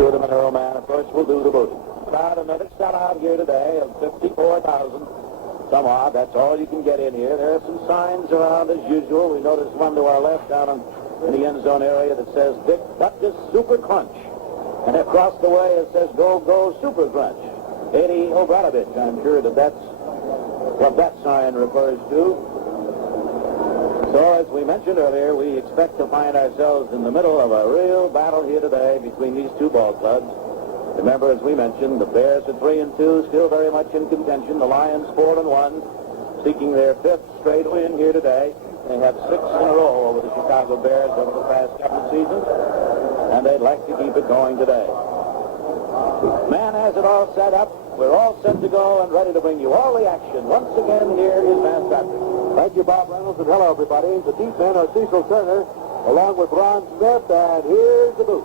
Good Monroe man, of course, will do the booty. About another sellout here today of 54,000. Some odd, that's all you can get in here. There are some signs around as usual. We noticed one to our left down in the end zone area that says Dick Butkus Super Crunch. And across the way it says Go Go Super Crunch. Eddie Obranovich, I'm sure that's what that sign refers to. So, as we mentioned earlier, we expect to find ourselves in the middle of a real battle here today between these two ball clubs. Remember, as we mentioned, the Bears are 3-2, still very much in contention. The Lions 4-1, seeking their 5th straight win here today. They have 6 in a row over the Chicago Bears over the past couple of seasons, and they'd like to keep it going today. Man has it all set up. We're all set to go and ready to bring you all the action. Once again, here is Van Patrick. Thank you, Bob Reynolds, and hello, everybody. The deep men are Cecil Turner, along with Ron Smith, and here's the boot.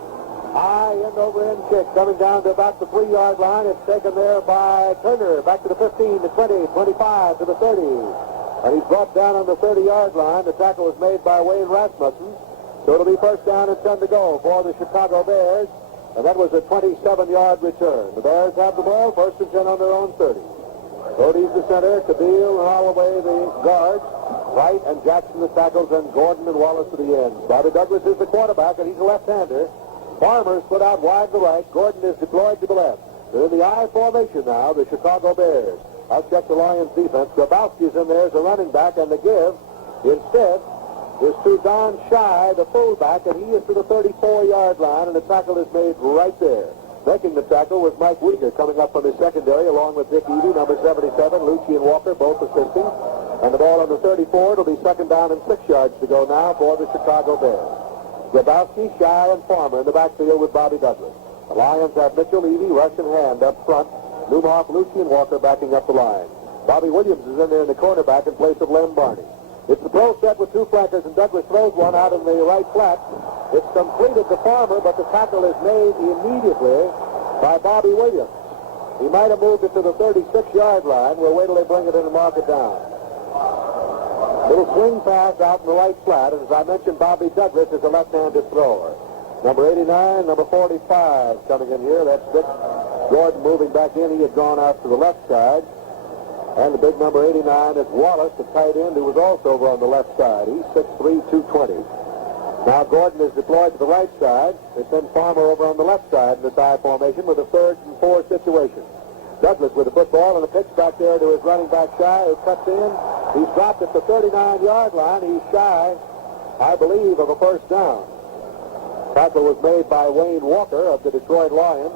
High end-over-end kick coming down to about the 3-yard line. It's taken there by Turner, back to the 15, the 20, 25, to the 30. And he's brought down on the 30-yard line. The tackle was made by Wayne Rasmussen. So it'll be first down and 10 to go for the Chicago Bears. And that was a 27-yard return. The Bears have the ball, first and 10 on their own 30. Cody's the center, Cabile and Holloway the guards, Wright and Jackson the tackles, and Gordon and Wallace to the ends. Bobby Douglas is the quarterback, and he's a left-hander. Farmer's put out wide to the right. Gordon is deployed to the left. They're in the I formation now, the Chicago Bears. I'll check the Lions defense. Grabowski's in there as a running back, and the give instead is to Don Shy, the fullback, and he is to the 34-yard line, and the tackle is made right there. Making the tackle was Mike Weaker, coming up from his secondary, along with Dick Eady, number 77, Lucci and Walker, both assisting. And the ball on the 34, it'll be second down and 6 yards to go now for the Chicago Bears. Grabowski, Shy, and Farmer in the backfield with Bobby Douglas. The Lions have Mitchell, Eady, Rush, and Hand up front. Newhoff, Lucci, and Walker backing up the line. Bobby Williams is in there in the cornerback in place of Lem Barney. It's the pro set with 2 flankers, and Douglas throws one out in the right flat. It's completed to Farmer, but the tackle is made immediately by Bobby Williams. He might have moved it to the 36-yard line. We'll wait till they bring it in and mark it down. Little swing pass out in the right flat, and as I mentioned, Bobby Douglas is a left-handed thrower. Number 89, number 45 coming in here. That's Dick Gordon moving back in. He had gone out to the left side. And the big number 89 is Wallace, the tight end, who was also over on the left side. He's 6'3", 220. Now Gordon is deployed to the right side. They send Farmer over on the left side in this I formation with a 3rd and 4 situation. Douglas with the football and a pitch back there to his running back Shy, who cuts in. He's dropped at the 39-yard line. He's shy, I believe, of a first down. Tackle was made by Wayne Walker of the Detroit Lions.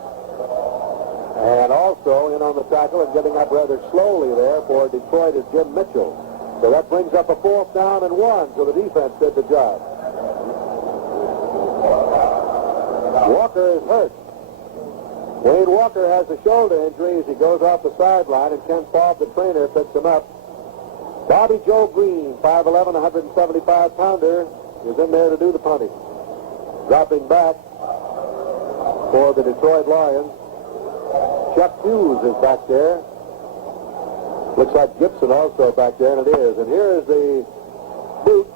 And also in on the tackle and getting up rather slowly there for Detroit is Jim Mitchell. So that brings up a 4th down and 1, so the defense did the job. Walker is hurt. Wayne Walker has a shoulder injury as he goes off the sideline, and Ken Falk, the trainer, picks him up. Bobby Joe Green, 5'11", 175-pounder, is in there to do the punting. Dropping back for the Detroit Lions. Chuck Hughes is back there. Looks like Gibson also back there, and it is. And here is the boot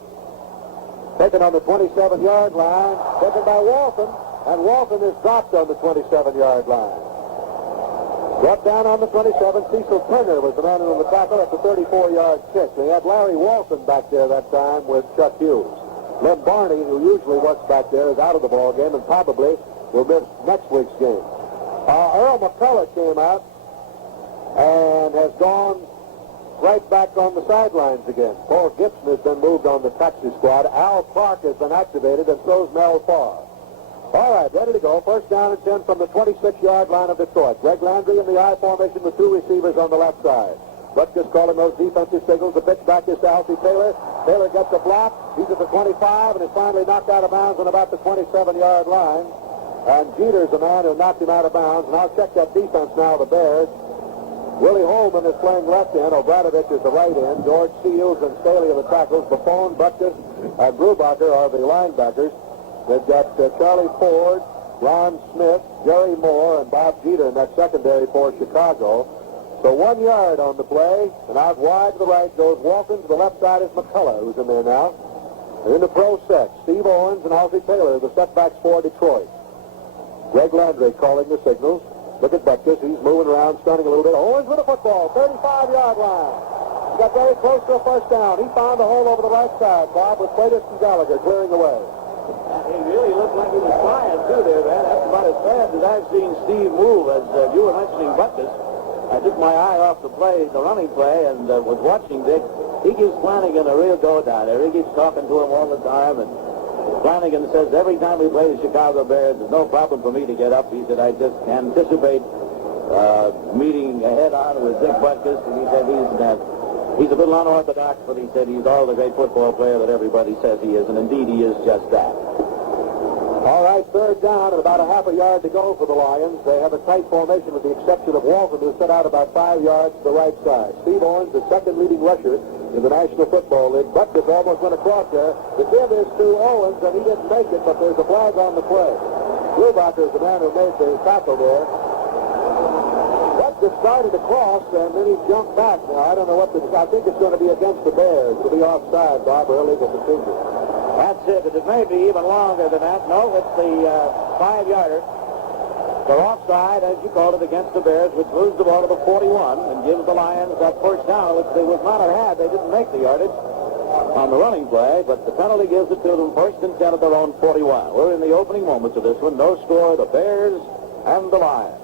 taken on the 27-yard line, taken by Walton, and Walton is dropped on the 27-yard line. Brought down on the 27, Cecil Turner was the man on the tackle at the 34-yard kick. They had Larry Walton back there that time with Chuck Hughes. Lem Barney, who usually works back there, is out of the ball game and probably will miss next week's game. Earl McCullough came out and has gone right back on the sidelines again. Paul Gibson has been moved on the taxi squad. Al Clark has been activated, and so's Mel Farr. All right, ready to go. First down and 10 from the 26-yard line of Detroit. Greg Landry in the I formation with 2 receivers on the left side. Rutgers calling those defensive signals. The pitch back is to Alfie Taylor. Taylor gets a block. He's at the 25 and is finally knocked out of bounds on about the 27-yard line. And Jeter's the man who knocked him out of bounds. And I'll check that defense now, the Bears. Willie Holman is playing left end. Obranovich is the right end. George Seals and Staley are the tackles. Buffon, Butkus, and Brubacher are the linebackers. They've got Charlie Ford, Ron Smith, Jerry Moore, and Bob Jeter in that secondary for Chicago. So 1 yard on the play, and out wide to the right goes Walton. To the left side is McCullough, who's in there now. And in the pro set, Steve Owens and Alfie Taylor, the setbacks for Detroit. Greg Landry calling the signals. Look at Butkus. He's moving around, stunning a little bit. Owens with a football, 35-yard line. He got very close to a first down. He found a hole over the right side, Bob, with Claytis and Gallagher clearing the way. He really looked like he was flying, too, there, man. That's about as fast as I've seen Steve move. As you were mentioning Butkus, I took my eye off the play, the running play, and was watching Dick. He gives Flanagan a real go down there. He keeps talking to him all the time, and Flanagan says every time we play the Chicago Bears, there's no problem for me to get up. He said, I just anticipate meeting head-on with Dick Butkus, and he said he's a little unorthodox, but he said he's all the great football player that everybody says he is, and indeed he is just that. All right, third down and about a half a yard to go for the Lions. They have a tight formation with the exception of Walton, who set out about 5 yards to the right side. Steve Owens, the second leading rusher in the National Football League. Butkus almost went across there. The give is to Owens, and he didn't make it, but there's a flag on the play. Brubacher is the man who made the tackle there. Butkus started across, and then he jumped back. Now, I don't know what I think it's going to be against the Bears. It'll be offside, Bob, or illegal procedure. That's it. It may be even longer than that. No, it's the 5-yarder. They're offside, as you called it, against the Bears, which moves the ball to the 41 and gives the Lions that first down, which they would not have had. They didn't make the yardage on the running play, but the penalty gives it to them first and 10 at their own 41. We're in the opening moments of this one. No score, the Bears and the Lions.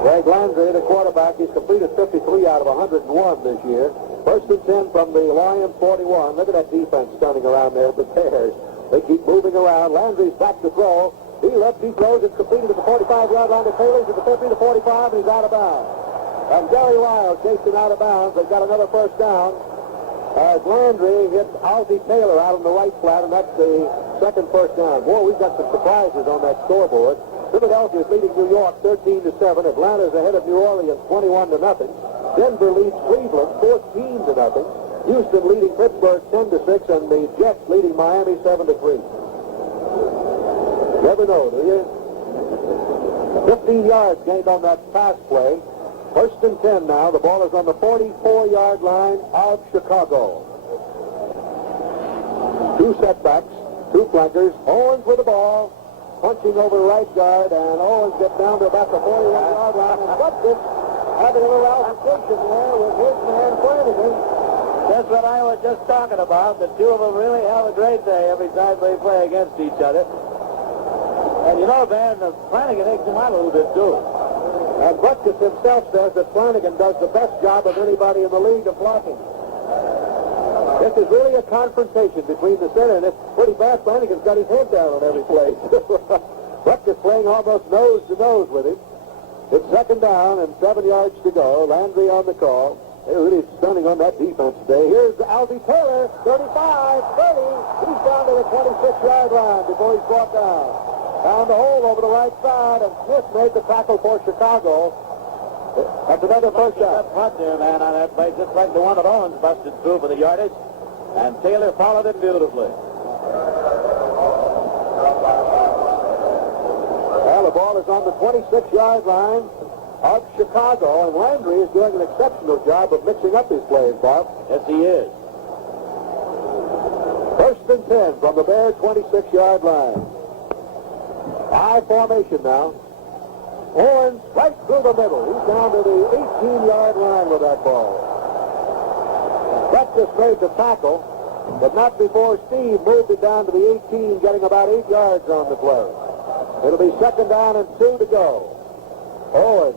Greg Landry, the quarterback, he's completed 53 out of 101 this year. First and 10 from the Lions 41. Look at that defense stunning around there, the Bears. They keep moving around. Landry's back to throw. He left, he throws, it's completed at the 45-yard line to Taylor's at the 50 to 45, and he's out of bounds. And Gary Lyle chased him out of bounds. They've got another first down. As Landry hits Ozzie Taylor out on the right flat, and that's the second first down. Boy, we've got some surprises on that scoreboard. Philadelphia is leading New York 13-7. Atlanta's ahead of New Orleans 21-0. Denver leads Cleveland 14-0. Houston leading Pittsburgh 10-6, and the Jets leading Miami 7-3. Never know, do you? 15 yards gained on that pass play. First and 10 now. The ball is on the 44-yard line of Chicago. Two setbacks, two flankers. Owens with the ball, punching over right guard, and Owens gets down to about the 41-yard line, and Butkus having a little altercation there with his man Flanagan. That's what I was just talking about. The two of them really have a great day every time they play against each other. And you know, man, Flanagan takes him out a little bit, too. And Butkus himself says that Flanagan does the best job of anybody in the league of blocking. This is really a confrontation between the center, and it's pretty bad. Flanagan's got his head down on every play. Butkus playing almost nose to nose with him. It's second down and 7 yards to go. Landry on the call. They're really stunning on that defense today. Here's Ozzie Taylor, 35, 30. He's down to the 26-yard line before he's brought down. Found a hole over the right side, and Smith made the tackle for Chicago. That's another first shot. Front there, man, on that play, just like the one that Owens busted through for the yardage. And Taylor followed it beautifully. Well, the ball is on the 26-yard line of Chicago, and Landry is doing an exceptional job of mixing up his plays, Bob. Yes, he is. First and 10 from the Bears' 26-yard line. High formation now. Owens right through the middle. He's down to the 18-yard line with that ball. Butkus made the tackle, but not before Steve moved it down to the 18, getting about 8 yards on the play. It'll be second down and 2 to go. Owens,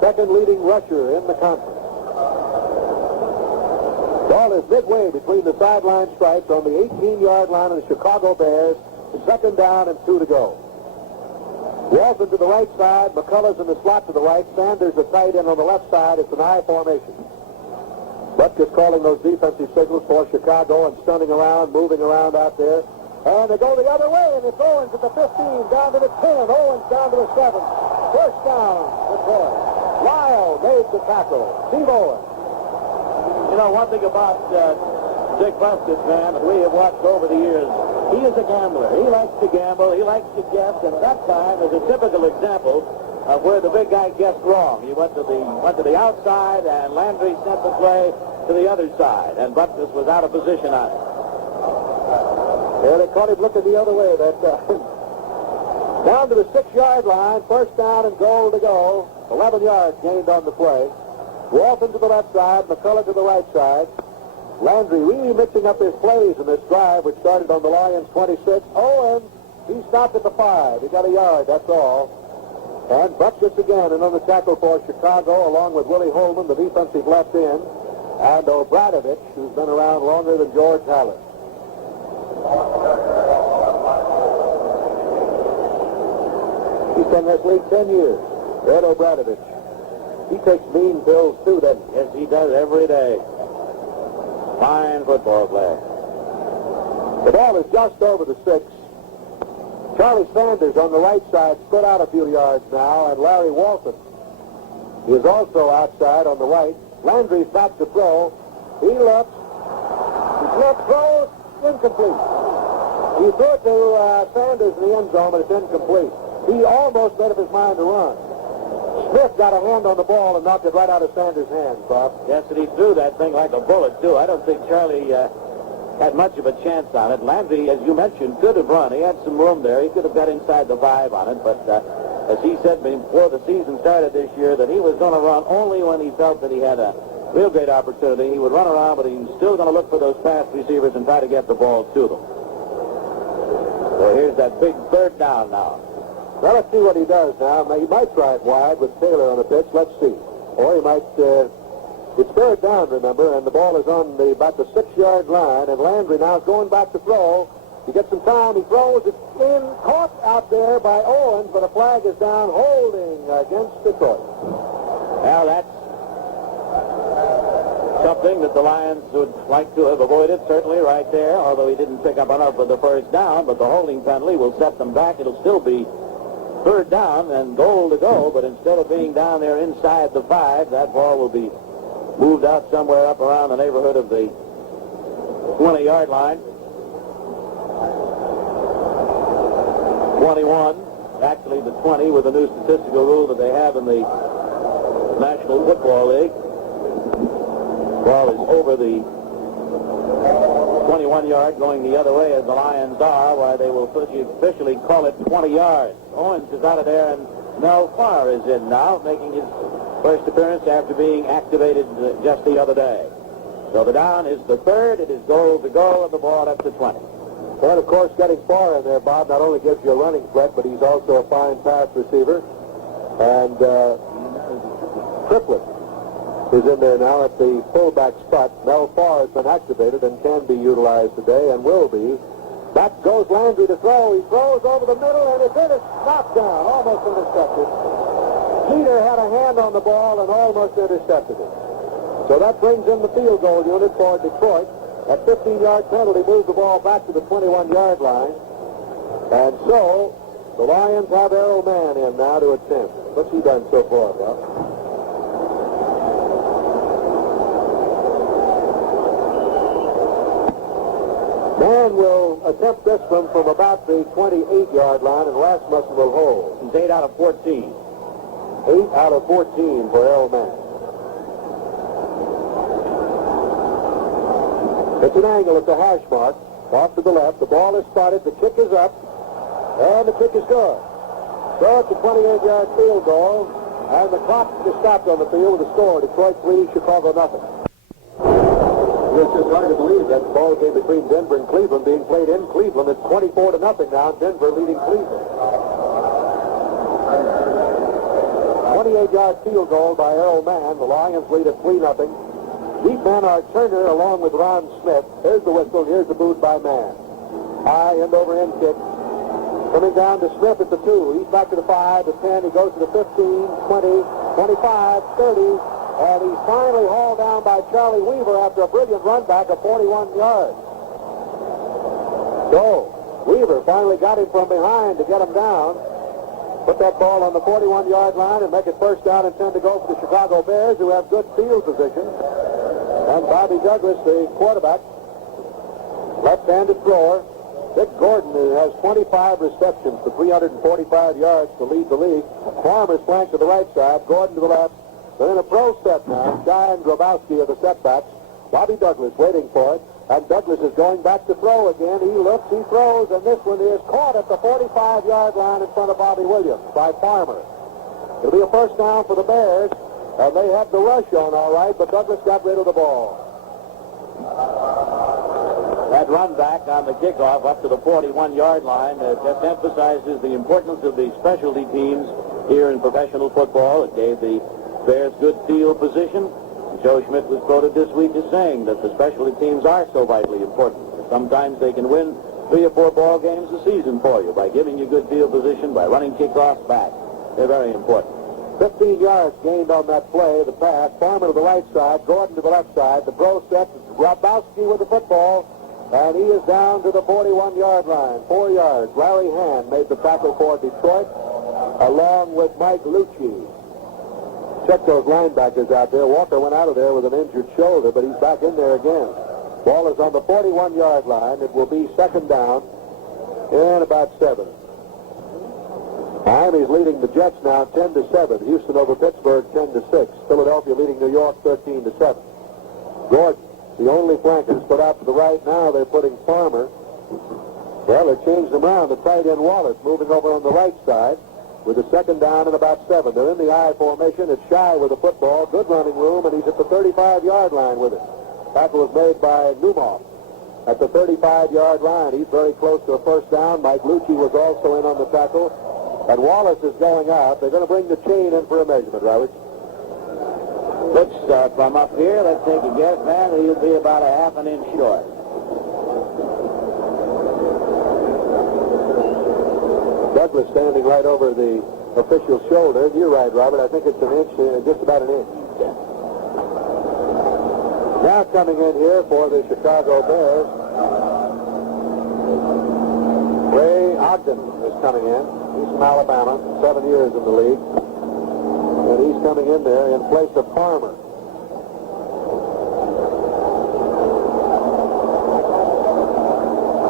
second leading rusher in the conference. Ball is midway between the sideline stripes on the 18-yard line of the Chicago Bears. Second down and 2 to go. Walton to the right side. McCullough's in the slot to the right. Sanders the tight end on the left side. It's an I formation. Butkus calling those defensive signals for Chicago and stunning around, moving around out there. And they go the other way, and it's Owens at the 15, down to the 10. Owens down to the 7. First down, Detroit. Lyle made the tackle. Steve Owens. You know, one thing about Dick Butkus, man, that we have watched over the years, he is a gambler. He likes to gamble. He likes to guess. And that time is a typical example of where the big guy guessed wrong. He went to the outside, and Landry sent the play to the other side, and Butkus was out of position on it. Yeah, they caught him looking the other way that time. Down to the 6-yard line, first down and goal to go. 11 yards gained on the play. Walton to the left side, McCullough to the right side. Landry really mixing up his plays in this drive, which started on the Lions' 26. Owens, he stopped at the 5. He got a yard, that's all. And Buck gets again, and on the tackle for Chicago, along with Willie Holman, the defensive left end, and Obradovich, who's been around longer than George Haller. He's been in this league 10 years. Ed Obradovich. He takes mean pills, too, doesn't he? Yes, he does every day. Fine football play. The ball is just over the 6. Charlie Sanders on the right side split out a few yards now, and Larry Walton is also outside on the right. Landry's back to throw. He looks. Throws, incomplete. He threw it to Sanders in the end zone, but it's incomplete. He almost made up his mind to run. Smith got a hand on the ball and knocked it right out of Sanders' hands, Bob. Yes, and he threw that thing like a bullet, too. I don't think Charlie had much of a chance on it. Landry, as you mentioned, could have run. He had some room there. He could have got inside the 5 on it, but as he said before the season started this year, that he was going to run only when he felt that he had a real great opportunity. He would run around, but he was still going to look for those pass receivers and try to get the ball to them. So here's that big third down now. Well, let's see what he does now. He might try it wide with Taylor on the pitch. Let's see. Or he might... it's third down, remember, and the ball is on about the 6-yard line, and Landry now is going back to throw. He gets some time. He throws. It's in, caught out there by Owens, but a flag is down, holding against Detroit. Well, that's something that the Lions would like to have avoided, certainly, right there, although he didn't pick up enough for the first down, but the holding penalty will set them back. It'll still be third down and goal to go, but instead of being down there inside the 5, that ball will be moved out somewhere up around the neighborhood of the 20-yard line. 21, actually the 20 with the new statistical rule that they have in the National Football League. Ball is over the 21-yard going the other way as the Lions are, why they will officially call it 20 yards. Owens is out of there, and Mel Farr is in now, making his first appearance after being activated just the other day. So the down is the 3rd. It is goal to go, and the ball up to 20. And, of course, getting Farr in there, Bob, not only gives you a running threat, but he's also a fine pass receiver. And Triplett is in there now at the fullback spot. Mel Farr has been activated and can be utilized today and will be. Back goes Landry to throw. He throws over the middle, and it's in. It's knocked down, almost intercepted. Peter had a hand on the ball and almost intercepted it. So that brings in the field goal unit for Detroit. That 15-yard penalty moves the ball back to the 21-yard line. And so the Lions have Errol Mann in now to attempt. What's he done so far, Bob? Mann will attempt this one from about the 28-yard line, and Rasmussen will hold. He's 8 out of 14. 8 out of 14 for Errol Mann. It's an angle at the hash mark. Off to the left. The ball is spotted. The kick is up. And the kick is good. So it's a 28-yard field goal. And the clock is stopped on the field with a score. Detroit 3, Chicago nothing. It's just hard to believe that ball game between Denver and Cleveland being played in Cleveland. It's 24-0 now. Denver leading Cleveland. 28-yard field goal by Errol Mann. The Lions lead at 3-0. Deep men are Turner along with Ron Smith. Here's the whistle. Here's the boot by Mann. High end over end kick. Coming down to Smith at the 2. He's back to the 5, the 10. He goes to the 15, 20, 25, 30. And he's finally hauled down by Charlie Weaver after a brilliant run back of 41 yards. So, Weaver finally got him from behind to get him down. Put that ball on the 41-yard line and make it first down and 10 to go for the Chicago Bears, who have good field position. And Bobby Douglas, the quarterback, left-handed thrower. Dick Gordon, who has 25 receptions for 345 yards to lead the league. Farmer's flanked to the right side, Gordon to the left. They're in a pro set now. Guy and Grabowski are the setbacks. Bobby Douglas waiting for it. And Douglas is going back to throw again. He looks, he throws, and this one is caught at the 45-yard line in front of Bobby Williams by Farmer. It'll be a first down for the Bears, and they had the rush on all right, but Douglas got rid of the ball. That run back on the kickoff up to the 41-yard line just emphasizes the importance of the specialty teams here in professional football. It gave the Bears good field position. Joe Schmidt was quoted this week as saying that the specialty teams are so vitally important. Sometimes they can win 3 or 4 ball games a season for you by giving you good field position, by running kickoffs back. They're very important. 15 yards gained on that play, the pass. Farmer to the right side, Gordon to the left side. The pro set, Grabowski with the football, and he is down to the 41-yard line. 4 yards. Larry Hand made the tackle for Detroit, along with Mike Lucci. Check those linebackers out there. Walker went out of there with an injured shoulder, but he's back in there again. Ball is on the 41-yard line. It will be second down and about 7. Miami's leading the Jets now 10-7. Houston over Pittsburgh 10-6. Philadelphia leading New York 13-7. Gordon, the only flankers put out to the right. Now they're putting Farmer. Well, they changed them around. The tight end Wallace moving over on the right side with a second down and about 7. They're in the I formation. It's Shy with the football. Good running room, and he's at the 35-yard line with it. Tackle was made by Numoff at the 35-yard line. He's very close to a first down. Mike Lucci was also in on the tackle. And Wallace is going out. They're going to bring the chain in for a measurement, Robert. Looks from up here, let's take a guess, man. He'll be about a half an inch short. Douglas standing right over the official's shoulder. You're right, Robert. I think it's an inch, just about an inch. Yeah. Now coming in here for the Chicago Bears, Ray Ogden is coming in. He's from Alabama, 7 years in the league. And he's coming in there in place of Farmer.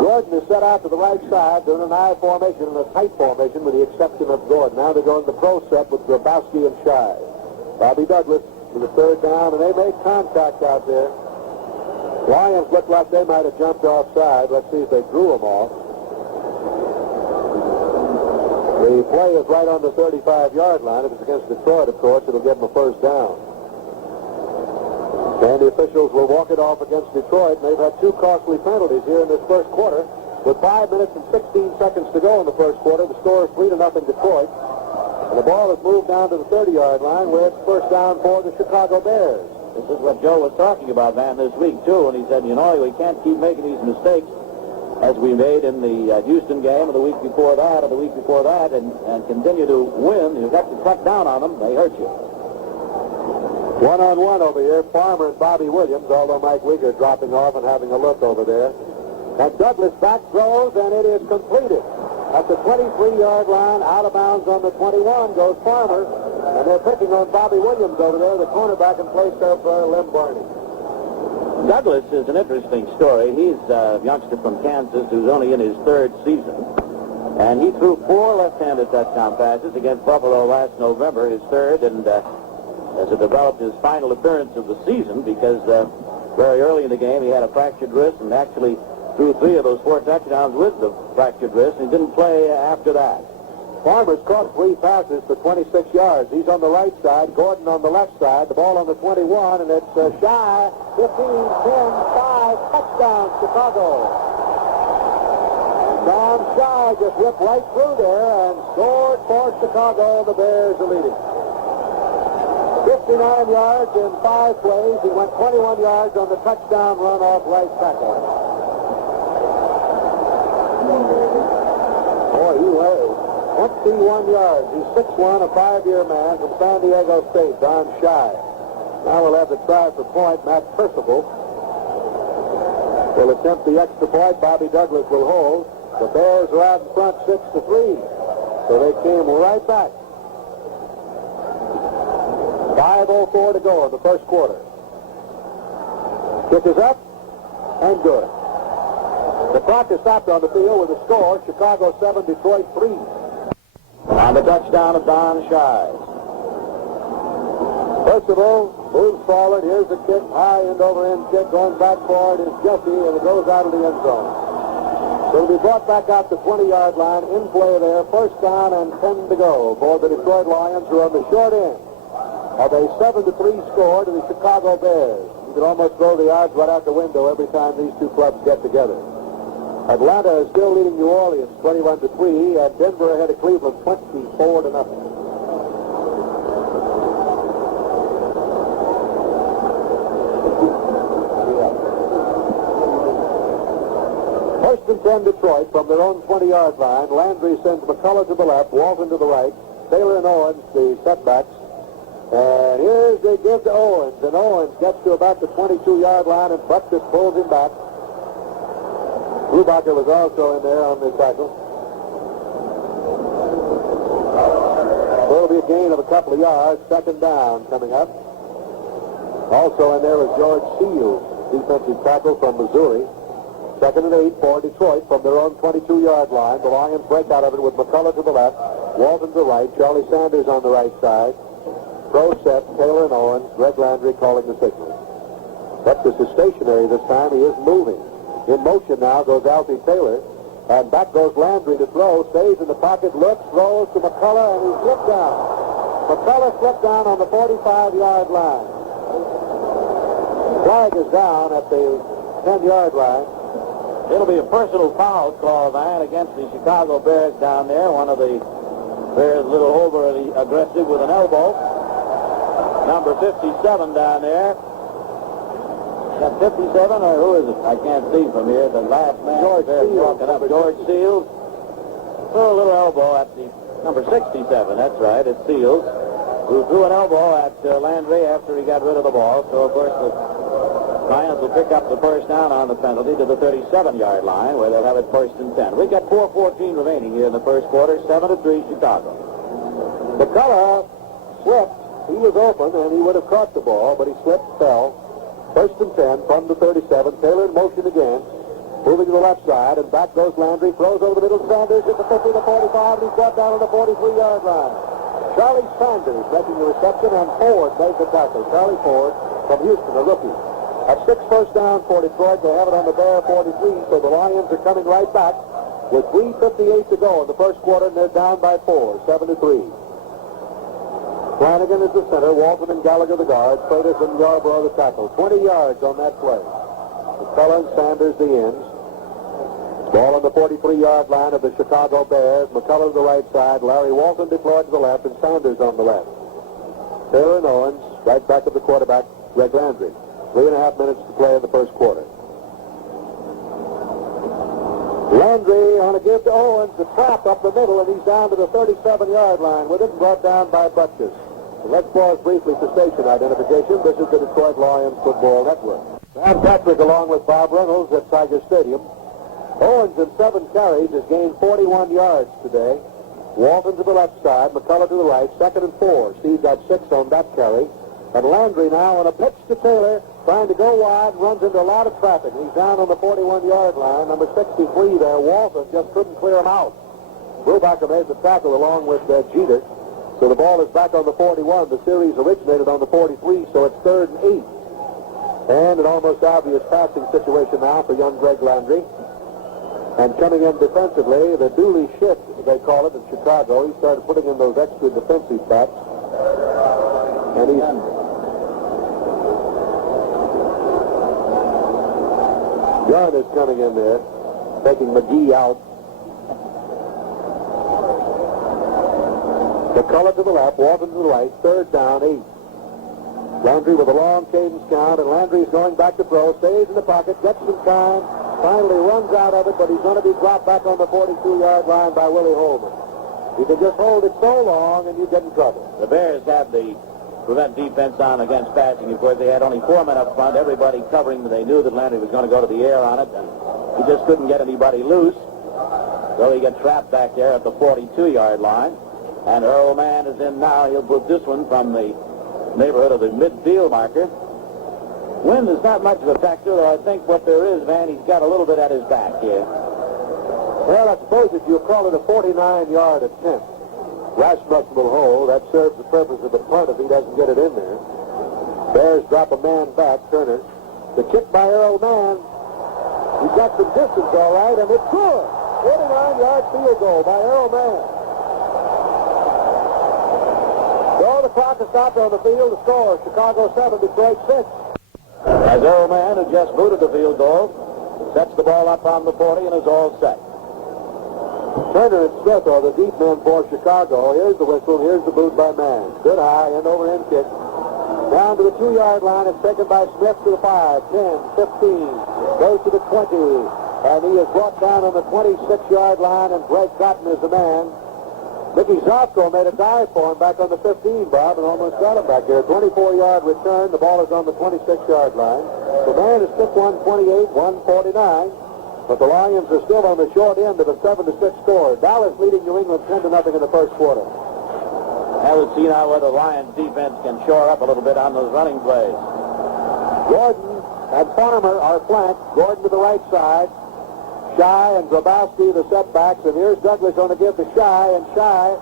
Gordon is set out to the right side. They're in an I formation and a tight formation with the exception of Gordon. Now they're going to pro set with Grabowski and Shy. Bobby Douglas with the third down, and they made contact out there. Lions looked like they might have jumped offside. Let's see if they drew them off. The play is right on the 35-yard line. If it's against Detroit, of course, it'll give them a first down. And the officials will walk it off against Detroit. And they've had 2 costly penalties here in this first quarter. With 5 minutes and 16 seconds to go in the first quarter, the score is 3-0 Detroit. And the ball is moved down to the 30-yard line where it's first down for the Chicago Bears. This is what Joe was talking about, man, this week, too. And he said, you know, we can't keep making these mistakes as we made in the Houston game and the week before that and the week before that and continue to win. You've got to cut down on them. They hurt you. One-on-one over here, Farmer and Bobby Williams, although Mike Wieger dropping off and having a look over there. And Douglas back throws, and it is completed. At the 23-yard line, out of bounds on the 21 goes Farmer, and they're picking on Bobby Williams over there, the cornerback in place of Lem Barney. Douglas is an interesting story. He's a youngster from Kansas who's only in his 3rd season. And he threw 4 left-handed touchdown passes against Buffalo last November, his 3rd, and as it developed his final appearance of the season, because very early in the game he had a fractured wrist and actually threw 3 of those 4 touchdowns with the fractured wrist, and he didn't play after that. Farmer's caught 3 passes for 26 yards. He's on the right side, Gordon on the left side. The ball on the 21, and it's Shy. 15, 10, 5, touchdown, Chicago. Tom Shy just whipped right through there and scored for Chicago. The Bears are leading. 59 yards in 5 plays. He went 21 yards on the touchdown run off right tackle. Boy, he was 21 yards. He's 6'1", a 5-year man from San Diego State, Don Shy. Now we'll have the try for point. Matt Percival will attempt the extra point. Bobby Douglas will hold. The Bears are out in front 6-3. So they came right back. 5:04 to go in the first quarter. Kick is up and good. The clock is stopped on the field with a score: Chicago 7, Detroit 3. On the touchdown of Don Shy. Percival Moves forward. Here's the kick. High end over end kick. Going back forward is Jesse, and it goes out of the end zone. So it'll be brought back out the 20-yard line. In play there. First down and 10 to go for the Detroit Lions, who are on the short end of a 7-3 score to the Chicago Bears. You can almost throw the odds right out the window every time these two clubs get together. Atlanta is still leading New Orleans 21-3, and Denver ahead of Cleveland 24-0. First and 10 Detroit from their own 20-yard line. Landry sends McCullough to the left, Walton to the right, Taylor and Owens the setbacks. And here's the give to Owens, and Owens gets to about the 22-yard line, and Butkus pulls him back. Brubacher was also in there on the tackle. So it'll be a gain of a couple of yards. Second down coming up. Also in there was George Seals, defensive tackle from Missouri. Second and 8 for Detroit from their own 22-yard line. The Lions break out of it with McCullough to the left, Walton to the right, Charlie Sanders on the right side. Pro set, Taylor and Owens, Greg Landry calling the signal. Butkus is stationary this time. He is moving. In motion now goes Alfie Taylor, and back goes Landry to throw, stays in the pocket, looks, throws to McCullough, and he slipped down. McCullough slipped down on the 45-yard line. Flag is down at the 10-yard line. It'll be a personal foul call, Van, against the Chicago Bears down there. One of the Bears a little overly aggressive with an elbow. Number 57 down there. Is that 57 or who is it? I can't see from here. The last man. George Seals. Walking up. George Seals. Threw a little elbow at the number 67. That's right. It's Seals, who threw an elbow at Landry after he got rid of the ball. So, of course, the Lions will pick up the first down on the penalty to the 37-yard line, where they'll have it first and 10. We've got 4:14 remaining here in the first quarter. 7-3 Chicago. McCullough slipped. He was open, and he would have caught the ball, but he slipped, fell. First and 10 from the 37. Taylor in motion again. Moving to the left side, and back goes Landry. Throws over the middle. Sanders at the 50 to 45, and he's brought down on the 43-yard line. Charlie Sanders making the reception, and Ford made the tackle. Charlie Ford from Houston, a rookie. At 6 first down for Detroit. They have it on the Bear 43, so the Lions are coming right back with 3:58 to go in the first quarter, and they're down by 4, 7-3. Flanagan is the center, Walton and Gallagher the guards, Freitas and Yarborough the tackle. 20 yards on that play. McCullough and Sanders the ends. Ball on the 43-yard line of the Chicago Bears. McCullough to the right side, Larry Walton deployed to the left, and Sanders on the left. Taylor and Owens right back at the quarterback, Greg Landry. 3.5 minutes to play in the first quarter. Landry on a give to Owens, the trap up the middle, and he's down to the 37-yard line with it, brought down by Butkus. Let's pause briefly for station identification. This is the Detroit Lions Football Network. Sam Patrick along with Bob Reynolds at Tiger Stadium. Owens in 7 carries has gained 41 yards today. Walton to the left side, McCullough to the right, 2nd and 4. Steve got 6 on that carry. And Landry now on a pitch to Taylor, trying to go wide, runs into a lot of traffic. He's down on the 41-yard line. Number 63 there, Walton, just couldn't clear him out. Brubacher made the tackle along with Jeter. So the ball is back on the 41. The series originated on the 43, so it's 3rd and 8. And an almost obvious passing situation now for young Greg Landry. And coming in defensively, the Dooley shift, they call it in Chicago. He started putting in those extra defensive backs. And he's... Gunn is coming in there, taking McGee out. McCullough to the left, Walton to the right, 3rd down, 8. Landry with a long cadence count, and Landry's going back to throw, stays in the pocket, gets some time, finally runs out of it, but he's going to be dropped back on the 42-yard line by Willie Holman. You can just hold it so long, and you get in trouble. The Bears have the prevent defense on against passing. Of course, they had only 4 men up front, everybody covering. They knew that Landry was going to go to the air on it, and he just couldn't get anybody loose. So he got trapped back there at the 42-yard line. And Earl Mann is in now. He'll put this one from the neighborhood of the midfield marker. Wind is not much of a factor, though I think what there is, Van, he's got a little bit at his back here. Well, I suppose if you call it a 49-yard attempt, Rasmussen will hold. That serves the purpose of the punt if he doesn't get it in there. Bears drop a man back, Turner. The kick by Earl Mann. He's got some distance, all right, and it's good. 49-yard field goal by Earl Mann. So the clock is stopped on the field. The score, Chicago 7, Detroit 6. As Earl Mann, who just booted the field goal, sets the ball up on the 40 and is all set. Turner and Smith are the deep men for Chicago. Here's the whistle. Here's the boot by Mann. Good high, end-over-end kick. Down to the 2-yard line. It's taken by Smith to the 5, 10, 15. Goes to the 20. And he is brought down on the 26-yard line, and Greg Cotton is the man. Mickey Zofko made a dive for him back on the 15, Bob, and almost got him back there. 24-yard return. The ball is on the 26-yard line. The man is 6'1", 149. But the Lions are still on the short end of a 7-6 score. Dallas leading New England 10-0 in the first quarter. Now we'll see now whether the Lions defense can shore up a little bit on those running plays. Gordon and Farmer are flanked. Gordon to the right side. Shy and Grabowski the setbacks, and here's Douglas going to give to Shy, and Shy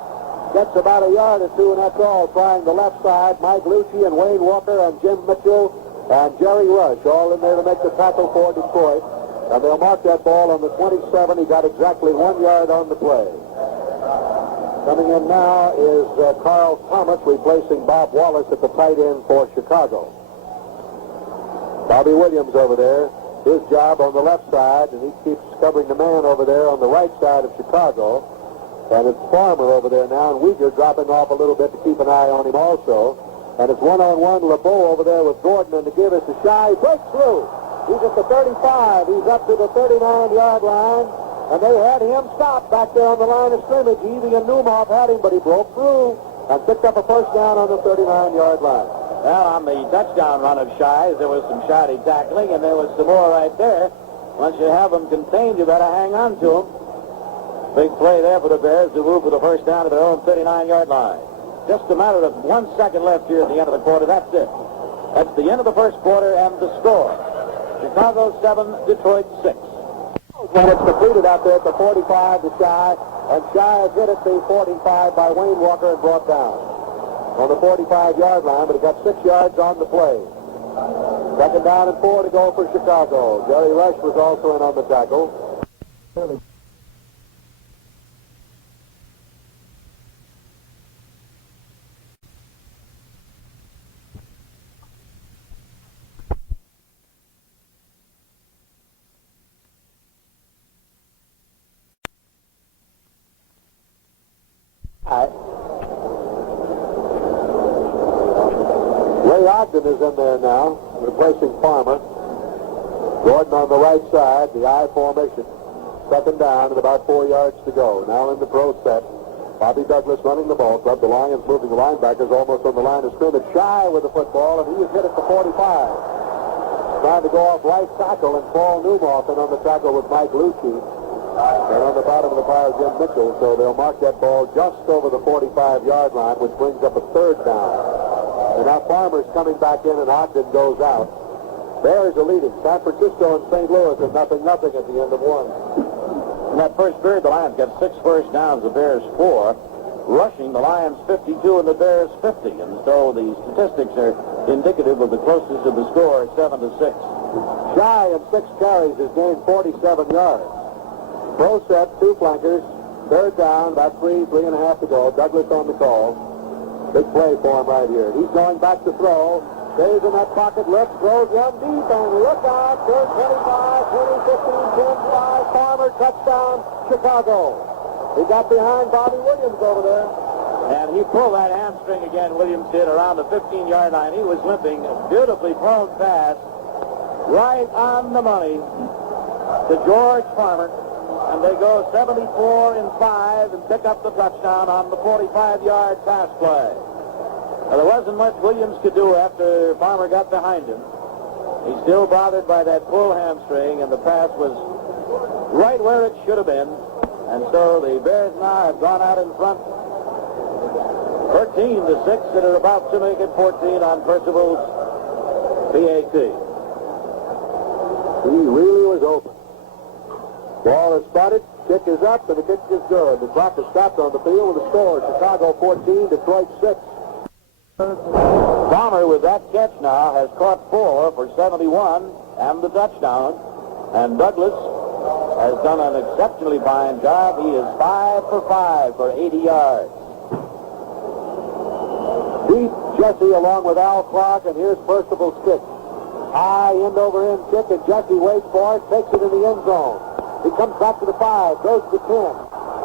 gets about a yard or two, and that's all, trying the left side. Mike Lucci and Wayne Walker and Jim Mitchell and Jerry Rush all in there to make the tackle for Detroit, and they'll mark that ball on the 27. He got exactly 1 yard on the play. Coming in now is Carl Thomas replacing Bob Wallace at the tight end for Chicago. Bobby Williams over there. His job on the left side, and he keeps covering the man over there on the right side of Chicago. And it's Farmer over there now, and Uyghur dropping off a little bit to keep an eye on him also. And it's one-on-one LeBeau over there with Gordon, and to give it to Shy. He breaks through. He's at the 35. He's up to the 39-yard line, and they had him stopped back there on the line of scrimmage. Evie and Newmouth had him, but he broke through and picked up a first down on the 39-yard line. Well, on the touchdown run of Shies, there was some shoddy tackling, and there was some more right there. Once you have them contained, you better hang on to them. Big play there for the Bears to move for the first down to their own 39-yard line. Just a matter of 1 second left here at the end of the quarter. That's it. That's the end of the first quarter and the score. Chicago 7, Detroit 6. When it's completed out there at the 45 to Shy, and Shy has hit at the 45 by Wayne Walker and brought down on the 45-yard line, but he got 6 yards on the play. Second down and 4 to go for Chicago. Jerry Rush was also in on the tackle. Ray Ogden is in there now, replacing Farmer. Gordon on the right side, the I formation. Second down and about 4 yards to go. Now in the pro set. Bobby Douglas running the ball club. The Lions moving the linebackers almost on the line of scrimmage. Shy with the football, and he is hit at the 45. Trying to go off right tackle, and Paul Newmoff in on the tackle with Mike Lucci. And on the bottom of the pile, Jim Mitchell. So they'll mark that ball just over the 45-yard line, which brings up a third down. And now Farmer's coming back in, and Ogden goes out. Bears are leading. San Francisco and St. Louis are 0-0 at the end of one. In that first period, the Lions got 6 first downs, the Bears 4. Rushing, the Lions 52 and the Bears 50. And so the statistics are indicative of the closeness of the score, 7-6. Shy in 6 carries has gained 47 yards. Pro set, 2 flankers. Third down, about 3.5 to go. Douglas on the call. Big play for him right here. He's going back to throw. Stays in that pocket, looks, throws one deep, and look out. There's 25, 20, 15, 10, 5. Farmer, touchdown, Chicago. He got behind Bobby Williams over there. And he pulled that hamstring again, Williams did, around the 15-yard line. He was limping. Beautifully thrown pass. Right on the money to George Farmer. And they go 74-5 and pick up the touchdown on the 45-yard pass play. Now, there wasn't much Williams could do after Farmer got behind him. He's still bothered by that pull hamstring, and the pass was right where it should have been. And so the Bears now have gone out in front 13-6, and are about to make it 14 on Percival's PAT. He really was open. Ball is spotted, kick is up, and the kick is good. The clock is stopped on the field with a score. Chicago 14, Detroit 6. Palmer, with that catch now, has caught 4 for 71 and the touchdown. And Douglas has done an exceptionally fine job. He is 5 for 5 for 80 yards. Deep Jesse along with Al Clark, and here's Percival's kick. High end-over-end kick, and Jesse waits for it, takes it in the end zone. He comes back to the 5, goes to the 10.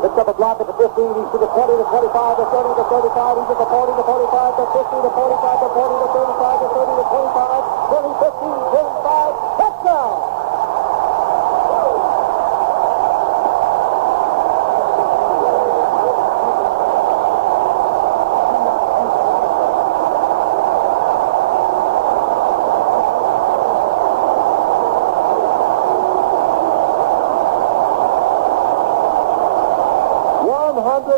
Picks up a block at the 15, he's to the 20, the 25, the 30, the 35, he's at the 40, the 45, the 50, the 45, the 40, the 35, the 30, the 25, 20, 15, 10, 5, touchdown!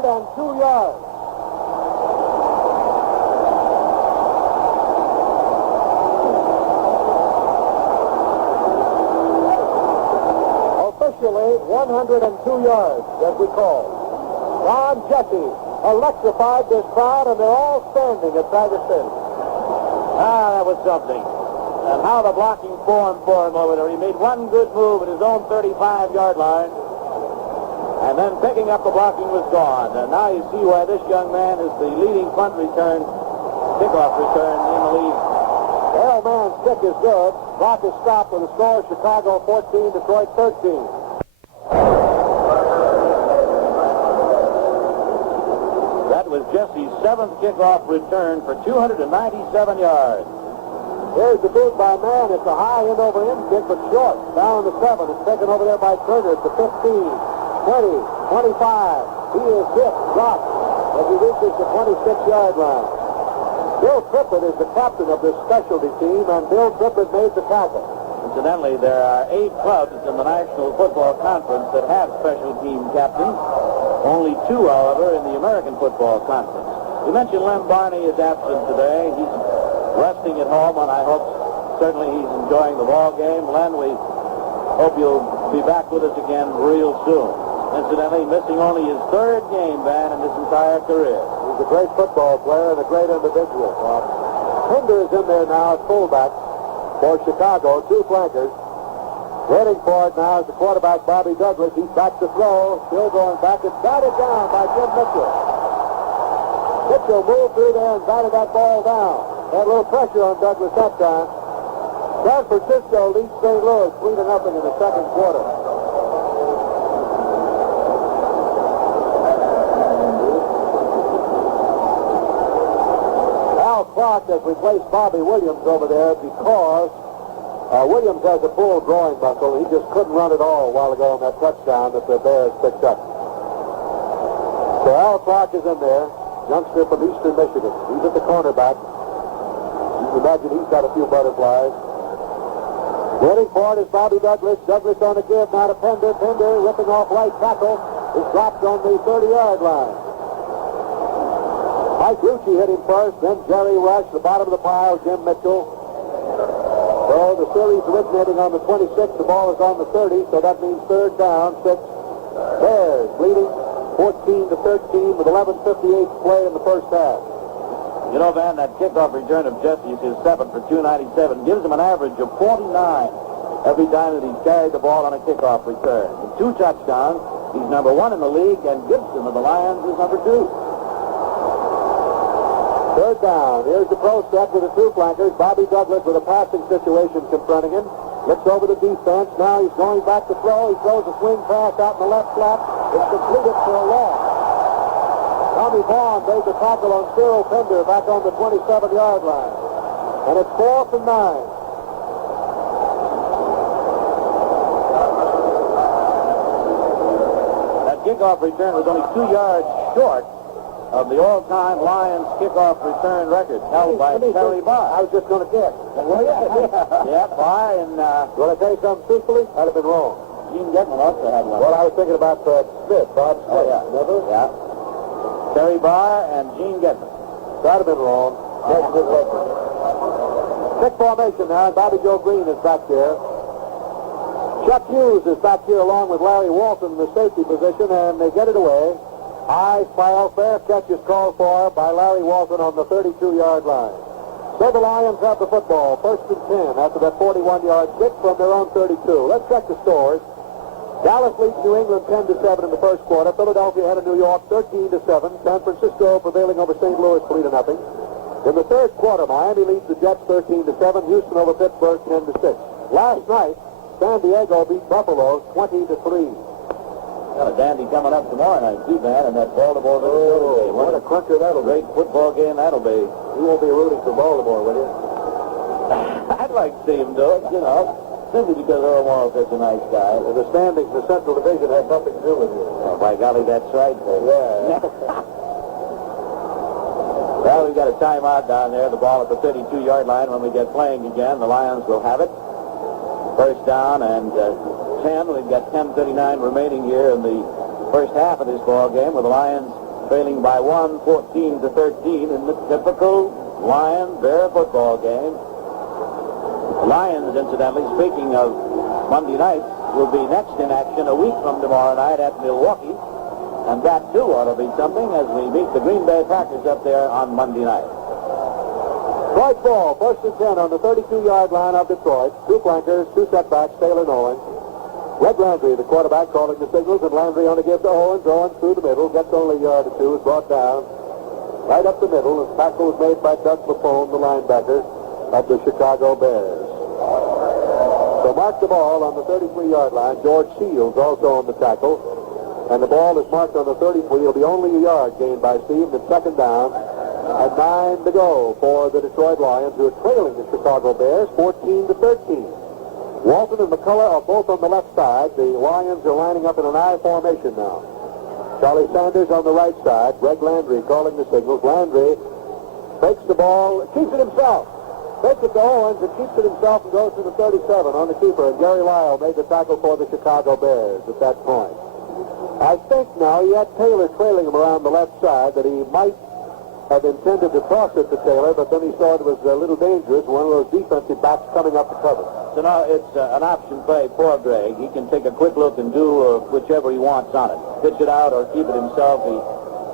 And 2 yards. Officially, 102 yards, as we call. Ron Jesse electrified this crowd, and they're all standing at Tiger Stadium. Ah, that was something. And how the blocking formed for him over there. He made one good move at his own 35-yard line. And then picking up the blocking was gone. And now you see why this young man is the leading kickoff return in the league. Well, man's kick is good. Clock is stopped with a score: Chicago 14, Detroit 13. That was Jesse's 7th kickoff return for 297 yards. Here's the boot by Mann. It's a high end-over-end kick, but short. Down the 7. It's taken over there by Turner at the 15. 20, 25. He is hit, dropped, as he reaches the 26-yard line. Bill Trippett is the captain of this specialty team, and Bill Trippett made the tackle. Incidentally, there are 8 clubs in the National Football Conference that have special team captains. Only 2, however, in the American Football Conference. We mentioned Lem Barney is absent today. He's resting at home, and I hope certainly he's enjoying the ball game. Len, we hope you'll be back with us again real soon. Incidentally, missing only his 3rd game, Van, in his entire career. He's a great football player and a great individual. Hinder is in there now at fullback for Chicago. 2 flankers. Waiting for it now is the quarterback, Bobby Douglas. He's back to throw. Still going back. It's batted down by Jim Mitchell. Mitchell moved through there and batted that ball down. Had a little pressure on Douglas that time. San Francisco leads St. Louis 3-0 in the second quarter. Clark has replaced Bobby Williams over there because Williams has a full groin muscle. He just couldn't run at all a while ago on that touchdown that the Bears picked up. So Al Clark is in there, youngster from Eastern Michigan. He's at the cornerback. You can imagine he's got a few butterflies. Waiting for it is Bobby Douglas. Douglas on the give now to Pender. Pender ripping off right tackle. Is dropped on the 30-yard line. Mike Rucci hit him first, then Jerry Rush, the bottom of the pile, Jim Mitchell. So the series originating on the 26, the ball is on the 30, so that means 3rd down, 6. Bears leading 14-13 with 11:58 to play in the first half. You know, Van, that kickoff return of Jesse's, his 7 for 297, gives him an average of 49 every time that he's carried the ball on a kickoff return. With 2 touchdowns, he's number 1 in the league, and Gibson of the Lions is number 2. 3rd down. Here's the pro set with the 2 flankers. Bobby Douglas with a passing situation confronting him. Looks over the defense. Now he's going back to throw. He throws a swing pass out in the left flat. It's completed for a loss. Tommy Vaughn made the tackle on Cyril Pender back on the 27-yard line. And it's 4th and 9. That kickoff return was only 2 yards short of the all-time Lions kickoff return record held by Terry Barr. I was just going to guess. Well, yeah, Barr and... Want to tell you something truthfully? I'd have been wrong. Gene Getman also had one. Well, I was thinking about Smith, Bob Smith. Oh, yeah. Remember? Yeah. Terry Barr and Gene Getman. I'd have been wrong. Six formation now, and Bobby Joe Green is back there. Chuck Hughes is back here along with Larry Walton in the safety position, and they get it away. High foul, fair catch is called for by Larry Walton on the 32-yard line. So the Lions have the football, 1st and 10 after that 41-yard kick from their own 32. Let's check the scores. Dallas leads New England 10-7 in the first quarter. Philadelphia had New York 13-7. San Francisco prevailing over St. Louis 3-0. In the third quarter, Miami leads the Jets 13-7. Houston over Pittsburgh 10-6. Last night, San Diego beat Buffalo 20-3. Got a dandy coming up tomorrow night, too, man, and that Baltimore Minnesota game. What a cruncher that'll be. Great football game that'll be. You won't be rooting for Baltimore, will you? I'd like to see him do it, simply because Earl Morris is a nice guy. The standings in the Central Division have nothing to do with you. Oh, by golly, that's right. Yeah. Well, we've got a timeout down there. The ball at the 32-yard line. When we get playing again, the Lions will have it. First down and 10. We've got 10:39 remaining here in the first half of this ball game, with the Lions trailing by 14-13 in the typical Lion-Bear football game. The Lions, incidentally, speaking of Monday night, will be next in action a week from tomorrow night at Milwaukee, and that too ought to be something as we meet the Green Bay Packers up there on Monday night. Detroit ball, 1st and 10 on the 32-yard line of Detroit. 2 flankers, 2 setbacks, Taylor and Owens. Greg Landry, the quarterback, calling the signals, and Landry on to give to Owens. Owens through the middle, gets only a yard or two, is brought down. Right up the middle, and tackle was made by Doug Lafone, the linebacker of the Chicago Bears. So mark the ball on the 33-yard line. George Seals also on the tackle. And the ball is marked on the 33. It'll be only a yard gained by Steve. And 2nd down. And 9 to go for the Detroit Lions, who are trailing the Chicago Bears 14-13. Walton and McCullough are both on the left side. The Lions are lining up in an I formation now. Charlie Sanders on the right side. Greg Landry calling the signals. Landry takes the ball, keeps it himself. Takes it to Owens and keeps it himself and goes to the 37 on the keeper. And Gary Lyle made the tackle for the Chicago Bears at that point. I think now he had Taylor trailing him around the left side, that he might have intended to toss it to Taylor, but then he saw it was a little dangerous. One of those defensive backs coming up to cover. So now it's an option play for Greg. He can take a quick look and do whichever he wants on it. Pitch it out or keep it himself. He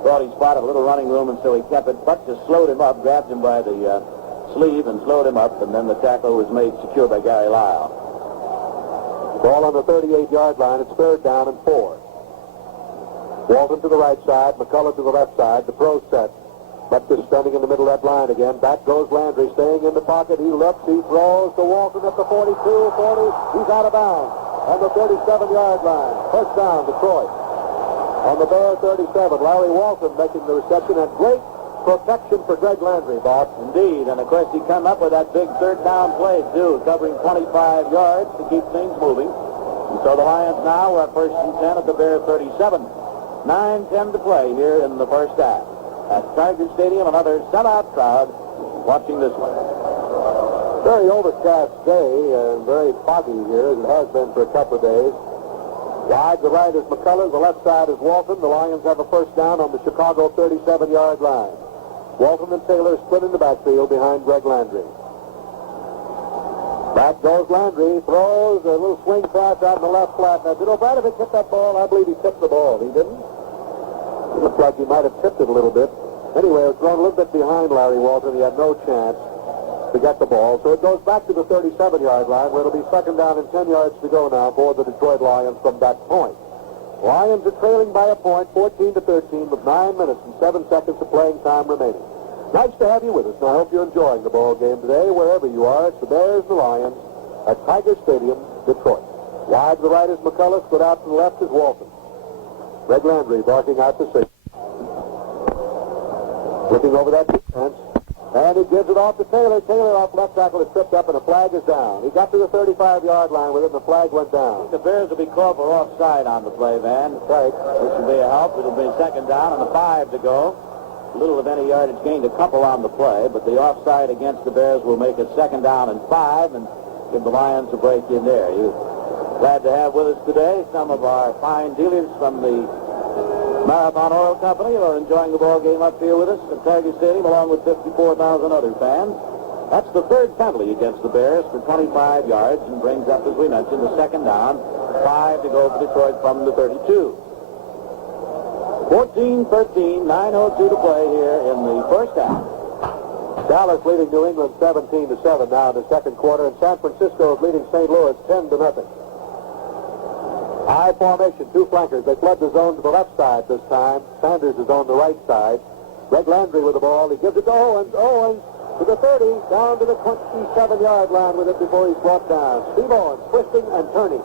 thought he spotted a little running room, and so he kept it. But just slowed him up, grabbed him by the sleeve and slowed him up, and then the tackle was made secure by Gary Lyle. Ball on the 38-yard line. It's 3rd down and 4. Walton to the right side, McCullough to the left side. The pro set. Butkus standing in the middle of that line again. Back goes Landry, staying in the pocket. He looks, he throws to Walton at the 42, 40. He's out of bounds on the 37-yard line. First down, Detroit. On the Bear 37, Larry Walton making the reception, and great protection for Greg Landry, Bob. Indeed, and of course he come up with that big 3rd down play, too, covering 25 yards to keep things moving. And so the Lions now are 1st and 10 at the Bear 37. 9:10 to play here in the first half. At Tiger Stadium, another sellout crowd watching this one. Very overcast day and very foggy here, as it has been for a couple of days. Wide, the right is McCullough, the left side is Walton. The Lions have a first down on the Chicago 37-yard line. Walton and Taylor split in the backfield behind Greg Landry. Back goes Landry, throws a little swing pass out in the left flat. Now, did O'Brien hit that ball? I believe he tipped the ball. He didn't? It looks like he might have tipped it a little bit. Anyway, it was thrown a little bit behind Larry Walton. He had no chance to get the ball. So it goes back to the 37-yard line, where it'll be 2nd down and 10 yards to go now for the Detroit Lions from that point. Lions are trailing by a point, 14-13, with 9 minutes and 7 seconds of playing time remaining. Nice to have you with us, and I hope you're enjoying the ball game today, wherever you are. It's the Bears and the Lions at Tiger Stadium, Detroit. Wide to the right is McCullough, split out to the left is Walton. Greg Landry barking out the signal. Looking over that defense. And he gives it off to Taylor. Taylor off left tackle is tripped up, and the flag is down. He got to the 35-yard line with it, and the flag went down. The Bears will be called for offside on the play, Van. Right. This will be a help. It'll be 2nd down and a 5 to go. Little of any yardage gained, a couple on the play, but the offside against the Bears will make it 2nd down and 5 and give the Lions a break in there. You're glad to have with us today some of our fine dealers from the Marathon Oil Company who are enjoying the ball game up here with us at Tiger Stadium, along with 54,000 other fans. That's the 3rd penalty against the Bears for 25 yards and brings up, as we mentioned, the 2nd down, 5 to go for Detroit from the 32. 14-13, 9:02 to play here in the first half. Dallas leading New England 17-7 now in the second quarter, and San Francisco is leading St. Louis 10-0. I formation, two flankers. They flood the zone to the left side this time. Sanders is on the right side. Greg Landry with the ball. He gives it to Owens. Owens to the 30, down to the 27-yard line with it before he's brought down. Steve Owens twisting and turning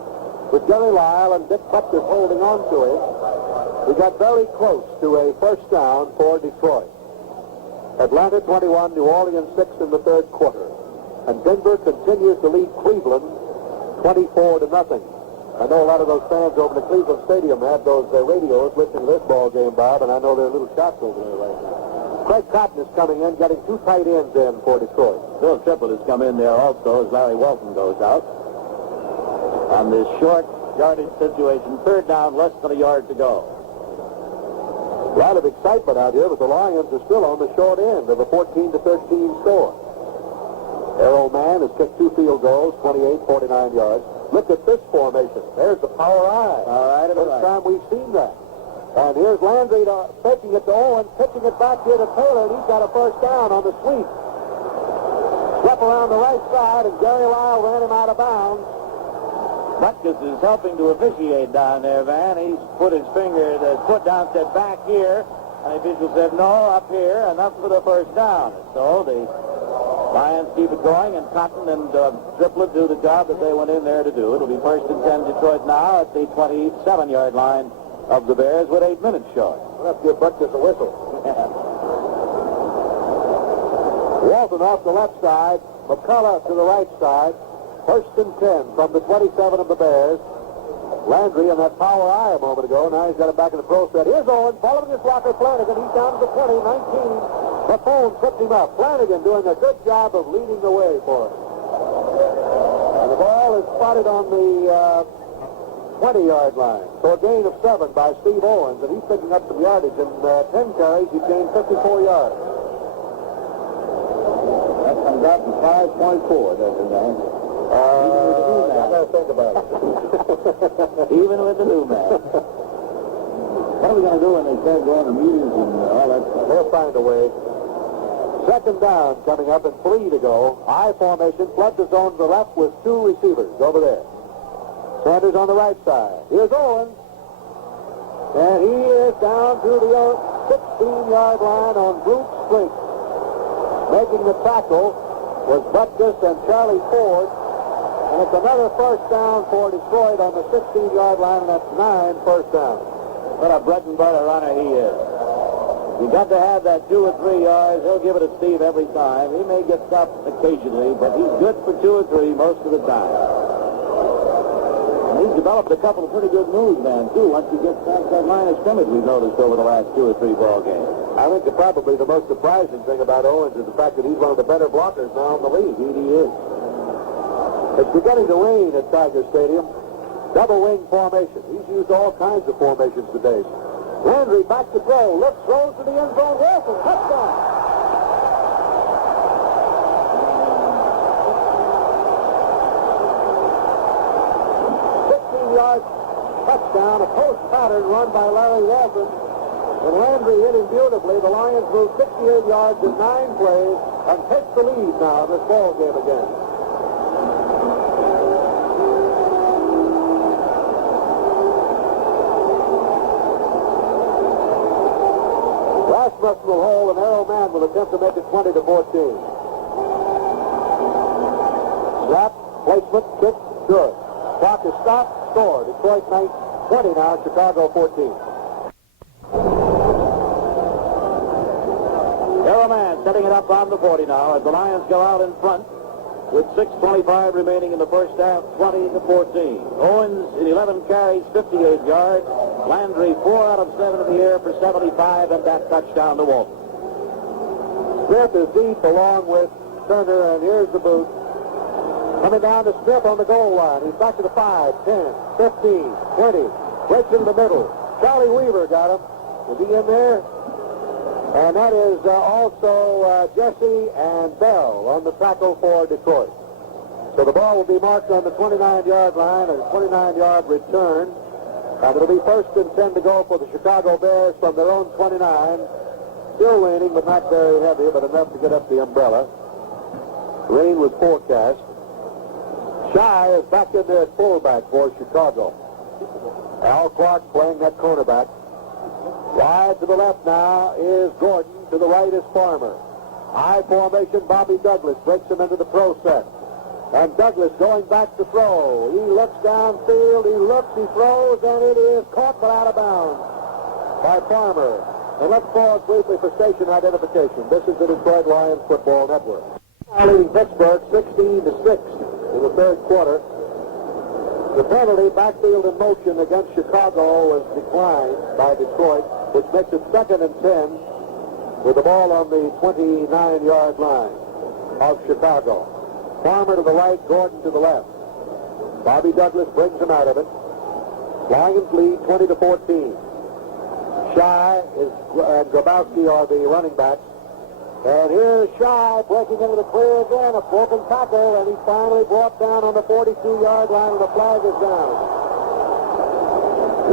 with Jerry Lyle and Dick Butkus holding on to him. We got very close to a first down for Detroit. Atlanta 21, New Orleans 6 in the third quarter. And Denver continues to lead Cleveland 24-0. I know a lot of those fans over in the Cleveland Stadium have those radios listening to this ball game, Bob, and I know there are little shots over there right now. Craig Cotton is coming in, getting two tight ends in for Detroit. Bill Triplett has come in there also as Larry Welton goes out. On this short yardage situation, third down, less than a yard to go. A lot of excitement out here, but the Lions are still on the short end of a 14-13 score. Arrow Man has kicked two field goals, 28, 49 yards. Look at this formation. There's the power eye. All right, First time we've seen that. And here's Landry taking it to Owens, pitching it back here to Taylor, and he's got a first down on the sweep. Swept around the right side, and Gary Lyle ran him out of bounds. Butkus is helping to officiate down there, Van. He's put his foot down, said back here, and the official said no, up here, and that's for the first down. So the Lions keep it going, and Cotton and Triplett do the job that they went in there to do. It'll be first and 10 Detroit now at the 27-yard line of the Bears with 8 minutes short. We'll have to give Butkus a whistle. Walton off the left side, McCullough to the right side. First and 10 from the 27 of the Bears. Landry on that power eye a moment ago. Now he's got it back in the pro set. Here's Owens following his blocker, Flanagan. He's down to the 20, 19. The phone tripped him up. Flanagan doing a good job of leading the way for him. And the ball is spotted on the 20-yard line. So a gain of 7 by Steve Owens, and he's picking up some yardage. In 10 carries, he gained 54 yards. That comes out to 5.4, doesn't it? I got to think about it. Even with the new man. What are we going to do when they start going to meetings and all that stuff? They'll find a way. Second down coming up and 3 to go. I formation, flood the zone to the left with two receivers over there. Sanders on the right side. Here's Owens. And he is down to the 16-yard line on Brute Street. Making the tackle was Butkus and Charlie Ford. And it's another first down for Detroit on the 16-yard line, and that's 9 first downs. What a bread and butter runner he is. You've got to have that 2 or 3 yards. He'll give it to Steve every time. He may get stopped occasionally, but he's good for 2 or 3 most of the time. And he's developed a couple of pretty good moves, man, too, once he gets past that line of scrimmage we've noticed over the last 2 or 3 ball games. I think probably the most surprising thing about Owens is the fact that he's one of the better blockers now in the league. He is. It's beginning to rain at Tiger Stadium. Double wing formation. He's used all kinds of formations today. Landry back to throw. Looks, throws to the end zone. Wilson, touchdown. Yard touchdown, a post pattern run by Larry Walton. And Landry hit him beautifully. The Lions move 68 yards in 9 plays and take the lead now in this ball game again. Rasmussen will hold, and Arrow Man will attempt to make it 20-14. Snap, placement, kick, good. Clock is stopped. Score. Detroit 20 now, Chicago 14. Arrowman setting it up on the 40 now as the Lions go out in front with 6:25 remaining in the first half, 20-14. Owens in 11 carries, 58 yards. Landry 4 out of 7 in the air for 75, and that touchdown to Walton. Smith is deep along with Turner, and here's the boot. Coming down to Smith on the goal line. He's back to the 5, 10, 15, 20. Breaks into the middle. Charlie Weaver got him. Is he in there? And that is also Jesse and Bell on the tackle for Detroit. So the ball will be marked on the 29-yard line, a 29-yard return. And it'll be 1st and 10 to go for the Chicago Bears from their own 29. Still raining, but not very heavy, but enough to get up the umbrella. Rain was forecast. Shy is back in there at fullback for Chicago. Al Clark playing that cornerback. Wide to the left now is Gordon. To the right is Farmer. High formation, Bobby Douglas breaks him into the pro set. And Douglas going back to throw. He looks downfield, he looks, he throws, and it is caught but out of bounds by Farmer. And let's pause briefly for station identification. This is the Detroit Lions Football Network. Now leading Pittsburgh 16-6 in the third quarter. The penalty, backfield in motion against Chicago, was declined by Detroit, which makes it 2nd and 10 with the ball on the 29-yard line of Chicago. Farmer to the right, Gordon to the left. Bobby Douglas brings him out of it. Lions lead 20-14. Shy and Grabowski are the running backs. And here's Shy breaking into the clear again, a broken tackle, and he's finally brought down on the 42-yard line, and the flag is down.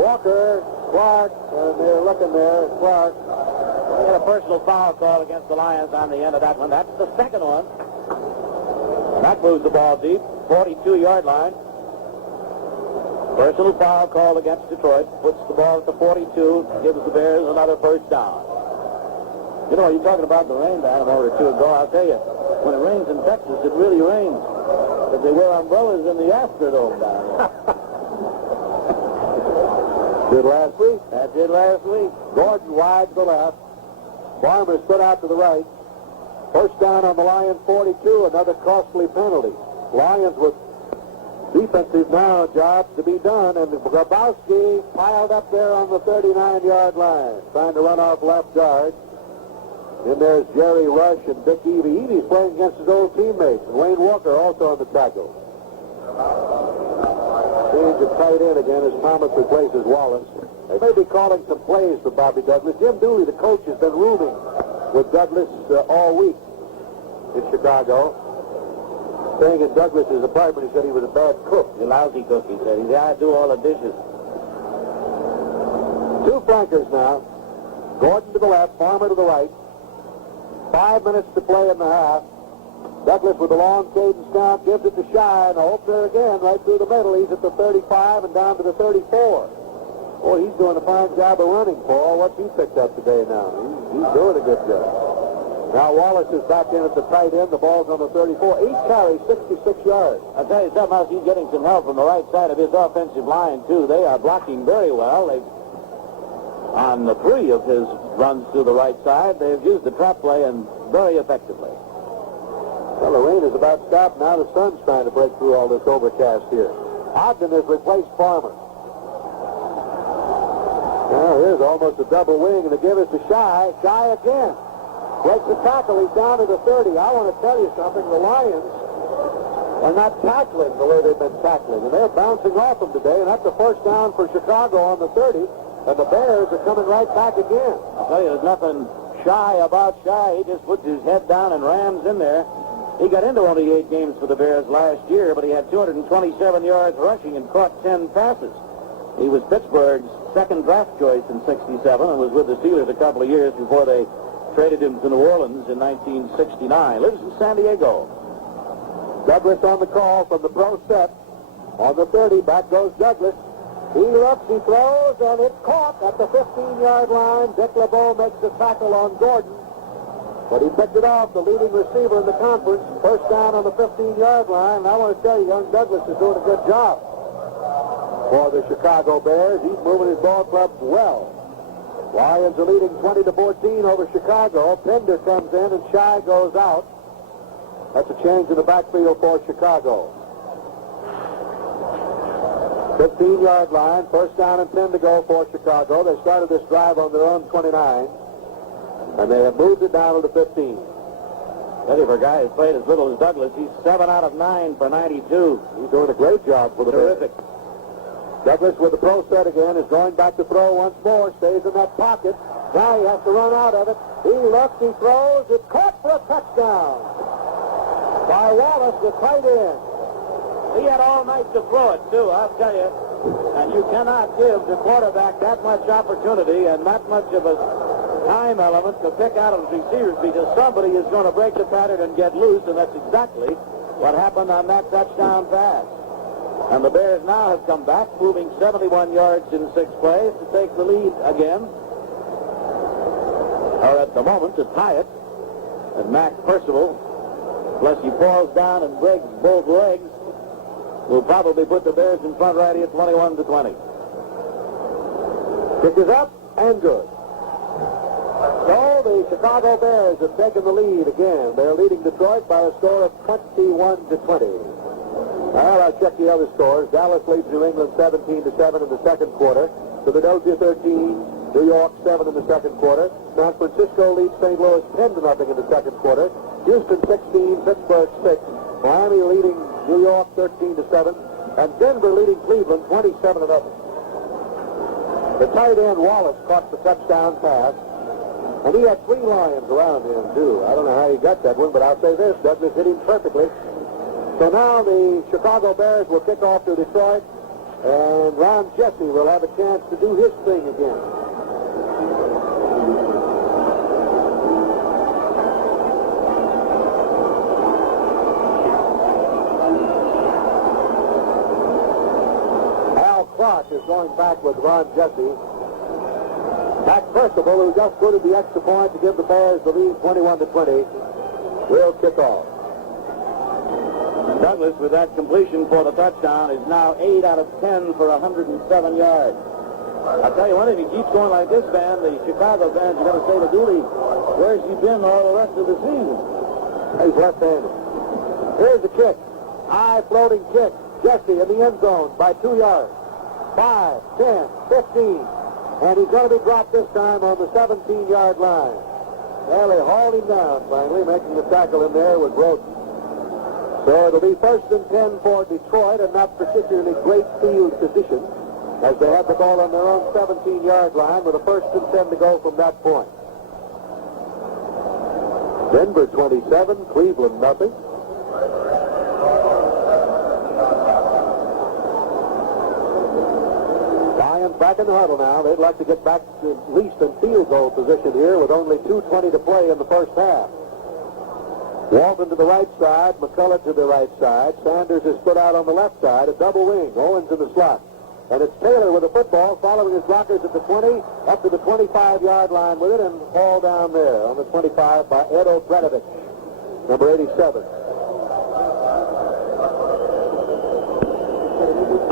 Walker, Clark, and they're looking there. Clark. We had a personal foul call against the Lions on the end of that one. That's the second one. That moves the ball deep, 42-yard line. Personal foul called against Detroit. Puts the ball at the 42, gives the Bears another first down. You know, you're talking about the rain down a moment or two ago. I'll tell you, when it rains in Texas, it really rains. But they wear umbrellas in the Astrodome down there. Did last week? That did last week. Gordon wide to the left. Farmer stood out to the right. First down on the Lions 42, another costly penalty. Lions with defensive now jobs to be done, and Grabowski piled up there on the 39-yard line, trying to run off left guard. Then there's Jerry Rush and Dick Evey. Evey's playing against his old teammates, and Wayne Walker also on the tackle. Change of tight end again as Thomas replaces Wallace. They may be calling some plays for Bobby Douglas. Jim Dooley, the coach, has been rooming with Douglas all week in Chicago. Staying in Douglas's apartment, he said he was a bad cook. A lousy cook, he said. He's got to do all the dishes. Two flankers now. Gordon to the left, Farmer to the right. 5 minutes to play in the half. Douglas with a long cadence count gives it to Shy, and a opener again right through the middle. He's at the 35 and down to the 34. Boy, he's doing a fine job of running, Paul. What's he picked up today now? He's doing a good job. Now Wallace is back in at the tight end. The ball's on the 34. 8 carries, 66 yards. I'll tell you something else. He's getting some help from the right side of his offensive line, too. They are blocking very well. On the 3 of his runs to the right side, they've used the trap play and very effectively. Well, the rain is about stopped. Now the sun's trying to break through all this overcast here. Ogden has replaced Farmer. Now here's almost a double wing, and the give is to Shy. Shy again. Breaks the tackle. He's down to the 30. I want to tell you something. The Lions are not tackling the way they've been tackling, and they're bouncing off them today, and that's the first down for Chicago on the 30. And the Bears are coming right back again. I'll tell you, there's nothing shy about Shy. He just puts his head down and rams in there. He got into only 8 games for the Bears last year, but he had 227 yards rushing and caught 10 passes. He was Pittsburgh's second draft choice in '67 and was with the Steelers a couple of years before they traded him to New Orleans in 1969. Lives in San Diego. Douglas on the call from the pro set. On the 30, back goes Douglas. He looks, he throws, and it's caught at the 15-yard line. Dick LeBeau makes the tackle on Gordon, but he picked it off, the leading receiver in the conference. First down on the 15-yard line, and I want to tell you, young Douglas is doing a good job for the Chicago Bears. He's moving his ball club well. Lions are leading 20-14 over Chicago. Pender comes in, and Shy goes out. That's a change in the backfield for Chicago. 15-yard line, first down and 10 to go for Chicago. They started this drive on their own 29, and they have moved it down to the 15. Tell you, for a guy who's played as little as Douglas, he's 7 out of 9 for 92. He's doing a great job for the Terrific. Bears. Douglas with the pro set again is going back to throw once more, stays in that pocket. Now he has to run out of it. He looks, he throws, it's caught for a touchdown by Wallace, the tight end. He had all night to throw it, too, I'll tell you. And you cannot give the quarterback that much opportunity and that much of a time element to pick out of the receivers, because somebody is going to break the pattern and get loose, and that's exactly what happened on that touchdown pass. And the Bears now have come back, moving 71 yards in 6 plays to take the lead again. Or at the moment to tie it. And Mac Percival, unless he falls down and breaks both legs, will probably put the Bears in front right here, 21-20. Kick is up and good. So the Chicago Bears have taken the lead again. They're leading Detroit by a score of 21-20. Well, I'll check the other scores. Dallas leads New England 17-7 in the second quarter. Philadelphia 13, New York 7 in the second quarter. San Francisco leads St. Louis 10-0 in the second quarter. Houston 16, Pittsburgh 6. Miami leading New York 13-7. And Denver leading Cleveland 27-0. The tight end Wallace caught the touchdown pass. And he had 3 Lions around him, too. I don't know how he got that one, but I'll say this. Douglas hit him perfectly. So now the Chicago Bears will kick off to Detroit, and Ron Jesse will have a chance to do his thing again. Al Clark is going back with Ron Jesse. Mac Percival, who just scored the extra point to give the Bears the lead 21-20, will kick off. Douglas, with that completion for the touchdown, is now 8 out of 10 for 107 yards. I'll tell you one, if he keeps going like this, man, the Chicago fans are going to say to Dooley, where's he been all the rest of the season? He's left-handed. Here's the kick. High floating kick. Jesse in the end zone by 2 yards. 5, 10, 15. And he's going to be dropped this time on the 17-yard line. Well, they hauled him down finally, making the tackle in there with Roden. So it'll be 1st and 10 for Detroit, and not particularly great field position, as they have the ball on their own 17-yard line with a 1st and 10 to go from that point. Denver 27, Cleveland nothing. Lions back in the huddle now. They'd like to get back to at least in field goal position here with only 2:20 to play in the first half. Walton to the right side, McCullough to the right side. Sanders is put out on the left side, a double wing. Owens in the slot. And it's Taylor with the football, following his blockers at the 20, up to the 25-yard line with it, and fall down there on the 25 by Ed Obradovic, number 87.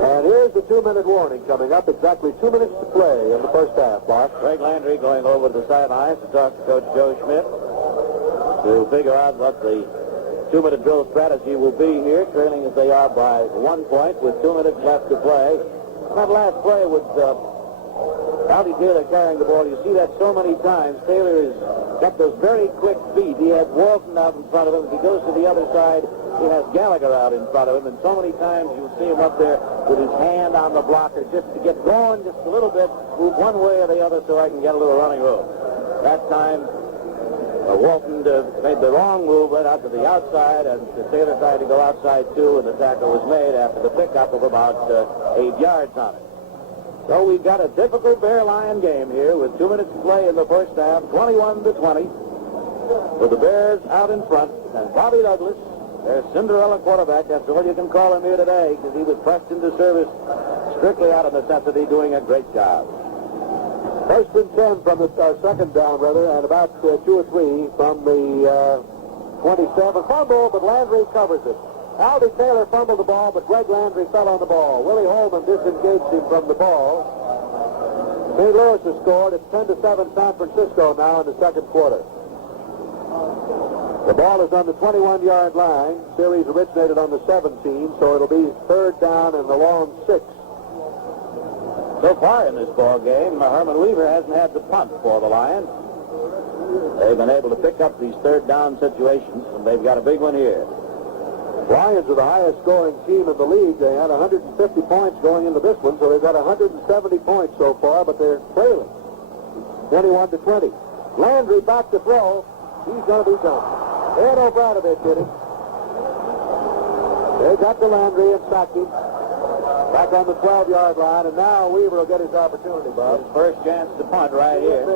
And here's the 2-minute warning coming up. Exactly 2 minutes to play in the first half, Bob. Greg Landry going over to the sidelines to talk to Coach Joe Schmidt to figure out what the 2-minute drill strategy will be here, trailing as they are by 1 point with 2 minutes left to play. That last play with Aldy Taylor carrying the ball, you see that so many times. Taylor has got those very quick feet. He has Walton out in front of him. If he goes to the other side, he has Gallagher out in front of him. And so many times you'll see him up there with his hand on the blocker just to get going just a little bit, move one way or the other so I can get a little running room. That time, Walton made the wrong move, went out to the outside, and Taylor tried to go outside too, and the tackle was made after the pickup of about 8 yards on it. So we've got a difficult Bear Lion game here with 2 minutes to play in the first half, 21-20, with the Bears out in front, and Bobby Douglas, their Cinderella quarterback, that's all you can call him here today, because he was pressed into service strictly out of necessity, doing a great job. 1st and 10 from the second down, rather, and about 2 or 3 from the 27. Fumble, but Landry covers it. Aldy Taylor fumbled the ball, but Greg Landry fell on the ball. Willie Holman disengaged him from the ball. St. Louis has scored. It's 10-7 San Francisco now in the second quarter. The ball is on the 21-yard line. Series originated on the 17, so it'll be 3rd down and a long 6. So far in this ball game, Herman Weaver hasn't had the punt for the Lions. They've been able to pick up these 3rd down situations, and they've got a big one here. Lions are the highest scoring team in the league. They had 150 points going into this one, so they've got 170 points so far, but they're trailing 21-20. Landry back to throw. He's going to be done. Ed Obradovic did it. They got to Landry and sacked him. Back on the 12-yard line, and now Weaver will get his opportunity, Bob. His first chance to punt right here.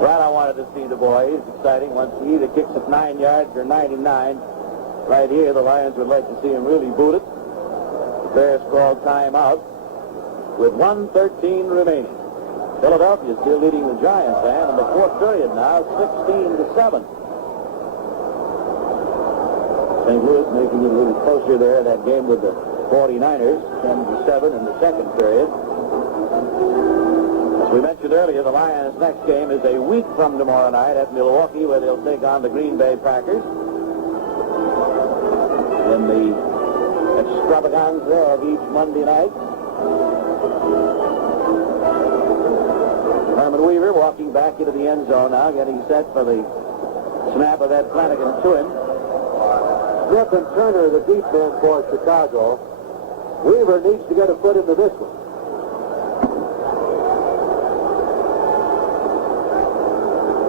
Well, I wanted to see the boy. He's exciting. Once he either kicks it 9 yards or 99. Right here, the Lions would like to see him really boot it. The Bears call timeout with 1:13 remaining. Philadelphia still leading the Giants, and in the fourth period now, 16-7. St. Louis making it a little closer there, that game with the 49ers, 10-7 in the second period. As we mentioned earlier, the Lions' next game is a week from tomorrow night at Milwaukee, where they'll take on the Green Bay Packers in the extravaganza of each Monday night. Herman Weaver walking back into the end zone now, getting set for the snap of that Flanagan to him. Smith and Turner, the deep men for Chicago. Weaver needs to get a foot into this one.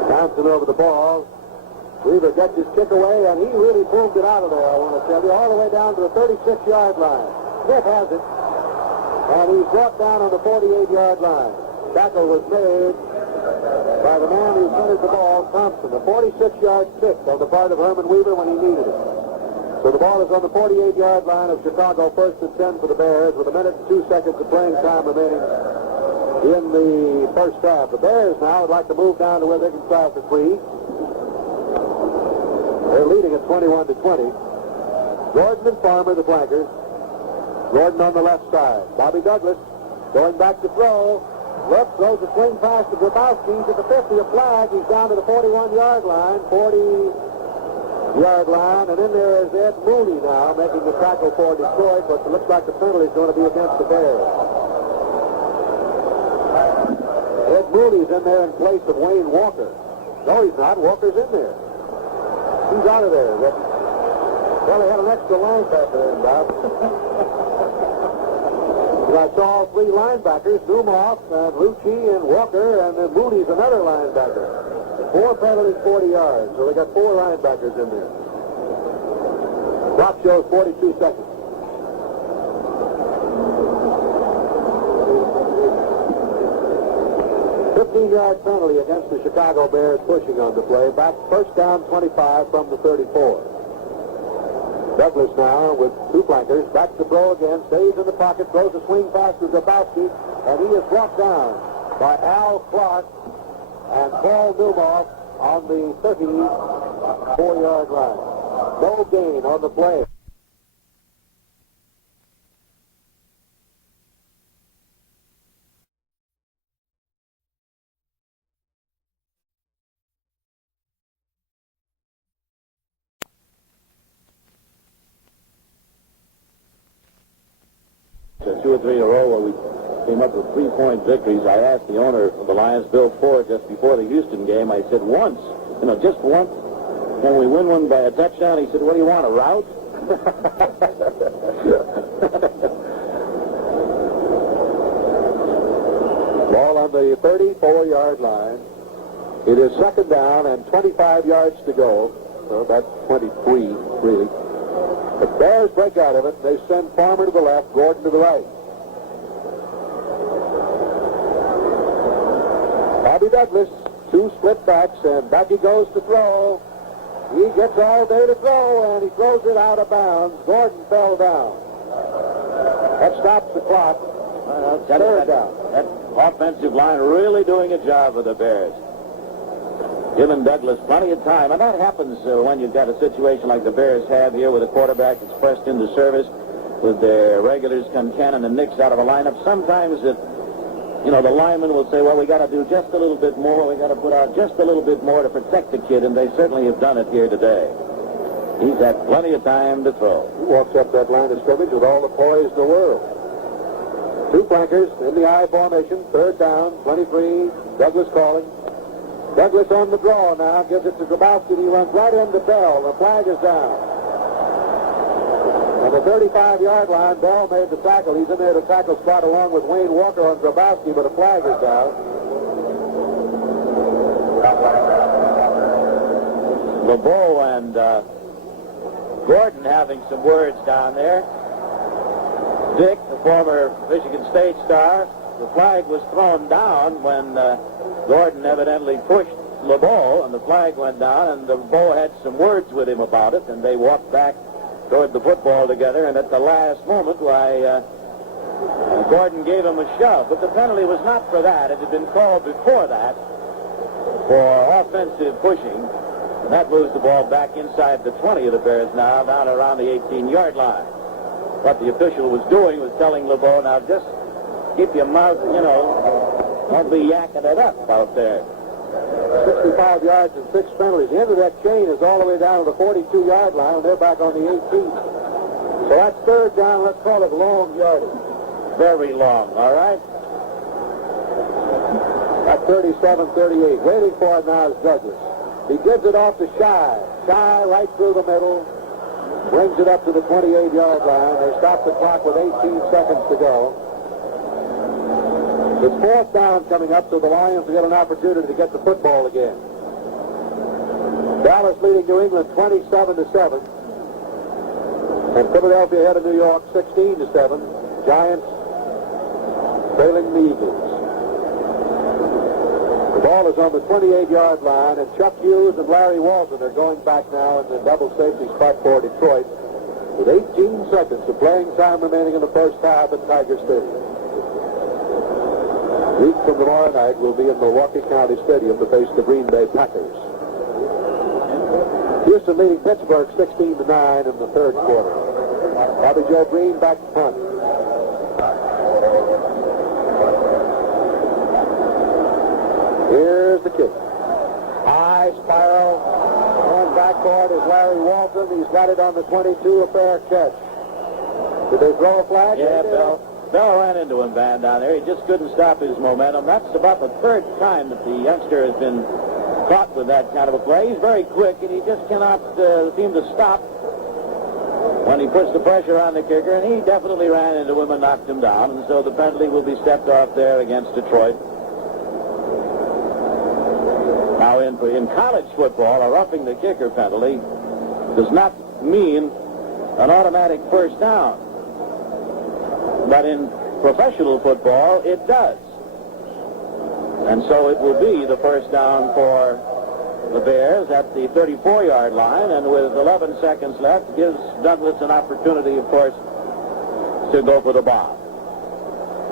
Johnson over the ball. Weaver gets his kick away, and he really boomed it out of there, I want to tell you, all the way down to the 36-yard line. Smith has it, and he's brought down on the 48-yard line. Tackle was made by the man who centered the ball, Thompson. A 46-yard kick on the part of Herman Weaver when he needed it. So the ball is on the 48-yard line of Chicago, 1st and 10 for the Bears, with 1 minute and 2 seconds of playing time remaining in the first half. The Bears now would like to move down to where they can try for 3. They're leading at 21-20. Gordon and Farmer, the flankers. Gordon on the left side. Bobby Douglas going back to throw. Left throws a swing pass to Grabowski. He's at the 50, a flag. He's down to the 41-yard line. 40-yard line. And in there is Ed Mooney now making the tackle for Detroit, but it looks like the penalty is going to be against the Bears. Ed Mooney's in there in place of Wayne Walker. No, he's not. Walker's in there. He's out of there. Well, they had an extra linebacker in, Bob. I saw all 3 linebackers, Dumoff and Lucci and Walker, and then Mooney's another linebacker. 4 penalties, 40 yards. So they got 4 linebackers in there. Clock shows 42 seconds. Yard penalty against the Chicago Bears pushing on the play. Back first down 25 from the 34. Douglas now with 2 flankers. Back to throw again. Stays in the pocket. Throws a swing pass to Grabowski. And he is brought down by Al Clark and Paul Newmoff on the 34-yard line. No gain on the play. So 2 or 3 in a row where we came up with 3-point victories. I asked the owner of the Lions, Bill Ford, just before the Houston game, I said, once, just once, can we win one by a touchdown? He said, what do you want, a rout? Ball on the 34-yard line. It is second down and 25 yards to go. So that's 23, really. The Bears break out of it. They send Farmer to the left, Gordon to the right. Bobby Douglas, 2 split backs, and back he goes to throw. He gets all day to throw, and he throws it out of bounds. Gordon fell down. That stops the clock. Third down. That offensive line really doing a job for the Bears. Giving Douglas plenty of time. And that happens when you've got a situation like the Bears have here with a quarterback that's pressed into service with their regulars come Cannon and Nix out of a lineup. Sometimes the linemen will say, well, we got to do just a little bit more. We got to put out just a little bit more to protect the kid, and they certainly have done it here today. He's had plenty of time to throw. He walks up that line of scrimmage with all the poise in the world. 2 flankers in the I formation. Third down, 23. Douglas calling. Douglas on the draw now, gives it to Grabowski. He runs right into Bell. The flag is down. On the 35-yard line, Bell made the tackle. He's in there to tackle spot along with Wayne Walker on Grabowski, but a flag is down. LeBeau and Gordon having some words down there. Dick, the former Michigan State star, the flag was thrown down when Gordon evidently pushed LeBeau, and the flag went down, and LeBeau had some words with him about it, and they walked back toward the football together, and at the last moment, Gordon gave him a shove. But the penalty was not for that. It had been called before that for offensive pushing, and that moves the ball back inside the 20 of the Bears now, down around the 18-yard line. What the official was doing was telling LeBeau, now just keep your mouth, don't be yakking it up out there. 65 yards and 6 penalties. The end of that chain is all the way down to the 42-yard line, and they're back on the 18. So that's third down. Let's call it long yardage. Very long, all right? At 37-38. Waiting for it now is Douglas. He gives it off to Shy. Shy right through the middle. Brings it up to the 28-yard line. They stop the clock with 18 seconds to go. It's fourth down coming up, so the Lions will get an opportunity to get the football again. Dallas leading New England 27-7. And Philadelphia ahead of New York 16-7. Giants trailing the Eagles. The ball is on the 28-yard line, and Chuck Hughes and Larry Walton are going back now in the double safety spot for Detroit with 18 seconds of playing time remaining in the first half at Tiger Stadium. A week from tomorrow night, we'll be in Milwaukee County Stadium to face the Green Bay Packers. Houston leading Pittsburgh 16-9 in the third quarter. Bobby Joe Green back to punt. Here's the kick. High spiral. Going backboard is Larry Walton. He's got it on the 22, a fair catch. Did they throw a flag? Yeah, Bell ran into him, Van, down there. He just couldn't stop his momentum. That's about the third time that the youngster has been caught with that kind of a play. He's very quick, and he just cannot seem to stop when he puts the pressure on the kicker, and he definitely ran into him and knocked him down, and so the penalty will be stepped off there against Detroit. Now, in college football, a roughing the kicker penalty does not mean an automatic first down. But in professional football, it does. And so it will be the first down for the Bears at the 34-yard line, and with 11 seconds left, gives Douglas an opportunity, of course, to go for the bomb.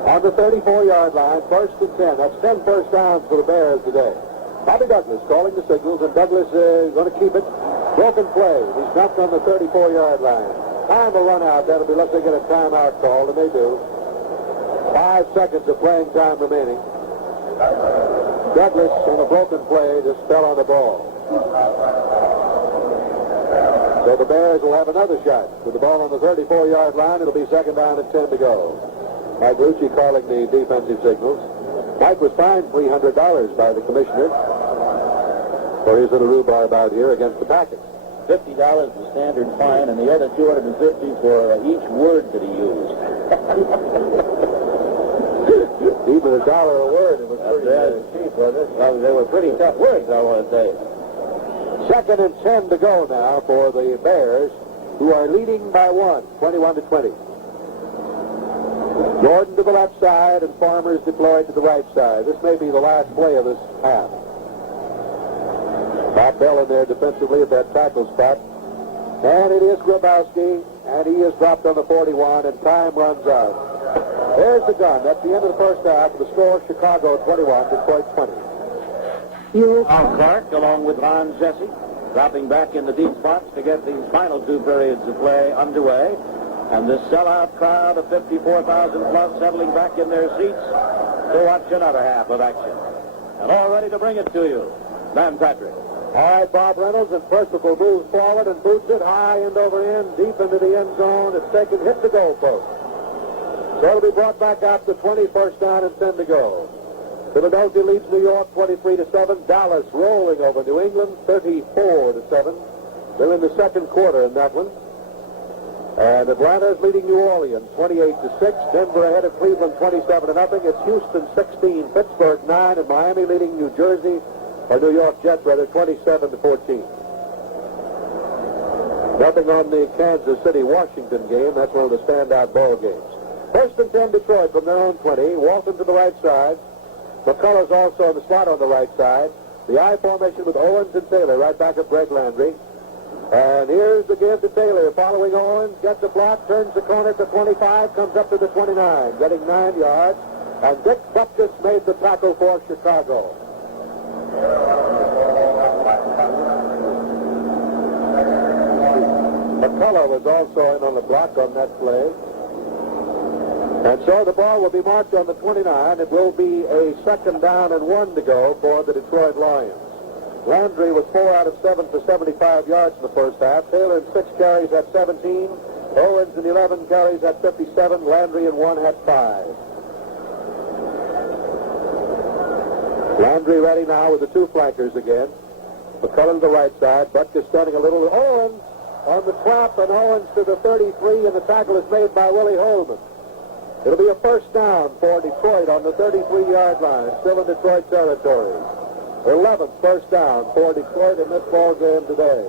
On the 34-yard line, first and 10. That's 10 first downs for the Bears today. Bobby Douglas calling the signals, and Douglas is going to keep it. Broken play. He's dumped on the 34-yard line. Time will run out. That'll be unless they get a timeout called, and they do. 5 seconds of playing time remaining. Douglas, on a broken play, just fell on the ball. So the Bears will have another shot. With the ball on the 34-yard line, it'll be second down and 10 to go. Mike Lucci calling the defensive signals. Mike was fined $300 by the commissioner for his little rhubarb out here against the Packers. $50 the standard fine, and the other $250 for each word that he used. Even $1 a word. It was pretty cheap, wasn't it? Well, they were pretty tough words, I want to say. Second and 10 to go now for the Bears, who are leading by 1, 21-20. Jordan to the left side and Farmers deployed to the right side. This may be the last play of this half. Bob Bell in there defensively at that tackle spot. And it is Grabowski, and he is dropped on the 41, and time runs out. There's the gun. That's the end of the first half. The score, Chicago 21, Detroit 20. Al Clark, along with Ron Jesse, dropping back in the deep spots to get these final 2 periods of play underway. And this sellout crowd of 54,000 plus settling back in their seats to watch another half of action. And all ready to bring it to you, Van Patrick. All right, Bob Reynolds, and Percival moves forward and boots it high end over end, deep into the end zone. It's taken, hit the goal post. So it'll be brought back out to 20, first down and 10 to go. Philadelphia leads New York 23-7. Dallas rolling over New England 34-7. They're in the second quarter in that one. And Atlanta's leading New Orleans 28-6. Denver ahead of Cleveland 27-0. It's Houston 16, Pittsburgh 9, and Miami leading New Jersey, or New York Jets rather, 27-14. Nothing on the Kansas City-Washington game. That's one of the standout ball games. First and 10, Detroit from their own 20. Walton to the right side. McCullough's also in the slot on the right side. The I formation with Owens and Taylor right back at Greg Landry. And here's the give to Taylor. Following Owens, gets a block, turns the corner to 25, comes up to the 29, getting 9 yards. And Dick Bupkis made the tackle for Chicago. McCullough was also in on the block on that play. And so the ball will be marked on the 29. It will be a second down and 1 to go for the Detroit Lions. Landry was 4 out of 7 for 75 yards in the first half. Taylor in 6 carries had 17. Owens in 11 carries had 57. Landry in 1 had 5. Landry ready now with the 2 flankers again. McCullough to the right side. Butkus standing a little. Owens on the trap, and Owens to the 33, and the tackle is made by Willie Holman. It'll be a first down for Detroit on the 33-yard line. Still in Detroit territory. 11th first down for Detroit in this ball game today.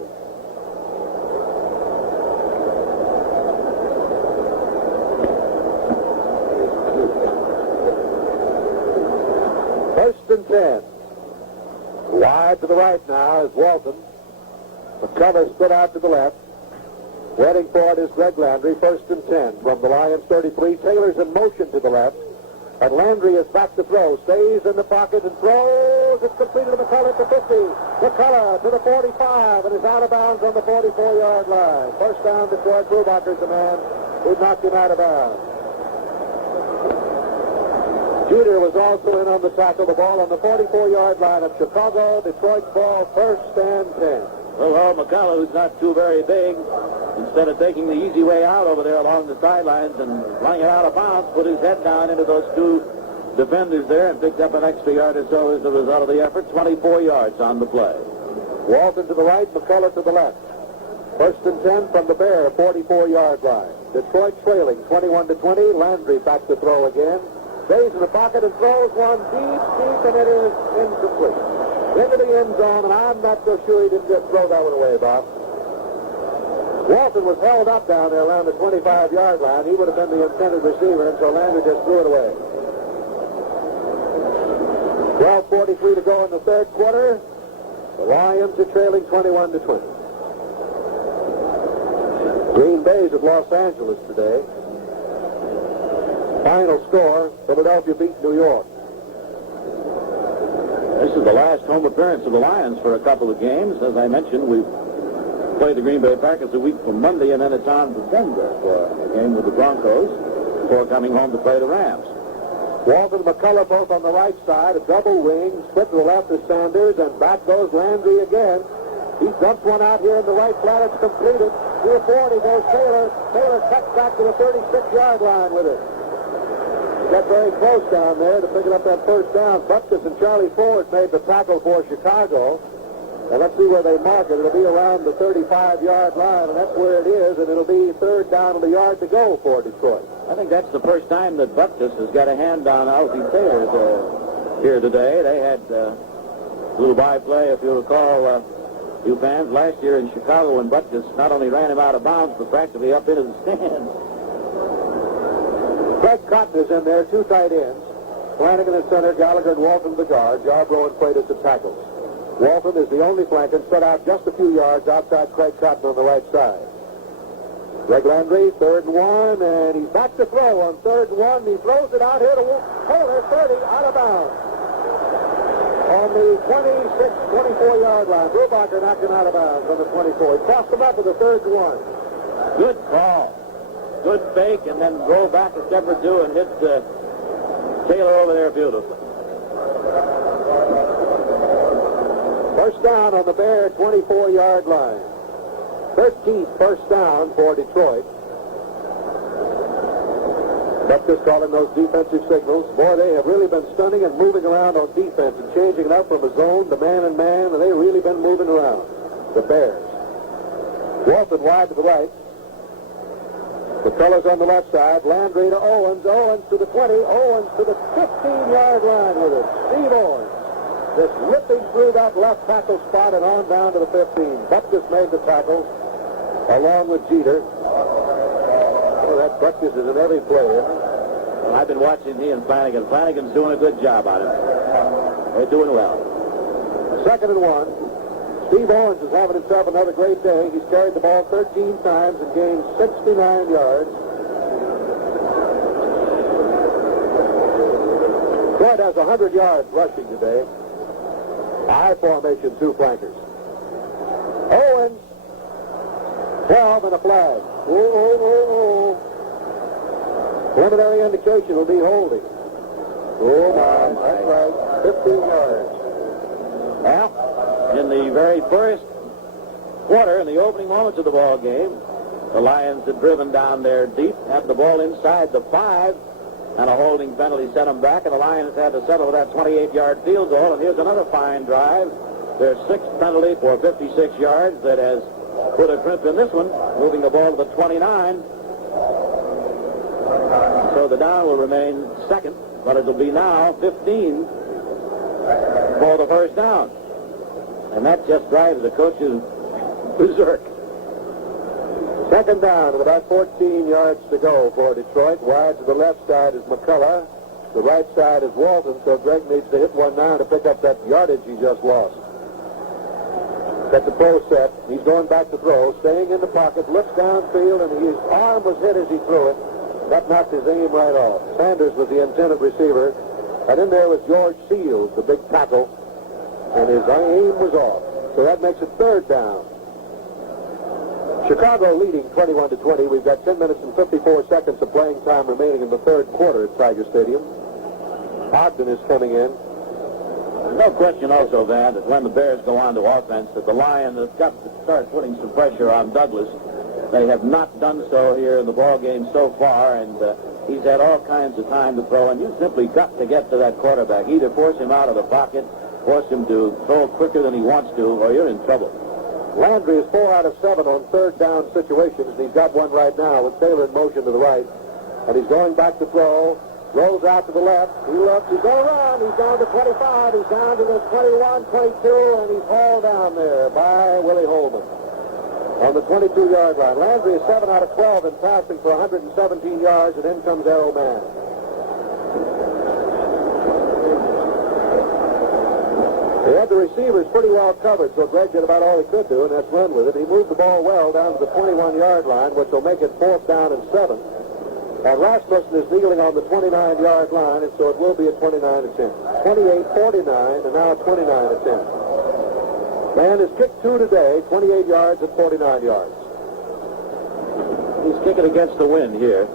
First and 10. Wide to the right now is Walton. McCullough split out to the left. Heading for it is Greg Landry. First and 10 from the Lions 33. Taylor's in motion to the left. And Landry is back to throw. Stays in the pocket and throws. It's completed to McCullough at the 50. McCullough to the 45 and is out of bounds on the 44-yard line. First down, Detroit. Brubacher's the man who knocked him out of bounds. Jeter was also in on the tackle. The ball on the 44-yard line of Chicago. Detroit's ball, first and 10. Well, McCullough, who's not too very big, instead of taking the easy way out over there along the sidelines and running it out of bounds, put his head down into those 2 defenders there and picked up an extra yard or so as a result of the effort. 24 yards on the play. Walton to the right, McCullough to the left. First and 10 from the Bear 44-yard line. Detroit trailing 21-20. Landry back to throw again. Stays in the pocket and throws one deep, and it is incomplete. Into the end zone, and I'm not so sure he didn't just throw that one away, Bob. Walton was held up down there around the 25-yard line. He would have been the intended receiver, and so Landry just threw it away. 12:43 to go in the third quarter. The Lions are trailing 21-20. Green Bay's at Los Angeles today. Final score, Philadelphia beat New York. This is the last home appearance of the Lions for a couple of games. As I mentioned, we played the Green Bay Packers a week from Monday, and then it's on to Denver for a game with the Broncos before coming home to play the Rams. Walton and McCullough both on the right side, a double wing, split to the left is Sanders, and back goes Landry again. He dumps one out here in the right flat. It's completed. Near 40 goes Taylor. Taylor cuts back to the 36-yard line with it. Got very close down there to picking up that first down. Bupkis and Charlie Ford made the tackle for Chicago. And let's see where they mark it. It'll be around the 35-yard line, and that's where it is, and it'll be third down and a yard to go for Detroit. I think that's the first time that Bupkis has got a hand on Alfie Taylor here today. They had a little by-play, if you recall, you fans, last year in Chicago when Bupkis not only ran him out of bounds, but practically up into the stands. Greg Cotton is in there, 2 tight ends. Flanagan at center, Gallagher and Walton the guard. Yarbrough and Quaid at the tackles. Walton is the only flank and set out just a few yards outside Craig Cotton on the right side. Greg Landry, 3rd and 1, and he's back to throw on 3rd and 1. He throws it out here to Taylor, 30, out of bounds. On the 26, 24-yard line. Brubacher knocked him out of bounds on the 24. He crossed him up with a 3rd and 1. Good call. Good fake, and then roll back a step or 2 and hit Taylor over there beautifully. First down on the Bear 24-yard line. 13th first down for Detroit. Bupkis calling those defensive signals. Boy, they have really been stunning and moving around on defense and changing it up from a zone to man and man, and they've really been moving around. The Bears. Walton wide to the right. The fellas on the left side. Landry to Owens. Owens to the 20. Owens to the 15-yard line with it. Steve Owens just ripping through that left tackle spot and on down to the 15. Bupkis made the tackle along with Jeter. Oh, that Bupkis is in every play. Well, I've been watching he and Flanagan. Flanagan's doing a good job on it. They're doing well. 2nd and 1. Steve Owens is having himself another great day. He's carried the ball 13 times and gained 69 yards. Detroit has 100 yards rushing today. I formation, 2 flankers. Owens, 12 and a flag. Preliminary indication will be holding. Oh, my. That's right. 15 yards. Well, in the very first quarter, in the opening moments of the ball game, the Lions had driven down there deep, had the ball inside the 5, and a holding penalty sent them back, and the Lions had to settle with that 28-yard field goal. And here's another fine drive. Their 6th penalty for 56 yards that has put a crimp in this one, moving the ball to the 29. So the down will remain 2nd, but it'll be now 15 for the first down. And that just drives the coaches berserk. 2nd down with about 14 yards to go for Detroit. Wide to the left side is McCullough. The right side is Walton, so Greg needs to hit one now to pick up that yardage he just lost. Got the pro set. He's going back to throw, staying in the pocket, looks downfield, and his arm was hit as he threw it. That knocked his aim right off. Sanders was the intended receiver, and in there was George Seals, the big tackle, and his aim was off. So that makes it 3rd down. Chicago leading 21-20. We've got 10 minutes and 54 seconds of playing time remaining in the 3rd quarter at Tiger Stadium. Ogden is coming in. No question also, Van, that when the Bears go on to offense, that the Lions have got to start putting some pressure on Douglas. They have not done so here in the ball game so far, and he's had all kinds of time to throw, and you simply got to get to that quarterback. Either force him out of the pocket, force him to throw quicker than he wants to, or you're in trouble. Landry is 4 out of 7 on 3rd down situations, and he's got one right now with Taylor in motion to the right. And he's going back to throw. Rolls out to the left. He looks. He's going to run. He's down to 25. He's down to the 21, 22, and he's hauled down there by Willie Holman on the 22-yard line. Landry is 7 out of 12 in passing for 117 yards, and in comes Errol Mann. He had the receivers pretty well covered, so Greg did about all he could do, and that's run with it. He moved the ball well down to the 21-yard line, which will make it 4th down and 7. And Rasmussen is kneeling on the 29-yard line, and so it will be a 29 attempt. 28-49, and now a 29 attempt. Man has kicked 2 today, 28 yards and 49 yards. He's kicking against the wind here.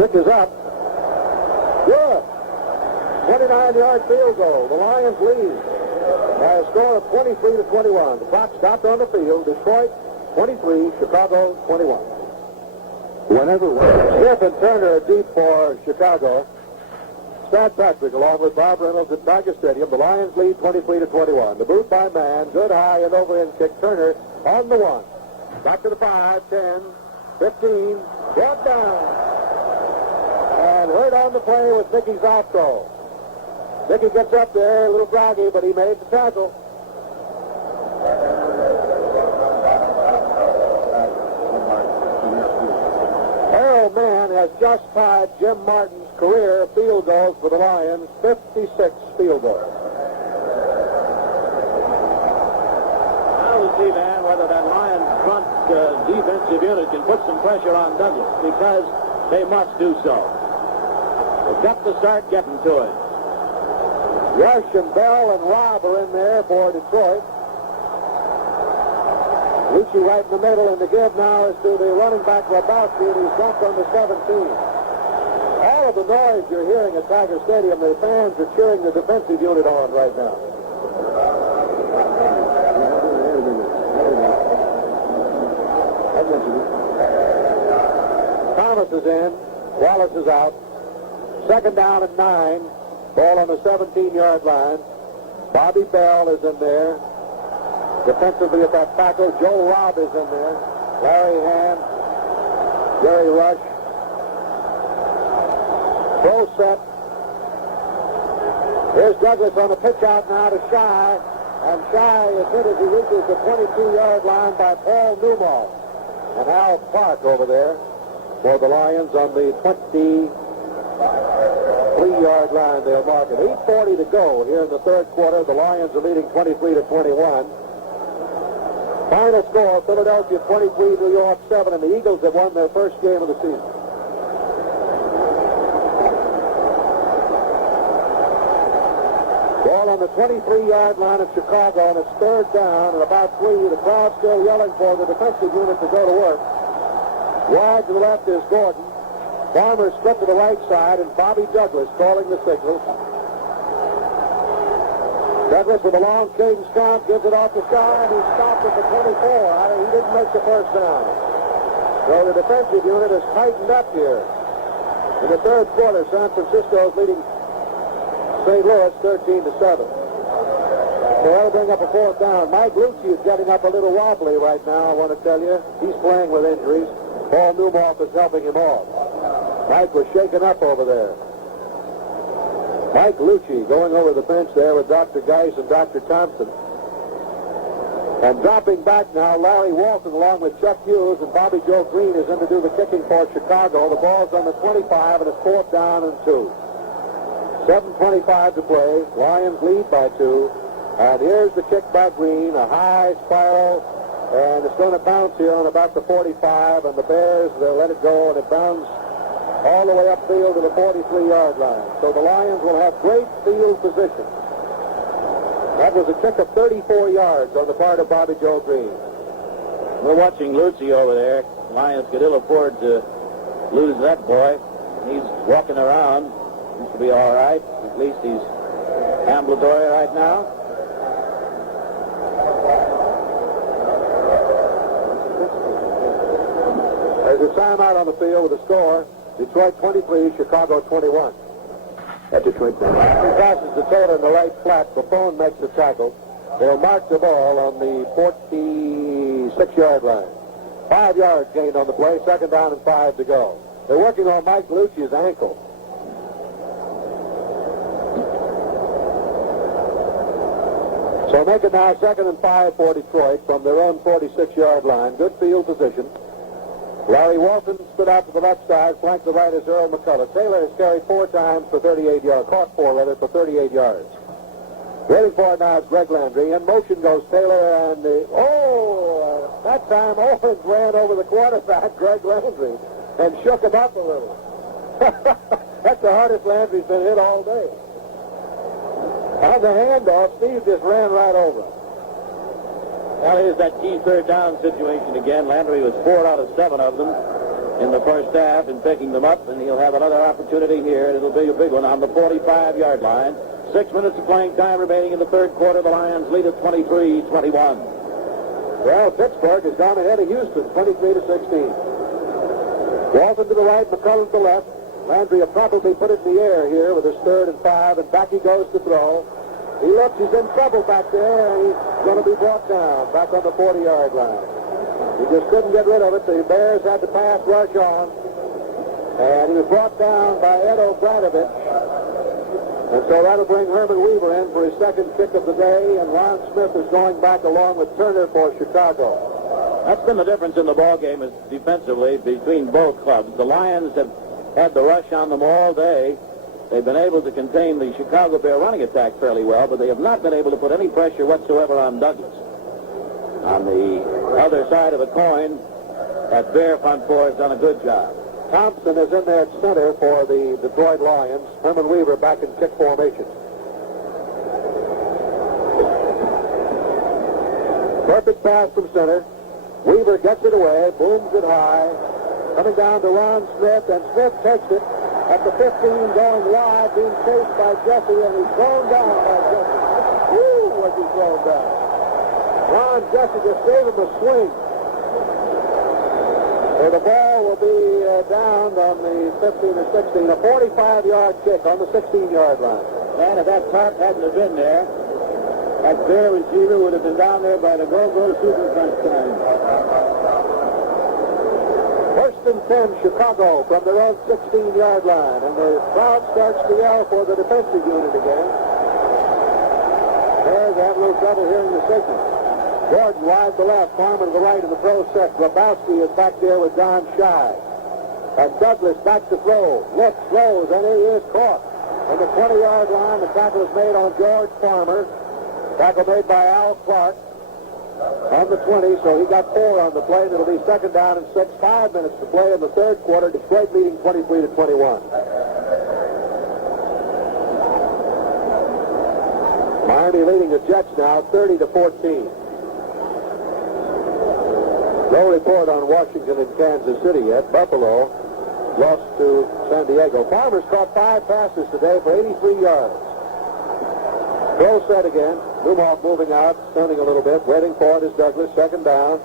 Kick is up. Good. 29-yard field goal. The Lions lead by a score of 23-21. The clock stopped on the field. Detroit 23, Chicago 21. Smith and Turner are deep for Chicago. Stan Patrick along with Bob Reynolds at Tiger Stadium. The Lions lead 23-21. The boot by Mann. Good high and over end kick. Turner on the 1. Back to the 5, 10, 15. Brought down. And hurt on the play with Mickey's off throw. Mickey gets up there, a little groggy, but he made the tackle. Errol Mann has just tied Jim Martin's career field goals for the Lions, 56 field goals. Now we'll see, Van, whether that Lions front defensive unit can put some pressure on Douglas, because they must do so. They've got to start getting to it. Rush and Bell and Robb are in there for Detroit. Lucci right in the middle, and the give now is to the running back Rabowski, and he's bumped on the 17. All of the noise you're hearing at Tiger Stadium, the fans are cheering the defensive unit on right now. Thomas is in. Wallace is out. 2nd down and 9. Ball on the 17-yard line. Bobby Bell is in there. Defensively at that tackle, Joe Robb is in there. Larry Hand, Jerry Rush. Pro set. Here's Douglas on the pitch out now to Shy. And Shy is hit as he reaches the 22-yard line by Paul Newmall. And Al Park over there. for the Lions on the 23-yard line. They'll mark it. 8:40 to go here in the third quarter. The Lions are leading 23-21. Final score, Philadelphia 23, New York 7, and the Eagles have won their first game of the season. Ball on the 23-yard line of Chicago, and it's third down and about 3. The crowd still yelling for the defensive unit to go to work. Wide to the left is Gordon. Farmer split to the right side, and Bobby Douglas calling the signals. Douglas with a long cadence count, gives it off the side. He stopped at the 24. He didn't make the first down. So the defensive unit has tightened up here. In the third quarter, San Francisco is leading St. Louis 13-7. So that'll bring up a fourth down. Mike Lucci is getting up a little wobbly right now, I want to tell you. He's playing with injuries. Paul Newmoff is helping him off. Mike was shaken up over there. Mike Lucci going over the bench there with Dr. Geis and Dr. Thompson. And dropping back now, Larry Walton along with Chuck Hughes, and Bobby Joe Green is in to do the kicking for Chicago. The ball's on the 25, and it's fourth down and 2. 7:25 to play. Lions lead by 2. And here's the kick by Green, a high spiral, and it's going to bounce here on about the 45, and the Bears, they'll let it go, and it bounces all the way upfield to the 43-yard line. So the Lions will have great field position. That was a kick of 34 yards on the part of Bobby Joe Green. We're watching Lucci over there. Lions could ill afford to lose that boy. He's walking around. Seems to be all right. At least he's ambulatory right now. There's a timeout on the field with a score. Detroit 23, Chicago 21. At Detroit. He passes the total in the right flat. Buffon makes the tackle. They'll mark the ball on the 46-yard line. 5 yards gained on the play. Second down and 5 to go. They're working on Mike Lucci's ankle. So make it now 2nd and 5 for Detroit from their own 46-yard line. Good field position. Larry Walton stood out to the left side. Flank the right is Earl McCullough. Taylor has carried 4 times for 38 yards. Caught 4 rather for 38 yards. Waiting for it now is Greg Landry. In motion goes Taylor, and that time Owens ran over the quarterback, Greg Landry, and shook him up a little. That's the hardest Landry's been hit all day. On the handoff, Steve just ran right over him. Well, here's that key third down situation again. Landry was 4 out of 7 of them in the first half in picking them up, and he'll have another opportunity here, and it'll be a big one on the 45-yard line. 6 minutes of playing time remaining in the third quarter. The Lions lead at 23-21. Well, Pittsburgh has gone ahead of Houston, 23-16. Walton to the right, McCullough to the left. Landry will probably put it in the air here with his 3rd and 5, and back he goes to throw. He looks, he's in trouble back there, and he's going to be brought down back on the 40-yard line. He just couldn't get rid of it. The Bears had the pass rush on, and he was brought down by Ed O'Bradovich. And so that'll bring Herman Weaver in for his second kick of the day, and Ron Smith is going back along with Turner for Chicago. That's been the difference in the ball game is defensively between both clubs. The Lions have had the rush on them all day. They've been able to contain the Chicago Bear running attack fairly well, but they have not been able to put any pressure whatsoever on Douglas. On the other side of the coin, that Bear front four has done a good job. Thompson is in there at center for the Detroit Lions. Herman Weaver back in kick formation. Perfect pass from center. Weaver gets it away, booms it high. Coming down to Ron Smith, and Smith takes it at the 15, going wide, being chased by Jesse, and he's thrown down by Jesse. Woo, was he thrown down. Ron Jesse just gave him a swing. So the ball will be down on the 15 or 16, a 45-yard kick on the 16-yard line. And if that top hadn't have been there, that Bear receiver would have been down there by the go-go super crunch time. First and 10, Chicago from their own 16-yard line, and the crowd starts to yell for the defensive unit again. Bears have a little trouble hearing the signal. Gordon wide to the left, Farmer to the right in the pro set. Grabowski is back there with Don Scheid. And Douglas back to throw. Looks, throws, and he is caught. On the 20-yard line, the tackle is made on George Farmer. Tackle made by Al Clark on the 20, so he got 4 on the play. It'll be second down and 6. 5 minutes to play in the third quarter. Detroit leading 23-21. Miami leading the Jets now 30-14. No report on Washington and Kansas City yet. Buffalo lost to San Diego. Farmer's caught 5 passes today for 83 yards. Throw set again. Lumoff moving out, turning a little bit. Waiting for it is Douglas, second down.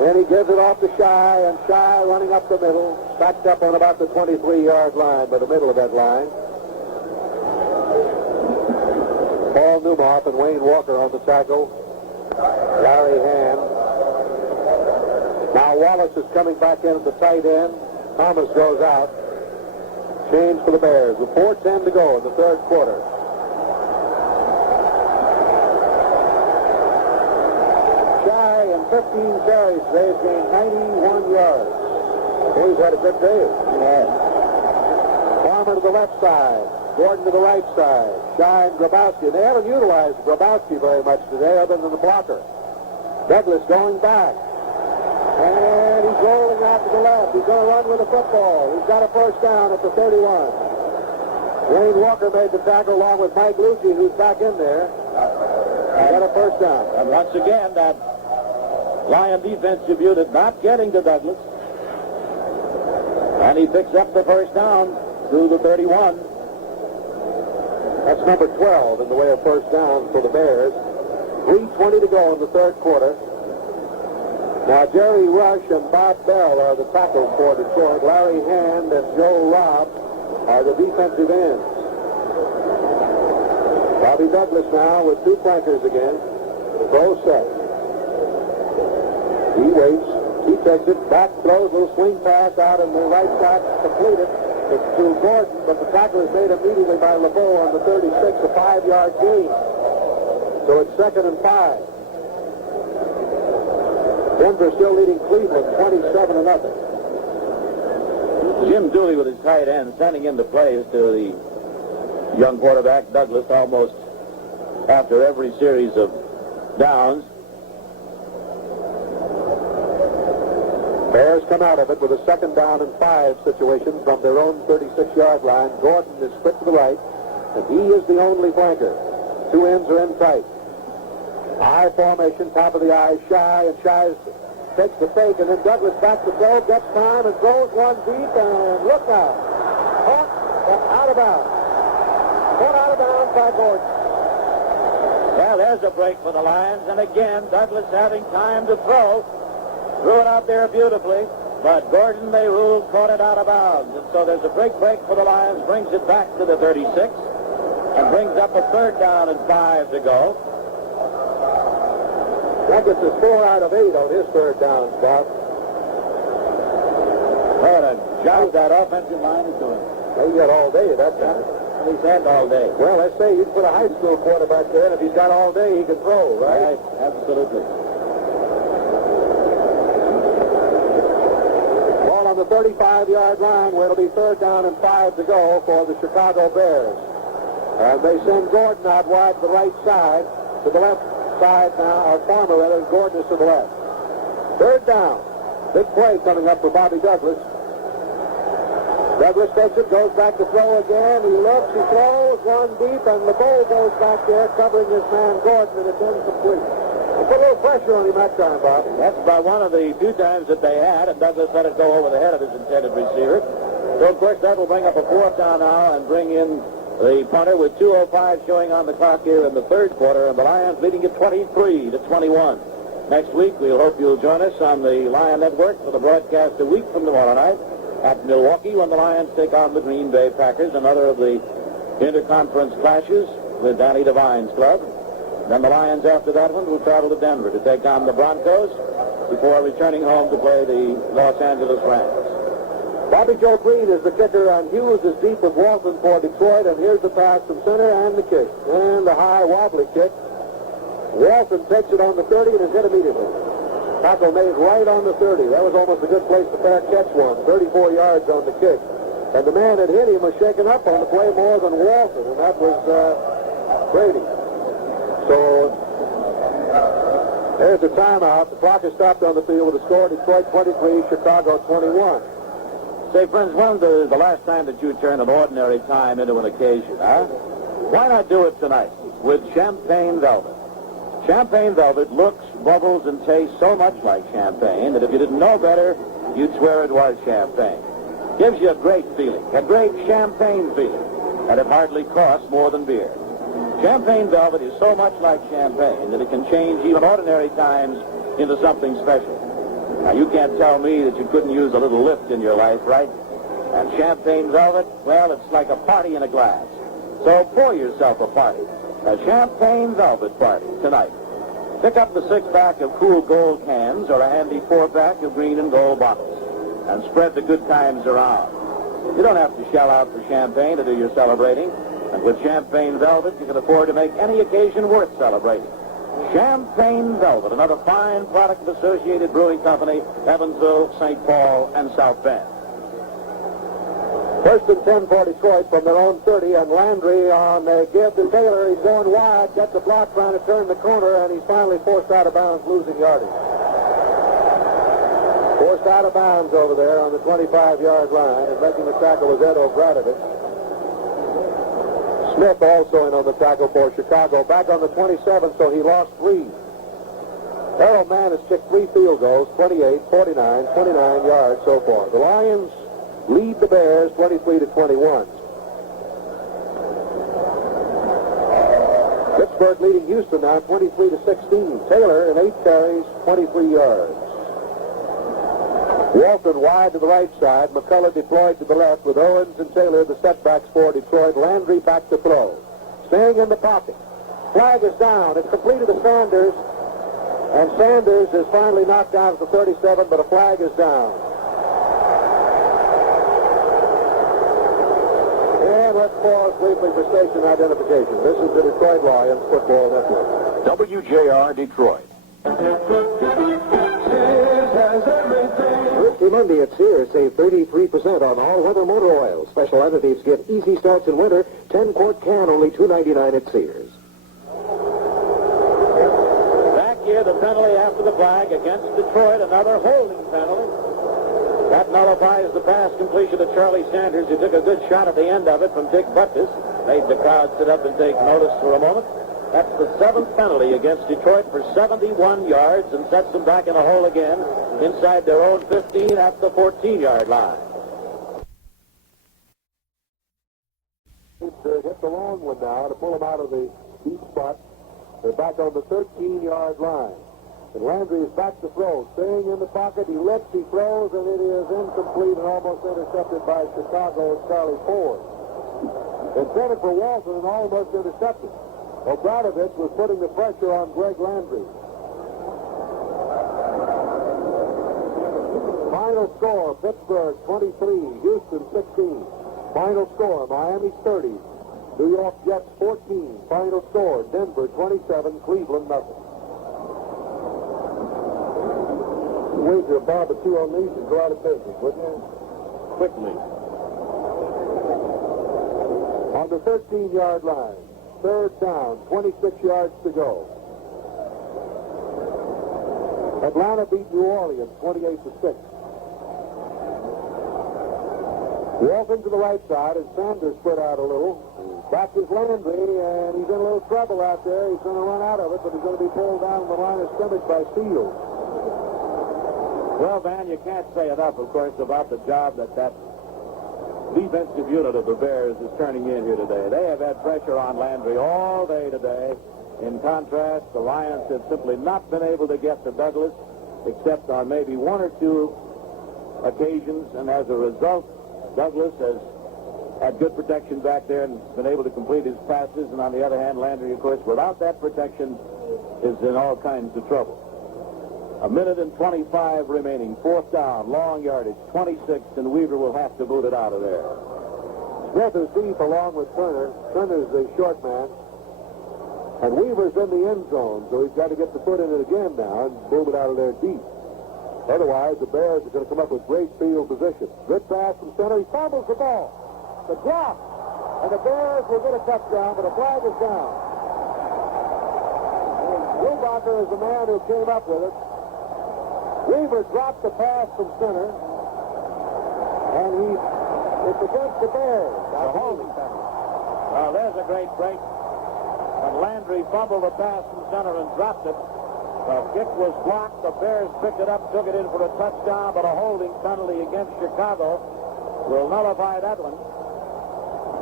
And he gives it off to Shy, and Shy running up the middle. Backed up on about the 23-yard line, by the middle of that line. Paul Newmoff and Wayne Walker on the tackle. Larry Hand. Now Wallace is coming back in at the tight end. Thomas goes out. Change for the Bears with 4:10 to go in the third quarter. Shy in 15 carries today has gained 91 yards. Oh, he's had a good day. Yeah. Farmer to the left side. Gordon to the right side. Shy and Grabowski. They haven't utilized Grabowski very much today other than the blocker. Douglas going back. And he's rolling out to the left. He's going to run with the football. He's got a first down at the 31. Wayne Walker made the tackle along with Mike Lucci, who's back in there. He got a first down. And once again, that Lion defensive unit not getting to Douglas. And he picks up the first down through the 31. That's number 12 in the way of first down for the Bears. 3:20 to go in the third quarter. Now, Jerry Rush and Bob Bell are the tackles for Detroit. Larry Hand and Joe Robb are the defensive ends. Bobby Douglas now with 2 flankers again. Throw set. He waits. He takes it. Back throws. Little swing pass out in the right side. Completed. It's to Gordon, but the tackle is made immediately by LeBeau on the 36, a 5-yard gain. So it's 2nd and 5. Denver still leading Cleveland 27-0. Jim Dooley with his tight end sending in the plays to the young quarterback Douglas almost after every series of downs. Bears come out of it with a 2nd down and 5 situation from their own 36-yard line. Gordon is split to the right, and he is the only flanker. 2 ends are in tight. I formation, top of the eye, Shy, and Shy takes the fake, and then Douglas back to throw, gets time, and throws one deep, and look out. Caught, but out of bounds. Caught out of bounds by Gordon. Well, there's a break for the Lions, and again, Douglas having time to throw. Threw it out there beautifully, but Gordon, they ruled, caught it out of bounds. And so there's a break for the Lions, brings it back to the 36, and brings up a 3rd down and 5 to go. Douglas is 4 out of 8 on his 3rd down, Bob. What a job that offensive line is doing. He got all day at that time. He's had all day. Well, let's say you'd put a high school quarterback there, and if he's got all day, he can throw, right? Right, absolutely. Ball on the 35-yard line, where it'll be 3rd down and 5 to go for the Chicago Bears. And they send Gordon out wide to the right side, to the left side now, or Farmer rather, Gordon is to the left. 3rd down. Big play coming up for Bobby Douglas. Douglas takes it, goes back to throw again. He looks, he throws, one deep, and LeBeau goes back there covering his man Gordon, and it's incomplete. They put a little pressure on him that time, Bob. That's by one of the few times that they had, and Douglas let it go over the head of his intended receiver. So, of course, that will bring up a 4th down now and bring in the punter with 2:05 showing on the clock here in the third quarter, and the Lions leading it 23-21. Next week, we hope you'll join us on the Lion Network for the broadcast a week from tomorrow night at Milwaukee when the Lions take on the Green Bay Packers, another of the interconference clashes with Danny Devine's club. Then the Lions, after that one, will travel to Denver to take on the Broncos before returning home to play the Los Angeles Rams. Bobby Joe Green is the kicker, and Hughes is deep with Walton for Detroit, and here's the pass from center and the kick. And the high wobbly kick. Walton takes it on the 30 and is hit immediately. Tackle made right on the 30. That was almost a good place to fair catch one. 34 yards on the kick. And the man that hit him was shaken up on the play more than Walton, and that was Brady. So there's the timeout. The clock is stopped on the field with a score: Detroit 23, Chicago 21. Say, friends, when's the last time that you turned an ordinary time into an occasion, huh? Why not do it tonight with Champagne Velvet? Champagne Velvet looks, bubbles, and tastes so much like champagne that if you didn't know better, you'd swear it was champagne. Gives you a great feeling, a great champagne feeling, and it hardly costs more than beer. Champagne Velvet is so much like champagne that it can change even ordinary times into something special. Now, you can't tell me that you couldn't use a little lift in your life, right? And Champagne Velvet, well, it's like a party in a glass. So pour yourself a party. A Champagne Velvet party tonight. Pick up the 6-pack of cool gold cans or a handy 4-pack of green and gold bottles and spread the good times around. You don't have to shell out for champagne to do your celebrating. And with Champagne Velvet, you can afford to make any occasion worth celebrating. Champagne Velvet, another fine product of Associated Brewing Company, Evansville, St. Paul, and South Bend. First and 10 for Detroit from their own 30, and Landry on a give to Taylor. He's going wide, gets the block trying to turn the corner, and he's finally forced out of bounds, losing yardage. Forced out of bounds over there on the 25-yard line, and making the tackle was Ed O'Bradovich. Smith also in on the tackle for Chicago. Back on the 27, so he lost 3. Harold Mann has kicked 3 field goals, 28, 49, 29 yards so far. The Lions lead the Bears 23-21. Pittsburgh leading Houston now 23-16. Taylor in 8 carries, 23 yards. Walton wide to the right side. McCullough deployed to the left with Owens and Taylor, the setbacks for Detroit. Landry back to throw. Staying in the pocket. Flag is down. It's completed to Sanders. And Sanders is finally knocked down at the 37, but a flag is down. And let's pause briefly for station identification. This is the Detroit Lions Football Network. WJR Detroit. Thrifty Monday at Sears. Save 33% on all weather motor oil. Special additives give easy starts in winter. 10-quart can, only $2.99 at Sears. Back here, the penalty after the flag against Detroit. Another holding penalty. That nullifies the pass completion to Charlie Sanders, who took a good shot at the end of it from Dick Butkus. Made the crowd sit up and take notice for a moment. That's the 7th penalty against Detroit for 71 yards and sets them back in a hole again inside their own 15 at the 14-yard line. Hit the long one now to pull them out of the deep spot. They're back on the 13-yard line. And Landry is back to throw. Staying in the pocket, he lifts, he throws, and it is incomplete and almost intercepted by Chicago's Charlie Ford. Intended for Walton and almost intercepted. O'Bradovich was putting the pressure on Greg Landry. Final score, Pittsburgh 23, Houston 16. Final score, Miami 30, New York Jets 14. Final score, Denver 27, Cleveland nothing. Wager Bob at 2 on these and go out of business, wouldn't you? Quickly. On the 13-yard line. 3rd down, 26 yards to go. Atlanta beat New Orleans 28-6. Walton to the right side, and Sanders spread out a little. Back is Landry, and he's in a little trouble out there. He's going to run out of it, but he's going to be pulled down the line of scrimmage by Fields. Well, Van, you can't say enough, of course, about the job that defensive unit of the Bears is turning in here today. They have had pressure on Landry all day today. In contrast, the Lions have simply not been able to get to Douglas except on maybe 1 or 2 occasions, and as a result, Douglas has had good protection back there and been able to complete his passes, and on the other hand, Landry, of course, without that protection, is in all kinds of trouble. 1 minute and 25 remaining. 4th down, long yardage, 26, and Weaver will have to boot it out of there. Smith is deep along with Turner. Turner's the short man. And Weaver's in the end zone, so he's got to get the foot in it again now and move it out of there deep. Otherwise, the Bears are going to come up with great field position. Good pass from center. He fumbles the ball. The drop. And the Bears will get a touchdown, but a flag is down. Brubacher is the man who came up with it. Weaver dropped the pass from center. And it's against the Bears. A holding penalty. Well, there's a great break. When Landry fumbled the pass from center and dropped it, the kick was blocked. The Bears picked it up, took it in for a touchdown, but a holding penalty against Chicago will nullify that one.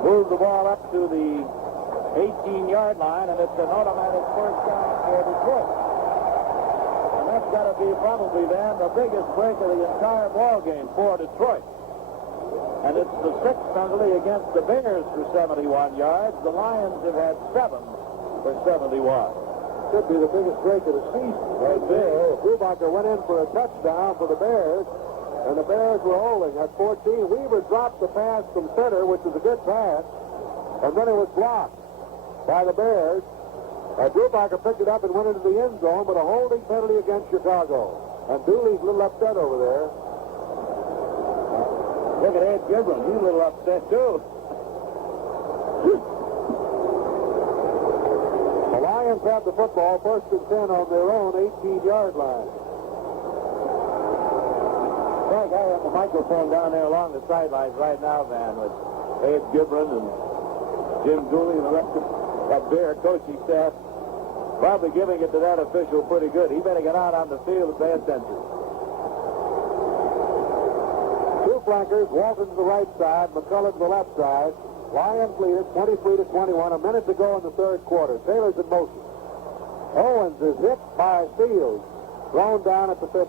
Move the ball up to the 18-yard line, and it's an automatic first down for Detroit. And that's got to be probably then the biggest break of the entire ball game for Detroit. And it's the sixth penalty against the Bears for 71 yards. The Lions have had 7 for 71. Could be the biggest break of the season. Right there. Brubacher went in for a touchdown for the Bears, and the Bears were holding at 14. Weaver dropped the pass from center, which was a good pass, and then it was blocked by the Bears. Brubacher picked it up and went into the end zone, but a holding penalty against Chicago. And Dooley's a little upset over there. Look at Ed Gibran. He's a little upset, too. The Lions have the football, 1st and 10 on their own 18-yard line. Frank, I have the microphone down there along the sidelines right now, Van, with Ed Gibran and Jim Dooley and the rest of that Bear coaching staff. Probably giving it to that official pretty good. He better get out on the field and pay attention. Two flankers, Walton to the right side, McCullough to the left side. Lions lead it 23-21. A minute to go in the third quarter. Taylor's in motion. Owens is hit by Fields, thrown down at the 15.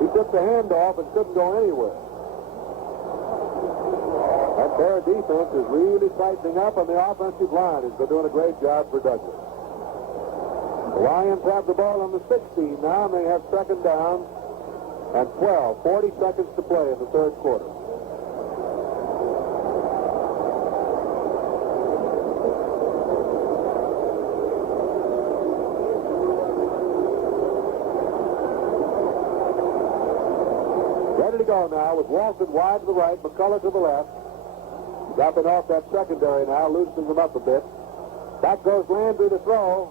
He took the handoff and couldn't go anywhere. That Bear defense is really tightening up, and the offensive line has been doing a great job for Douglas. The Lions have the ball on the 16 now, and they have second down and 12. 40 seconds to play in the third quarter. Ready to go now with Walton wide to the right, McCullough to the left. Dropping off that secondary now, loosening them up a bit. Back goes Landry to throw.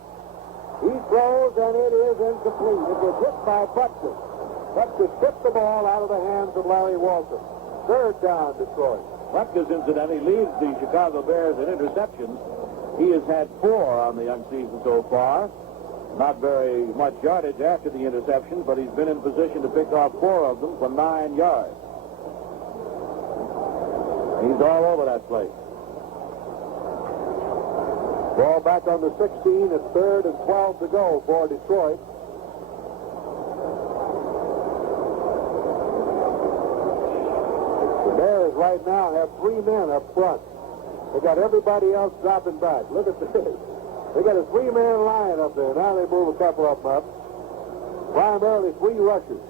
He throws, and it is incomplete. It was hit by Butkus. Butkus took the ball out of the hands of Larry Walton. Third down, Detroit. Butkus, incidentally, leads the Chicago Bears in interceptions. He has had 4 on the young season so far. Not very much yardage after the interception, but he's been in position to pick off 4 of them for 9 yards. He's all over that place. Ball back on the 16. It's 3rd and 12 to go for Detroit. The Bears right now have 3 men up front. They got everybody else dropping back. Look at this. They got a 3-man line up there. Now they move a couple of them up. Primarily 3 rushers.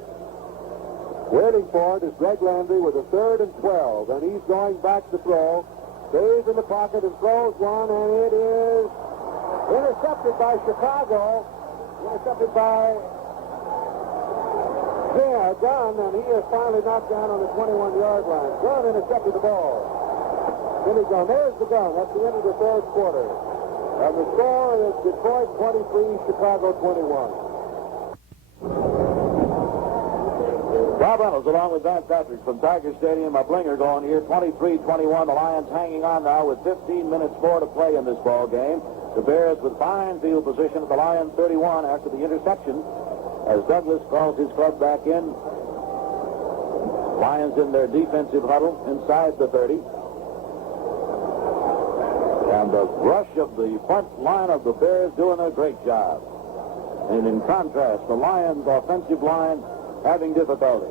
Waiting for it is Greg Landry with a 3rd and 12, and he's going back to throw. Stays in the pocket and throws one, and it is intercepted by Chicago. Intercepted by Gunn, and he is finally knocked down on the 21-yard line. Gunn intercepted the ball. Then he's gone. There's the gun. That's the end of the third quarter. And the score is Detroit 23, Chicago 21. Bob Reynolds along with Van Patrick from Tiger Stadium. A blinger going here, 23-21. The Lions hanging on now with 15 minutes more to play in this ball game. The Bears with fine field position at the Lions 31 after the interception as Douglas calls his club back in. Lions in their defensive huddle inside the 30. And the rush of the front line of the Bears doing a great job. And in contrast, the Lions' offensive line having difficulty.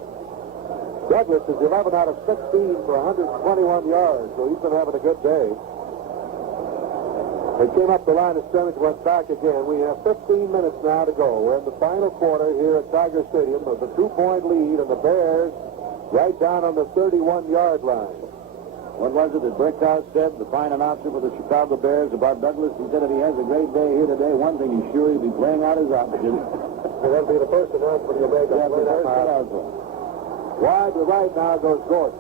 Douglas is 11 out of 16 for 121 yards, so he's been having a good day. They came up the line of scrimmage, went back again. We have 15 minutes now to go. We're in the final quarter here at Tiger Stadium with a 2-point lead, and the Bears right down on the 31-yard line. What was it that Brickhouse said, the fine announcer for the Chicago Bears, about Douglas? He said if he has a great day here today, one thing he's sure he'll be playing out his option. That'll be the first announcement you'll make. That's the first announcement. Wide to right now goes Gordon.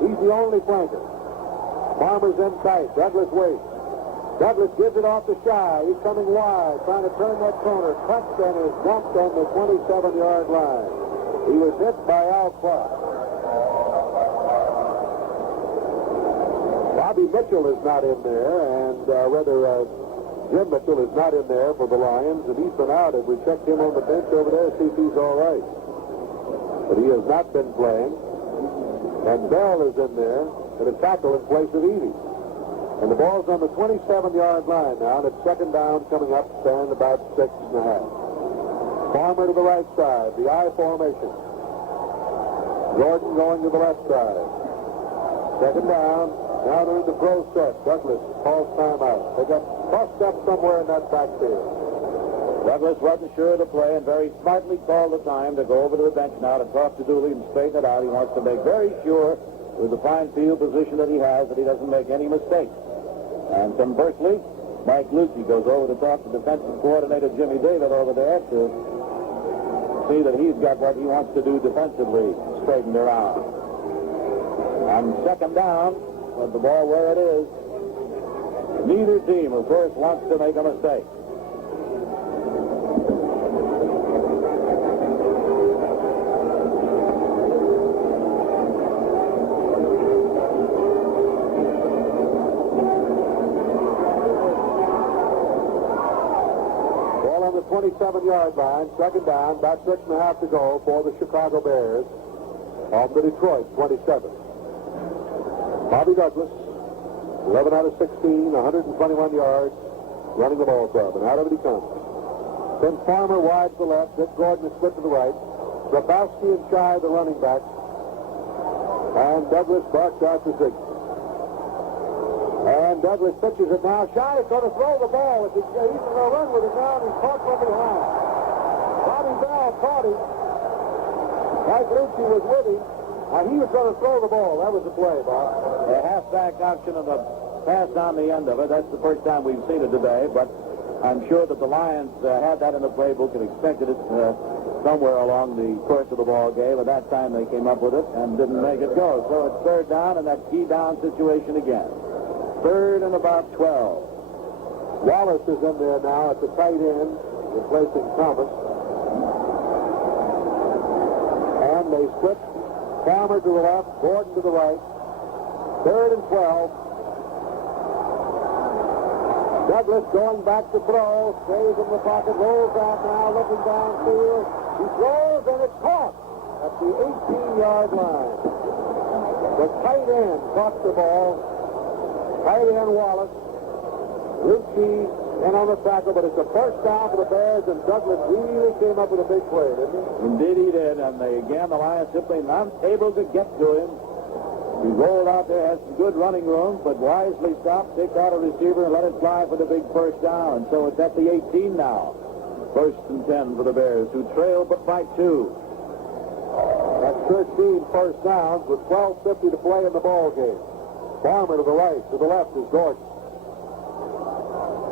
He's the only flanker. Farmer's in tight. Douglas waits. Douglas gives it off to Shy. He's coming wide, trying to turn that corner. Touched and is dumped on the 27-yard line. He was hit by Al Clark. Bobby Mitchell is not in there, and Jim Mitchell is not in there for the Lions, and he's been out. And we checked him on the bench over there to see if he's all right. But he has not been playing. And Bell is in there at a tackle in place of Edie. And the ball's on the 27-yard line now, and it's second down coming up and about 6.5. Farmer to the right side, the I formation. Gordon going to the left side. Second down. Now they're in the pro set. Douglas calls timeout. They got bust up somewhere in that backfield. Douglas wasn't sure of the play and very smartly called the time to go over to the bench now to talk to Dooley and straighten it out. He wants to make very sure with the fine field position that he has that he doesn't make any mistakes. And conversely, Mike Lucci goes over to talk to defensive coordinator Jimmy David over there to see that he's got what he wants to do defensively straightened around. On second down, with the ball where it is, neither team, of course, wants to make a mistake. Ball on the 27-yard line, second down, about 6.5 to go for the Chicago Bears on the Detroit 27. Bobby Douglas, 11 out of 16, 121 yards, running the ball club, and out of it he comes. Then Farmer wide to the left, Dick Gordon is split to the right, Grabowski and Shy the running back, and Douglas barks out the signal. And Douglas pitches it now. Shy is going to throw the ball. He's going to run with it now, and he's caught from behind. Bobby Bell caught him. Mike Lucci was with him. And he was going to throw the ball. That was the play, Bob. A halfback option and a pass on the end of it. That's the first time we've seen it today, but I'm sure that the Lions had that in the playbook and expected it somewhere along the course of the ball game. At that time, they came up with it and didn't make it go. So it's third down and that key down situation again. Third and about 12. Wallace is in there now at the tight end, replacing Thomas. And they split. Farmer to the left, Gordon to the right. Third and 12. Douglas going back to throw, stays in the pocket, rolls out now, looking downfield. He throws, and it's caught at the 18-yard line. The tight end caught the ball. Tight end Wallace. Lucci in on the tackle, but it's a first down for the Bears, and Douglas really came up with a big play, didn't he? Indeed he did, and the Lions simply not able to get to him. He rolled out there, has some good running room, but wisely stopped, picked out a receiver, and let it fly for the big first down. So it's at the 18 now. First and 10 for the Bears, who trail but by 2. That's 13 first downs with 12:50 to play in the ball game. Farmer to the right, to the left is Gordon.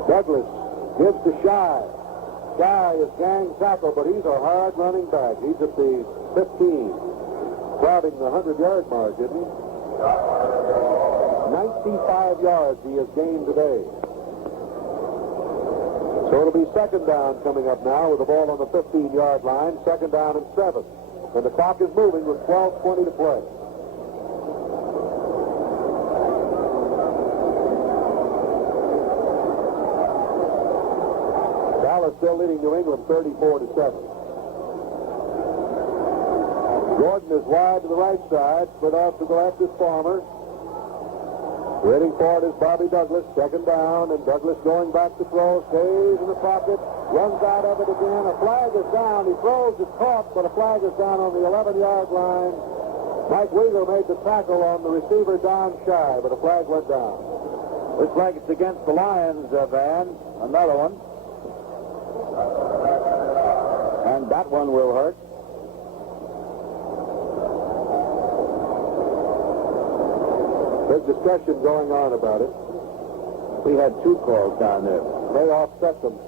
Douglas gives to Shy. Shy is gang tackle, but he's a hard running back. He's at the 15, crowding the 100-yard mark, isn't he? 95 yards he has gained today. So it'll be second down coming up now with the ball on the 15-yard line. Second down and 7. And the clock is moving with 12:20 to play. Dallas still leading New England 34-7. Gordon is wide to the right side. Split off to the left is Farmer. Waiting for it is Bobby Douglas. Second down, and Douglas going back to throw. Stays in the pocket. Runs out of it again. A flag is down. He throws, it's caught, but a flag is down on the 11-yard line. Mike Wheeler made the tackle on the receiver down Shy, but a flag went down. Looks like it's against the Lions, Van. Another one. And that one will hurt. Big discussion going on about it. We had 2 calls down there. They offset them.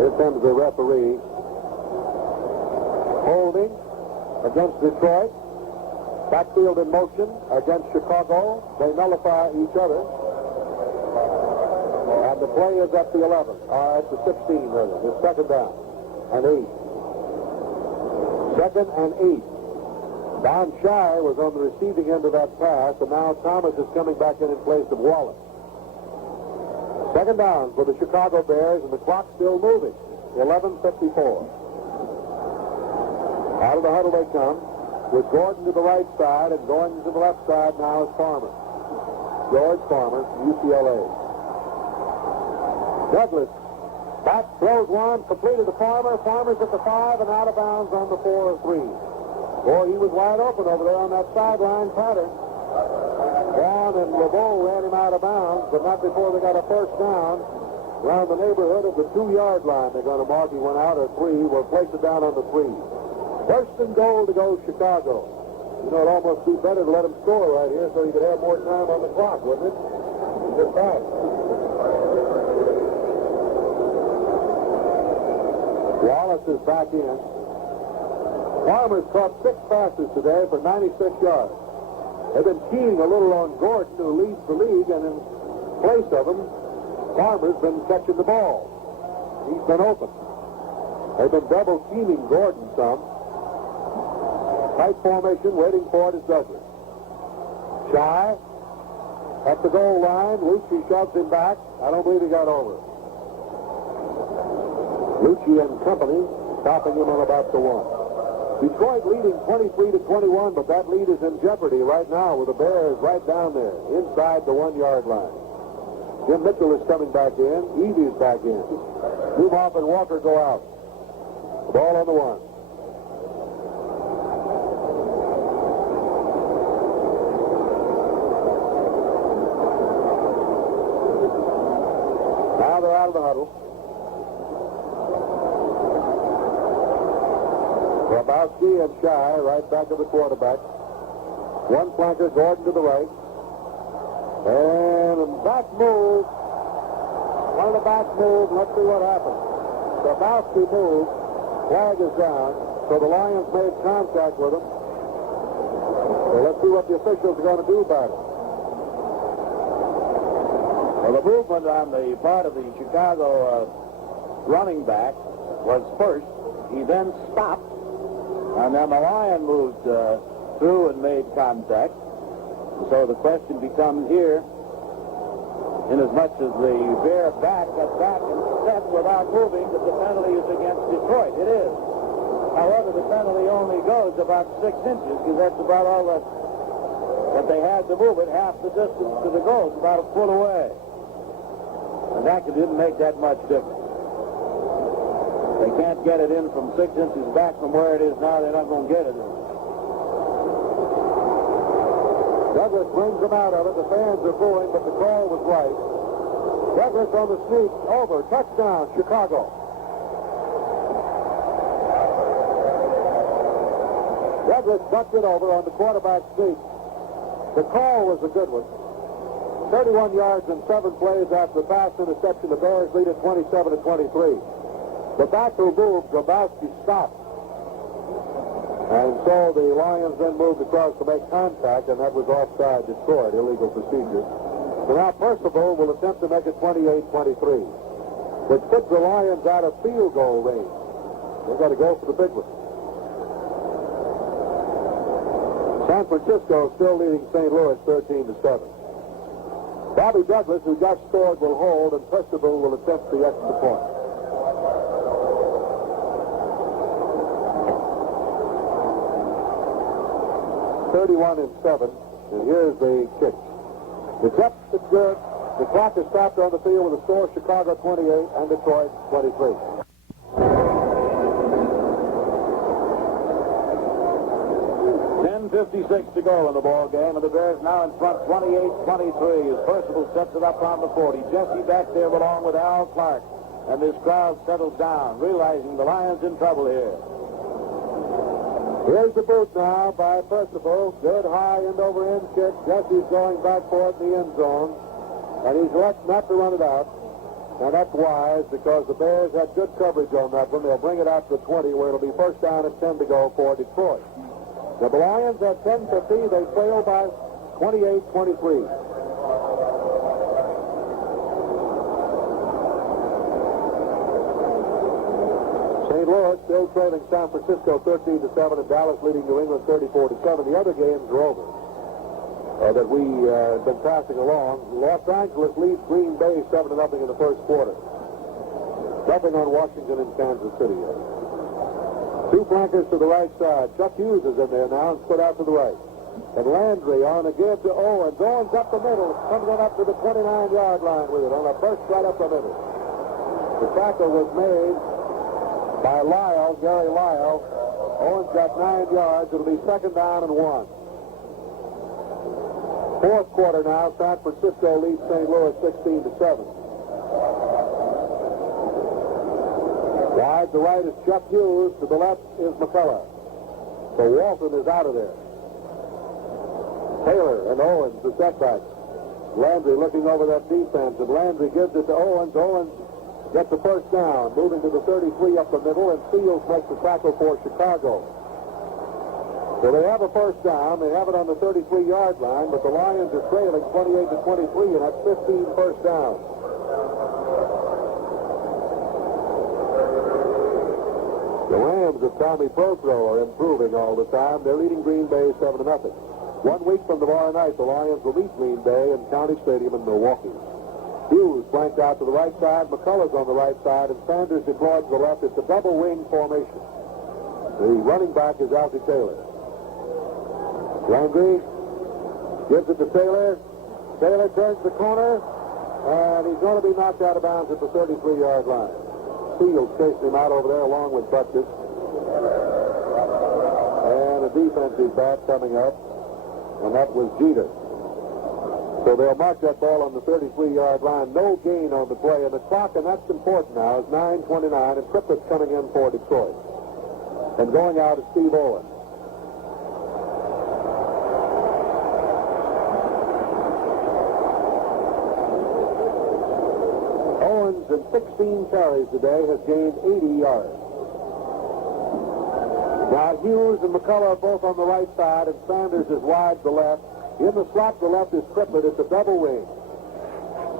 Here comes the referee. Holding against Detroit. Backfield in motion against Chicago. They nullify each other. And the play is at the 11. At the 16, rather. It's second down. And 8. Second and 8. Don Shy was on the receiving end of that pass, and now Thomas is coming back in place of Wallace. Second down for the Chicago Bears, and the clock still moving. 11:54. Out of the huddle they come, with Gordon to the right side, and going to the left side now is Farmer. George Farmer, UCLA. Douglas, back, throws one, completed to Farmer. Farmer's at the 5 and out of bounds on the 4-3. Boy, he was wide open over there on that sideline pattern. Vaughn and LeBeau ran him out of bounds, but not before they got a first down. Around the neighborhood of the 2-yard line, they're going to mark he went out or 3. We'll place it down on the 3. First and goal to go Chicago. You know, it'd almost be better to let him score right here so he could have more time on the clock, wouldn't it? Just that. Wallace is back in. Farmer's caught 6 passes today for 96 yards. They've been keying a little on Gordon, who leads the league, and in place of him, Farmer's been catching the ball. He's been open. They've been double teaming Gordon some. Tight formation, waiting for it is Douglas. Shy at the goal line. Lucci shoves him back. I don't believe he got over. Lucci and company stopping him on about the 1. Detroit leading 23-21, but that lead is in jeopardy right now with the Bears right down there inside the 1-yard line. Jim Mitchell is coming back in. Evie's back in. Dumoff and Walker go out. The ball on the 1. Now they're out of the huddle. Grabowski and Shy right back of the quarterback. One flanker, Gordon to the right. And a back move. One of the back moves. Let's see what happens. Grabowski moves. Flag is down. So the Lions made contact with him. So let's see what the officials are going to do about it. Well, the movement on the part of the Chicago running back was first. He then stopped. And then the Lion moved through and made contact. So the question becomes here, inasmuch as the Bear back got back and set without moving, that the penalty is against Detroit. It is. However, the penalty only goes about 6 inches, because that's about all that they had to move it, half the distance to the goal, about a foot away. And that didn't make that much difference. They can't get it in from 6 inches back from where it is now. They're not going to get it in. Douglas brings them out of it. The fans are booing, but the call was right. Douglas on the sneak. Over. Touchdown, Chicago. Douglas ducked it over on the quarterback sneak. The call was a good one. 31 yards and 7 plays after the pass interception. The Bears lead at 27-23. The back who moved, Grabowski stopped. And so the Lions then moved across to make contact, and that was offside, Detroit, illegal procedure. So now Percival will attempt to make it 28-23, which puts the Lions out of field goal range. They've got to go for the big one. San Francisco still leading St. Louis 13-7. Bobby Douglas, who just scored, will hold, and Percival will attempt the extra point. 31-7, and here's the kick. The jump is good. The clock is stopped on the field with a score: Chicago 28 and Detroit 23. .56 to go in the ball game, and the Bears now in front 28-23 as Percival sets it up on the 40. Jesse back there along with Al Clark, and this crowd settles down, realizing the Lions in trouble here. Here's the boot now by Percival. Good high end-over-end kick. Jesse's going back for it in the end zone. And he's left not to run it out. And that's wise because the Bears had good coverage on that one. They'll bring it out to the 20 where it'll be first down and 10 to go for Detroit. Now, the Lions at 10-50. They trail by 28-23. St. Louis still trailing San Francisco 13-7, and Dallas leading New England 34-7. The other games are over that we have been passing along. Los Angeles leads Green Bay 7-0 in the first quarter. Nothing on Washington and Kansas City yet. Two flankers to the right side. Chuck Hughes is in there now and split out to the right. And Landry on a give to Owens. Owens up the middle. Comes on up to the 29-yard line with it on a burst right up the middle. The tackle was made by Lyle, Gary Lyle. Owens got 9 yards. It'll be second down and 1. Fourth quarter now. San Francisco leads St. Louis 16-7. Wide to right is Chuck Hughes. To the left is McCullough. So Walton is out of there. Taylor and Owens, the setbacks. Landry looking over that defense, and Landry gives it to Owens. Owens gets the first down, moving to the 33 up the middle, and Fields makes the tackle for Chicago. So they have a first down. They have it on the 33-yard line, but the Lions are trailing 28-23, and that's 15 first downs. The Rams of Tommy Prothro are improving all the time. They're leading Green Bay 7-0. 1 week from tomorrow night, the Lions will meet Green Bay in County Stadium in Milwaukee. Hughes flanked out to the right side. McCullough's on the right side, and Sanders deployed to the left. It's a double wing formation. The running back is Alfie Taylor. Landry gives it to Taylor. Taylor turns the corner, and he's going to be knocked out of bounds at the 33-yard line. Fields chasing him out over there along with Butkus. And a defensive back coming up, and that was Jeter. So they'll mark that ball on the 33-yard line. No gain on the play. And the clock, and that's important now, is 9:29, and Triplett's coming in for Detroit. And going out is Steve Owen. Owens, in 16 carries today, has gained 80 yards. Now Hughes and McCullough are both on the right side, and Sanders is wide to the left. In the slot to the left is Triplett. It's a double wing.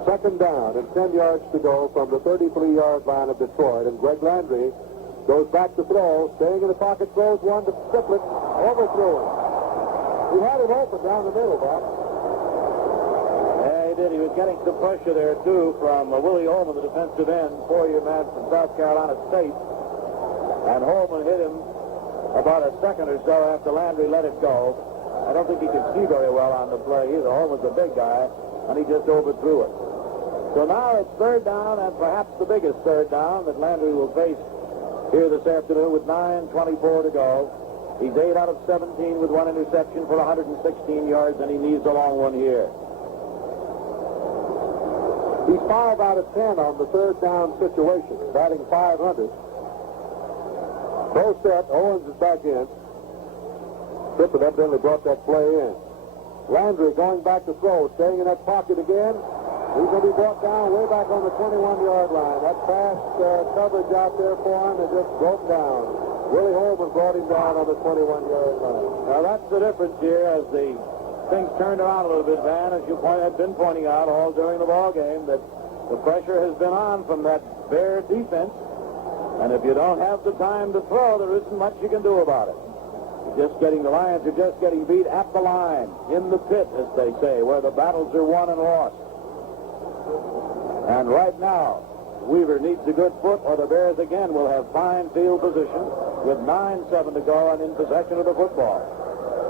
Second down and 10 yards to go from the 33-yard line of Detroit. And Greg Landry goes back to throw. Staying in the pocket, throws one to Triplett. Overthrew him. He had him open down the middle, Bob. Yeah, he did. He was getting some pressure there, too, from Willie Holman, the defensive end, 4-year man from South Carolina State. And Holman hit him about a second or so after Landry let it go. I don't think he could see very well on the play either. Holman's a big guy, and he just overthrew it. So now it's third down, and perhaps the biggest third down that Landry will face here this afternoon with 9:24 to go. He's 8 out of 17 with 1 interception for 116 yards, and he needs a long one here. He's 5 out of 10 on the third down situation, batting .500. Pro set, Owens is back in. Trippett evidently brought that play in. Landry going back to throw, staying in that pocket again. He's going to be brought down way back on the 21-yard line. That fast coverage out there for him has just broke down. Willie Holman brought him down on the 21-yard line. Now that's the difference here as the things turned around a little bit, Van, as you had been pointing out all during the ball game, that the pressure has been on from that Bear defense. And if you don't have the time to throw, there isn't much you can do about it. The Lions are just getting beat at the line, in the pit, as they say, where the battles are won and lost. And right now, Weaver needs a good foot, or the Bears again will have fine field position with 9:07 to go and in possession of the football.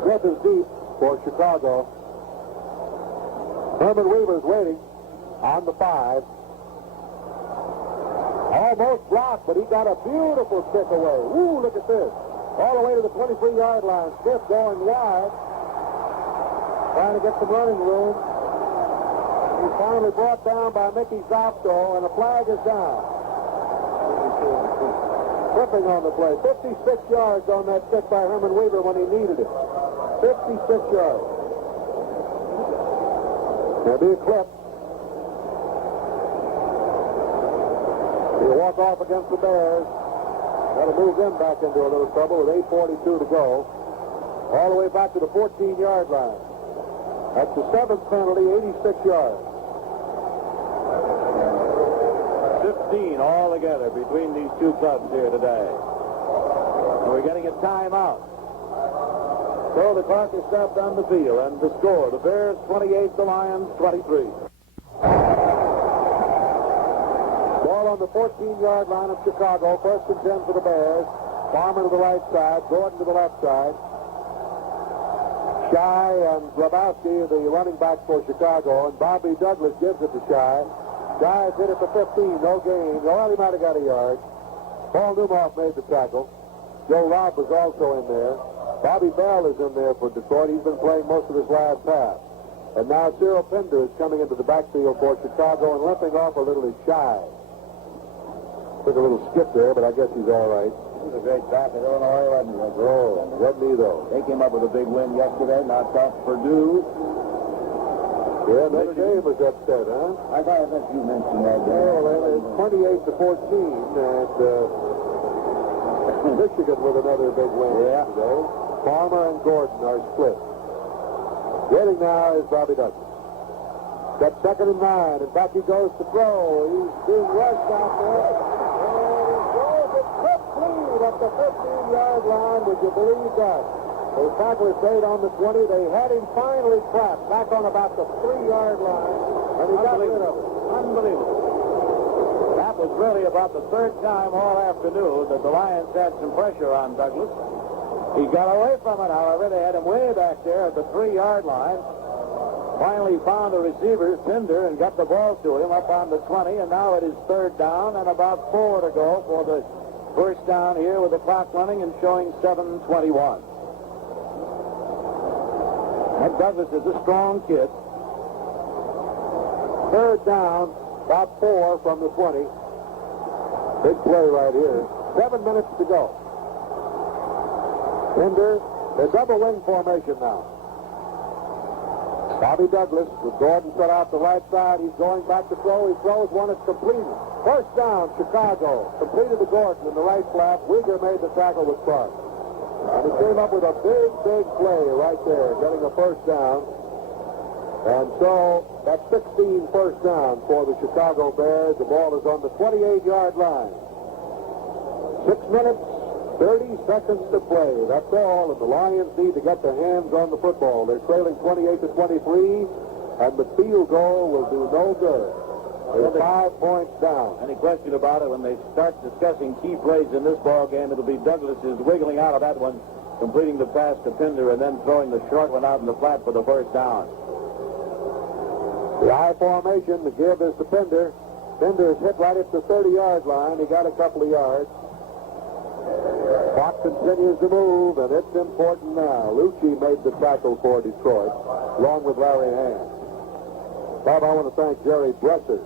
Smith is deep for Chicago. Herman Weaver's waiting on the 5. Almost blocked, but he got a beautiful kick away. Woo, look at this. All the way to the 23-yard line. Smith going wide, trying to get some running room. He's finally brought down by Mickey Zopto, and a flag is down. Clipping on the play. 56 yards on that stick by Herman Weaver when he needed it. 56 yards. There'll be a clip. He'll walk off against the Bears. That'll move them back into a little trouble with 8:42 to go. All the way back to the 14-yard line. That's the 7th penalty, 86 yards. 15 altogether between these two clubs here today. And we're getting a timeout. So the clock is stopped on the field, and the score, the Bears 28, the Lions 23. Ball on the 14-yard line of Chicago. First and 10 for the Bears. Farmer to the right side, Gordon to the left side. Shy and Grabowski, the running back for Chicago, and Bobby Douglas gives it to Shy. Shy is hit at the 15, no gain. Well, he might have got a yard. Paul Newmoff made the tackle. Joe Robb was also in there. Bobby Bell is in there for Detroit. He's been playing most of his last half. And now Cyril Pinder is coming into the backfield for Chicago and limping off a little is Shy. Took a little skip there, but I guess he's all right. He was a great back at Illinois, wasn't he? Oh, wasn't he, though? They came up with a big win yesterday, knocked off Purdue. Yeah, Notre Dame was upset, huh? I thought you mentioned that. Well, it's 28 to 14, and Michigan with another big win today. Farmer and Gordon are split. Getting now is Bobby Douglas. Got 2nd and 9, and back he goes to throw. He's being rushed out there. And he throws it complete at the 15-yard line. Would you believe that? The tackler stayed on the 20. They had him finally trapped back on about the 3-yard line, and he got rid of it. Unbelievable. That was really about the 3rd time all afternoon that the Lions had some pressure on Douglas. He got away from it, however. They had him way back there at the 3-yard line. Finally found a receiver, Pinder, and got the ball to him up on the 20, and now it is 3rd down and about 4 to go for the first down here with the clock running and showing 7:21. And Douglas is a strong kid. 3rd down, about 4 from the 20. Big play right here. 7 minutes to go. Pinder, the double wing formation now. Bobby Douglas with Gordon set out the right side. He's going back to throw. He throws one. It's completed. First down, Chicago. Completed to Gordon in the right flap. Wieger made the tackle with Clark. And he came up with a big play right there, getting a first down. And so that's 16 first down for the Chicago Bears. The ball is on the 28-yard line. 6 minutes, 30 seconds to play. That's all, and the Lions need to get their hands on the football. They're trailing 28 to 23, and the field goal will do no good. They're 5 points down. Any question about it, when they start discussing key plays in this ball game, it'll be Douglas is wiggling out of that one, completing the pass to Pinder, and then throwing the short one out in the flat for the first down. The I formation, the give is to Pinder. Pinder is hit right at the 30-yard line. He got a couple of yards. Clock continues to move, and it's important now. Lucci made the tackle for Detroit, along with Larry Hand. Bob, I want to thank Jerry Bresser,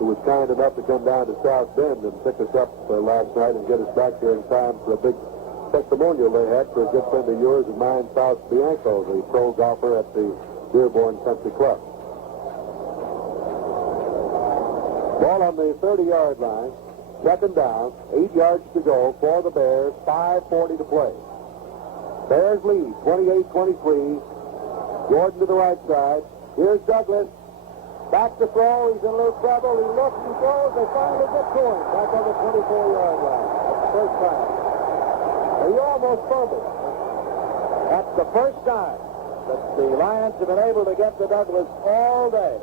who was kind enough to come down to South Bend and pick us up last night and get us back here in time for a big testimonial they had for a good friend of yours and mine, Faust Bianco, the pro golfer at the Dearborn Country Club. Ball on the 30-yard line. 2nd down, 8 yards to go for the Bears, 5:40 to play. Bears lead, 28-23. Gordon to the right side. Here's Douglas. Back to throw. He's in a little trouble. He looks and throws. They finally get to him. Back on the 24-yard line. That's the first time. And he almost fumbled. That's the first time that the Lions have been able to get to Douglas all day.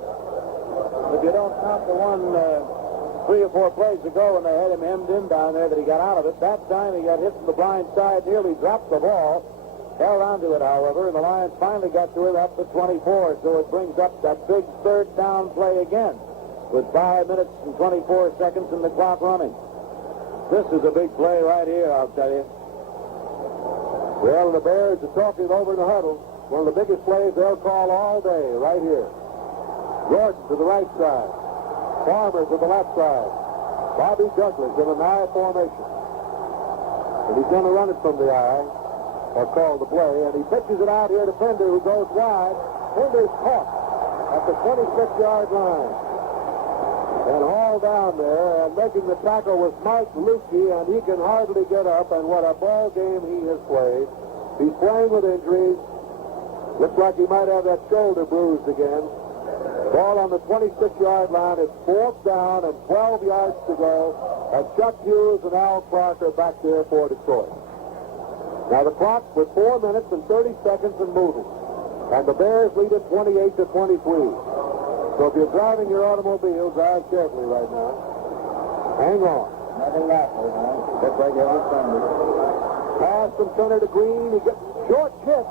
If you don't count the one 3 or 4 plays ago when they had him hemmed in down there that he got out of it. That time he got hit from the blind side, nearly dropped the ball. Held onto it, however, and the Lions finally got to it up to 24, so it brings up that big 3rd down play again with 5 minutes and 24 seconds and the clock running. This is a big play right here, I'll tell you. Well, the Bears are talking over in the huddle. One of the biggest plays they'll call all day right here. Gordon to the right side. Farmer to the left side. Bobby Douglas in an I formation. And he's going to run it from the eye, or call the play, and he pitches it out here to Pender, who goes wide. Pender's caught at the 26-yard line. And hauled down there, and making the tackle was Mike Lukey, and he can hardly get up, and what a ball game he has played. He's playing with injuries. Looks like he might have that shoulder bruised again. Ball on the 26-yard line. It's 4th down and 12 yards to go. And Chuck Hughes and Al Clark are back there for Detroit. Now the clock with 4 minutes and 30 seconds and moving. And the Bears lead it 28-23. So if you're driving your automobile, drive carefully right now. Hang on. Nothing left, looks like every Sunday. Pass from center to Green. He gets short kick.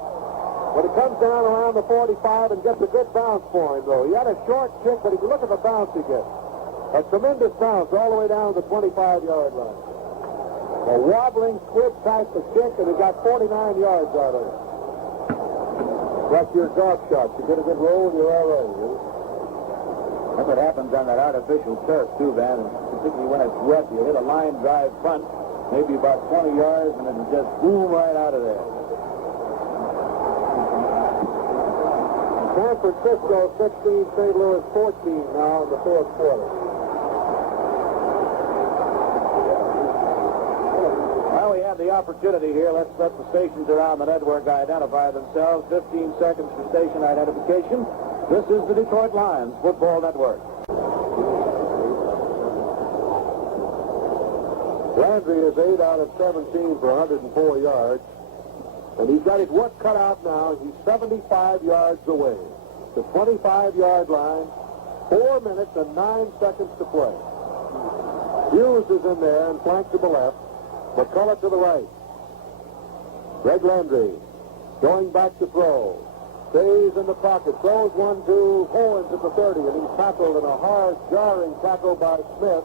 But he comes down around the 45 and gets a good bounce for him, though. He had a short kick, but if you look at the bounce he gets, a tremendous bounce all the way down to the 25-yard line. A wobbling, squib type of kick, and he got 49 yards out of it. That's your golf shot. You get a good roll, you're all right. That's what happens on that artificial turf, too, Van. Particularly when it's wet, you hit a line drive front, maybe about 20 yards, and it'll just boom right out of there. San Francisco 16, St. Louis 14 now in the 4th quarter. Well, we have the opportunity here. Let's let the stations around the network identify themselves. 15 seconds for station identification. This is the Detroit Lions Football Network. Landry is 8 out of 17 for 104 yards. And he's got his work cut out now. He's 75 yards away. The 25-yard line, 4 minutes and 9 seconds to play. Hughes is in there and flanked to the left. McCullough to the right. Greg Landry going back to throw. Stays in the pocket. Throws 1-2. Owens at the 30, and he's tackled in a hard, jarring tackle by Smith.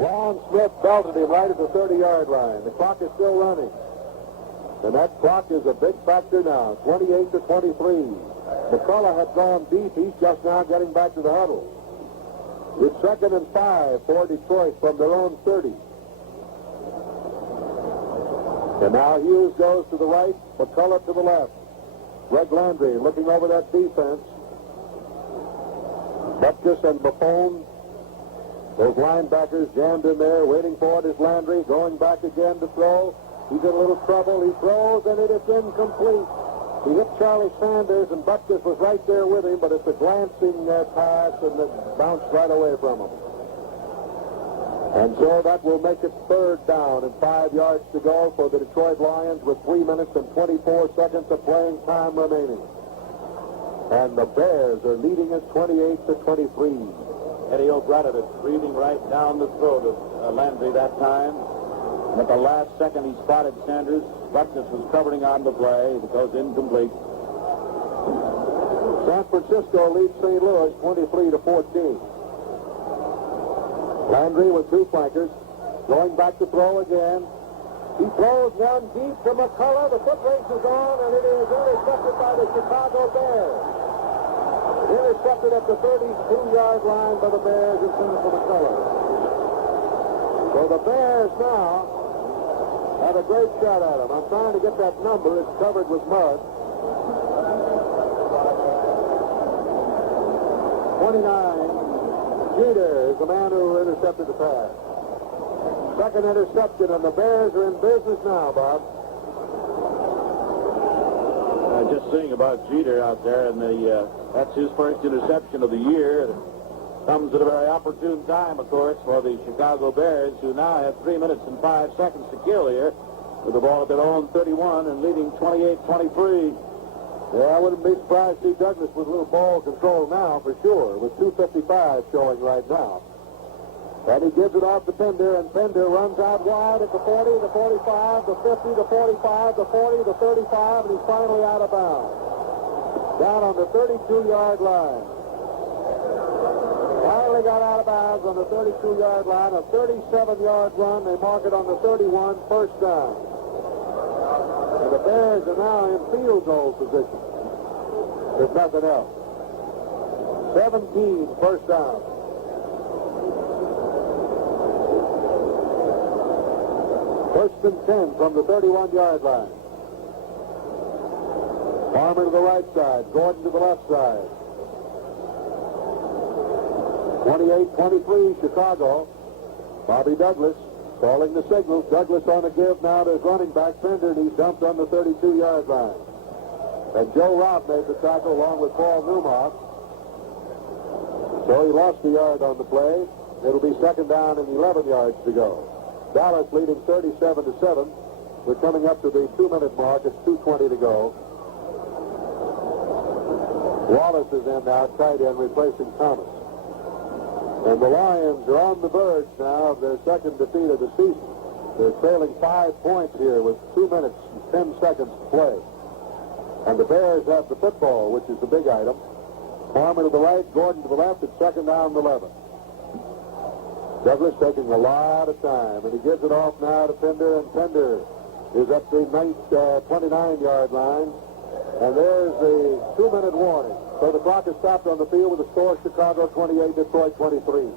Lon Smith belted him right at the 30-yard line. The clock is still running. And that clock is a big factor now, 28-23. McCullough had gone deep. He's just now getting back to the huddle. It's 2nd and 5 for Detroit from their own 30. And now Hughes goes to the right, McCullough to the left. Greg Landry looking over that defense. Butkus and Buffon, those linebackers jammed in there, waiting for it is Landry, going back again to throw. He's in a little trouble. He throws, and it is incomplete. He hit Charlie Sanders, and Butkus was right there with him, but it's a glancing pass, and it bounced right away from him. And so that will make it 3rd down and 5 yards to go for the Detroit Lions with 3 minutes and 24 seconds of playing time remaining. And the Bears are leading it 28-23. Eddie O'Brien is breathing right down the throat of Landry that time. And at the last second, he spotted Sanders. Butkus was covering on the play. It goes incomplete. San Francisco leads St. Louis 23-14. Landry with 2 flankers. Going back to throw again. He throws one deep to McCullough. The foot race is on, and it is intercepted by the Chicago Bears. Intercepted at the 32-yard line by the Bears intended for McCullough. So the Bears now have a great shot at him. I'm trying to get that number. It's covered with mud. 29. Jeter is the man who intercepted the pass. 2nd interception, and the Bears are in business now, Bob. Just seeing about Jeter out there, and that's his first interception of the year. It comes at a very opportune time, of course, for the Chicago Bears, who now have 3 minutes and 5 seconds to kill here, with the ball at their own 31 and leading 28-23. Yeah, I wouldn't be surprised to see Douglas with a little ball control now, for sure, with 2:55 showing right now. And he gives it off to Pender, and Pender runs out wide at the 40, the 45, the 50, the 45, the 40, the 35, and he's finally out of bounds. Down on the 32-yard line. Finally got out of bounds on the 32-yard line. A 37-yard run. They mark it on the 31, 1st down. And the Bears are now in field goal position. There's nothing else. 17, 1st down. First and 10 from the 31-yard line. Farmer to the right side. Gordon to the left side. 28-23 Chicago. Bobby Douglas calling the signals. Douglas on a give now to his running back Fender, and he's dumped on the 32-yard line. And Joe Robb made the tackle along with Paul Newmont. So he lost a yard on the play. It'll be second down and 11 yards to go. Dallas leading 37-7. We're coming up to the 2-minute mark. It's 2:20 to go. Wallace is in now, tight end, replacing Thomas. And the Lions are on the verge now of their second defeat of the season. They're trailing 5 points here with 2 minutes and 10 seconds to play. And the Bears have the football, which is the big item. Farmer to the right, Gordon to the left. It's second down and 11. Douglas taking a lot of time, and he gives it off now to Pender, and Pender is up the 29-yard line. And there's the 2-minute warning. So the clock is stopped on the field with the score Chicago 28, Detroit 23.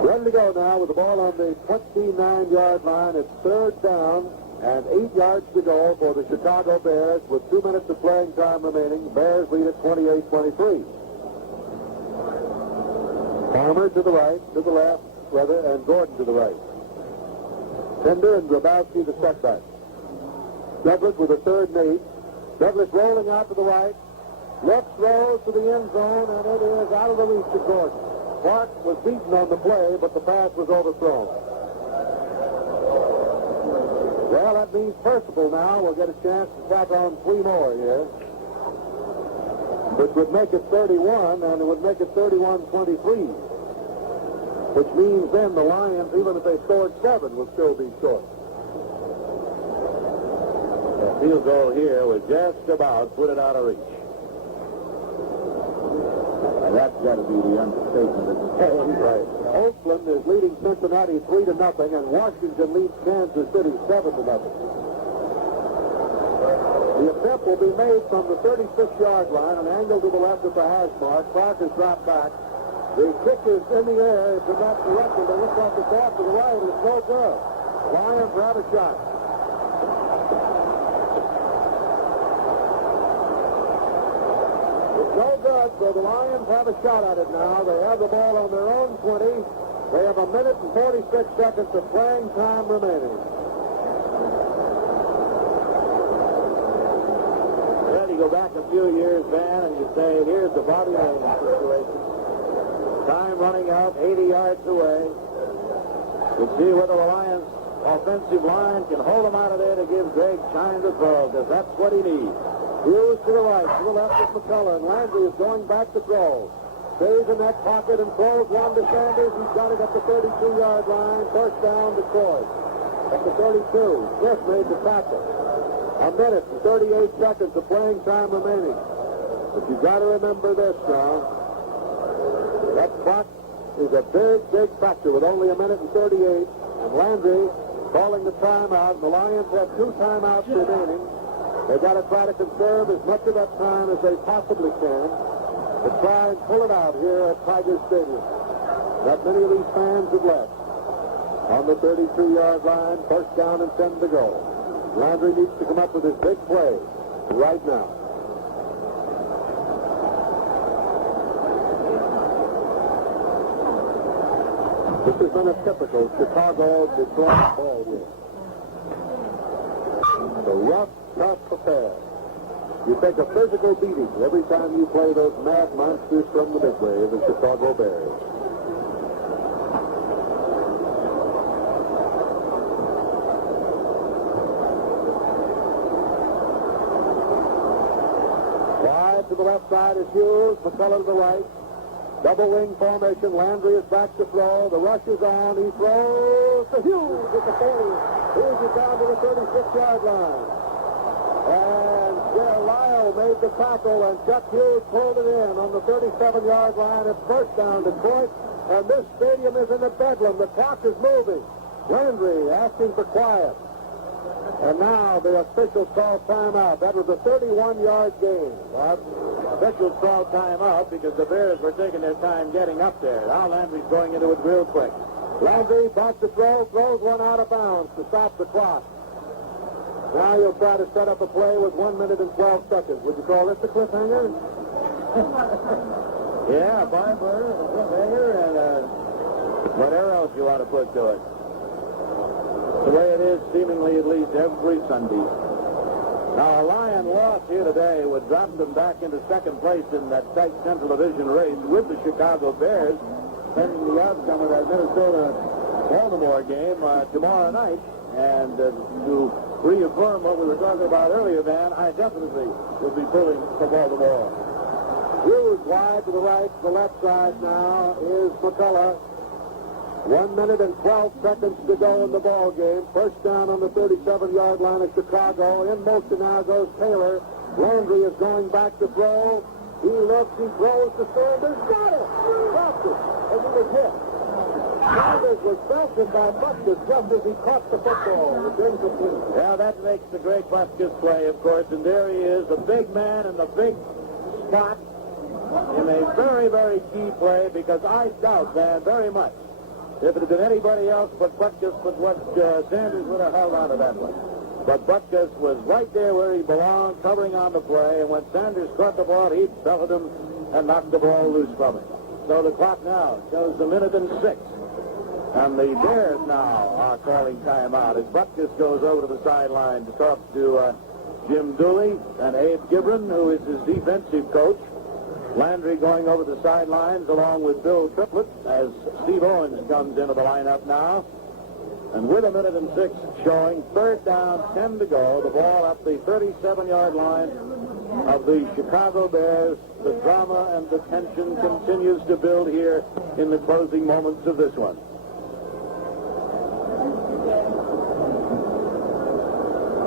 Ready to go now with the ball on the 29-yard line. It's third down and 8 yards to go for the Chicago Bears with 2 minutes of playing time remaining. Bears lead at 28-23. Palmer to the right, to the left, rather, and Gordon to the right. Pender and Grabowski the setback. Douglas with a third and 8. Douglas rolling out to the right. Looks, rolls to the end zone, and it is out of the reach of Gordon. Clark was beaten on the play, but the pass was overthrown. Well, that means Percival now will get a chance to tack on 3 more here, which would make it 31, and it would make it 31-23, which means then the Lions, even if they scored 7, would still be short. The field goal here was just about put it out of reach. And that's got to be the understatement of the day. Right. Oakland is leading Cincinnati 3-0, and Washington leads Kansas City 7-0. The attempt will be made from the 36-yard line, an angle to the left at the hash mark. Clark is dropped back. The kick is in the air. It's in that direction. They look off the ball to the right. It's no good. Lions have a shot. It's no good, so the Lions have a shot at it now. They have the ball on their own 20. They have 1 minute and 46 seconds of playing time remaining. Well, you go back a few years, Van, and you say, here's the body lane situation. Time running out, 80 yards away. You see whether the Lions' offensive line can hold them out of there to give Greg time to throw, because that's what he needs. Hughes to the right, to the left is McCullough, and Landry is going back to throw. Stays in that pocket and throws one to Sanders. He's got it at the 32-yard line. First down, Detroit. At the 32, Smith made the tackle. 1 minute and 38 seconds of playing time remaining. But you've got to remember this, John. That clock is a big, big factor with only 1 minute and 38. And Landry calling the timeout. And the Lions have 2 timeouts remaining. They've got to try to conserve as much of that time as they possibly can to try and pull it out here at Tiger Stadium. Not many of these fans have left. On the 32-yard line, first down and 10 to go. Landry needs to come up with his big play right now. This has been a typical Chicago-Detroit ball game. The rough, tough affair. You take a physical beating every time you play those mad monsters from the Midway, the Chicago Bears. Wide to the left side is Hughes, McCullough to the right. Double wing formation. Landry is back to throw. The rush is on. He throws to Hughes at the 40. Hughes is down to the 36-yard line. And Lyle made the tackle, and Chuck Hughes pulled it in on the 37-yard line. It's first down, Detroit. And this stadium is in a bedlam. The clock is moving. Landry asking for quiet. And now the officials call timeout. That was a 31-yard game. Officials called timeout because the Bears were taking their time getting up there. Now Landry's going into it real quick. Landry bought the throw, throws one out of bounds to stop the clock. Now you'll try to set up a play with 1 minute and 12 seconds. Would you call this a cliffhanger? Yeah, a barn burner, a cliffhanger, and whatever else you want to put to it. The way it is seemingly at least every Sunday. Now, a Lion loss here today would drop them back into second place in that tight Central Division race with the Chicago Bears, pending the outcome of that Minnesota-Baltimore game tomorrow night. And to reaffirm what we were talking about earlier, Van, I definitely will be pulling for Baltimore. Hughes wide to the right, to the left side now is McCullough. 1 minute and 12 seconds to go in the ball game. First down on the 37-yard line of Chicago. In motion now goes Taylor. Landry is going back to throw. He looks, he throws to Sanders. Got it! Dropped it as he was hit. Sanders was belted by Butkus just as he caught the football. It's incomplete. Yeah, that makes the great Butkus play, of course. And there he is, a big man in the big spot in a very, very key play, because I doubt, Van, very much if it had been anybody else but Butkus, Sanders would have held on to that one. But Butkus was right there where he belonged, covering on the play, and when Sanders caught the ball, he belted him and knocked the ball loose from him. So the clock now shows a minute and 6. And the Bears now are calling timeout as Butkus goes over to the sideline to talk to Jim Dooley and Abe Gibran, who is his defensive coach. Landry going over the sidelines along with Bill Triplett as Steve Owens comes into the lineup now. And with a minute and 6 showing, third down, 10 to go. The ball up the 37-yard line of the Chicago Bears. The drama and the tension continues to build here in the closing moments of this one.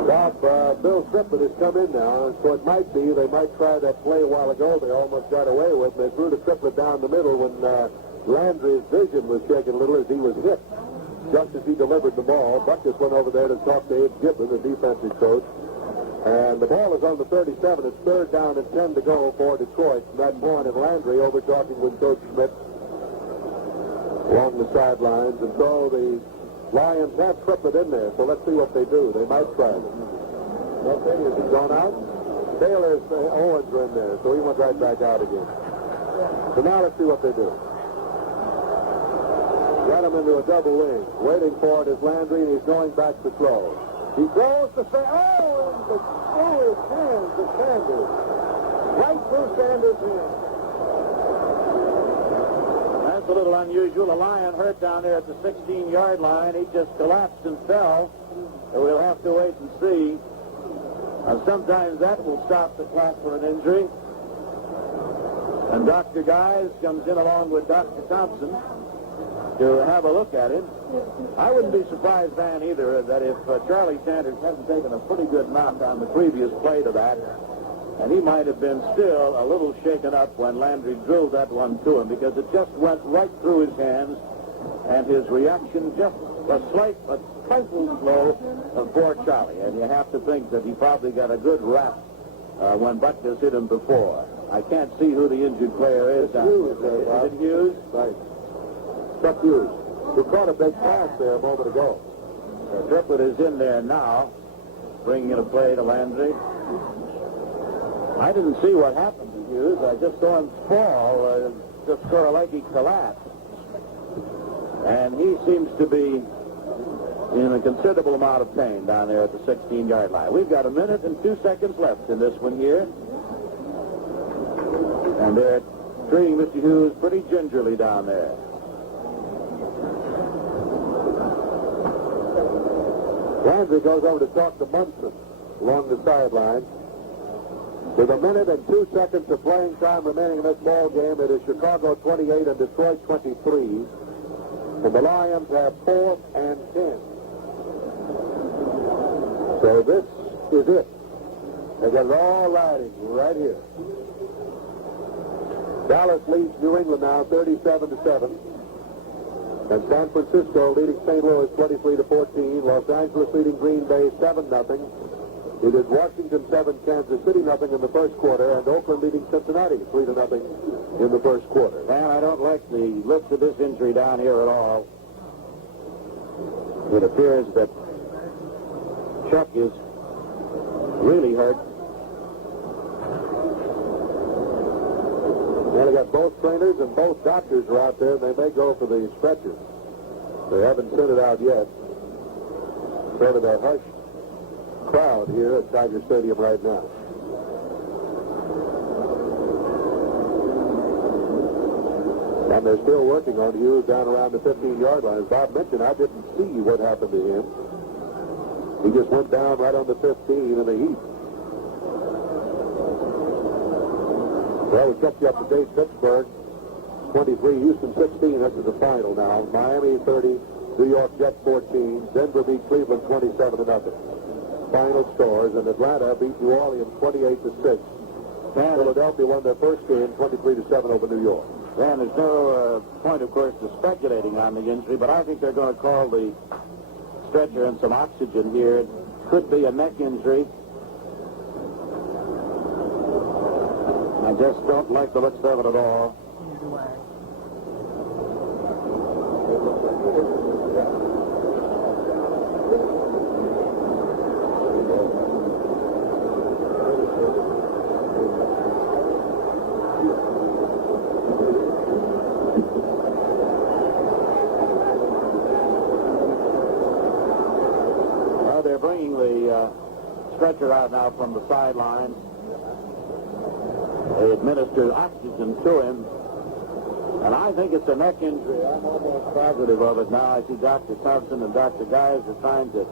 Bob, Bill Triplett has come in now, so it might be they might try that play a while ago they almost got away with. They threw the Triplett down the middle when Landry's vision was shaken a little as he was hit. Just as he delivered the ball, Butkus went over there to talk to Abe Gibbon, the defensive coach. And the ball is on the 37. It's third down and 10 to go for Detroit. From that point, and Landry over talking with Coach Schmidt along the sidelines. And so the Lions have Triplett in there, so let's see what they do. They might try it. Okay, is he gone out? Taylor's Owens are in there, so he went right back out again. So now let's see what they do. Got him into a double wing. Waiting for it is Landry, and he's going back to throw. He throws to say, oh, and his hands to Sanders. Right through Sanders' hands. That's a little unusual. The Lion hurt down there at the 16-yard line. He just collapsed and fell. So we'll have to wait and see. Sometimes that will stop the clock for an injury. And Dr. Guys comes in along with Dr. Thompson to have a look at it. I wouldn't be surprised, Van, either, that if Charlie Sanders hadn't taken a pretty good knock on the previous play to that, and he might have been still a little shaken up when Landry drilled that one to him, because it just went right through his hands, and his reaction just a slightly slow of poor Charlie. And you have to think that he probably got a good rap when Butkus hit him before. I can't see who the injured player is. Hughes. Is it Hughes? Right. Chuck Hughes. He caught a big pass there a moment ago. Triplett is in there now, bringing a play to Landry. I didn't see what happened to Hughes. I just saw him fall, just sort of like he collapsed. And he seems to be in a considerable amount of pain down there at the 16-yard line. We've got a minute and 2 seconds left in this one here. And they're treating Mr. Hughes pretty gingerly down there. Landry goes over to talk to Munson along the sideline. With a minute and 2 seconds of playing time remaining in this ball game, it is Chicago 28 and Detroit 23. And the Lions have 4th and 10. So this is it. They got it all riding right here. Dallas leads New England now 37-7. And San Francisco leading St. Louis 23-14. Los Angeles leading Green Bay 7-0. It is Washington 7, Kansas City nothing in the first quarter, and Oakland leading Cincinnati 3-0 in the first quarter. Well, I don't like the looks of this injury down here at all. It appears that Chuck is really hurt. Well, they got both trainers and both doctors are out there, and they may go for the stretcher. They haven't sent it out yet. Sort of a hushed crowd here at Tiger Stadium right now. And they're still working on Hughes down around the 15-yard line. As Bob mentioned, I didn't see what happened to him. He just went down right on the 15 in a heap. Well, we kept you up to date. Pittsburgh 23, Houston 16. This is the final now. Miami 30, New York Jets 14. Denver beat Cleveland 27-0. Final scores, and Atlanta beat New Orleans 28-6. Philadelphia won their first game 23-7 over New York. And there's no point, of course, to speculating on the injury, but I think they're going to call the stretcher and some oxygen here. It could be a neck injury. I just don't like the looks of it at all. Well, they're bringing the stretcher out now from the sideline. They administer oxygen to him, and I think it's a neck injury. I'm almost positive of it now. I see Dr. Thompson and Dr. Guys are trying to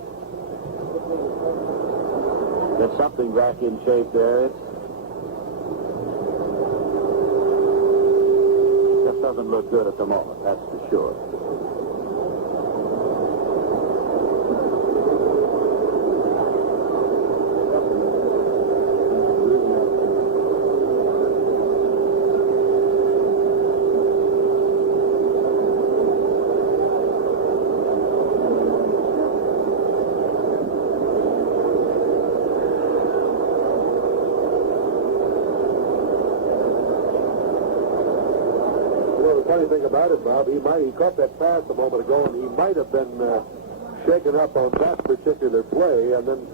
get something back in shape there. It just doesn't look good at the moment, that's for sure. Funny thing about it, Bob, he caught that pass a moment ago, and he might have been shaken up on that particular play. And then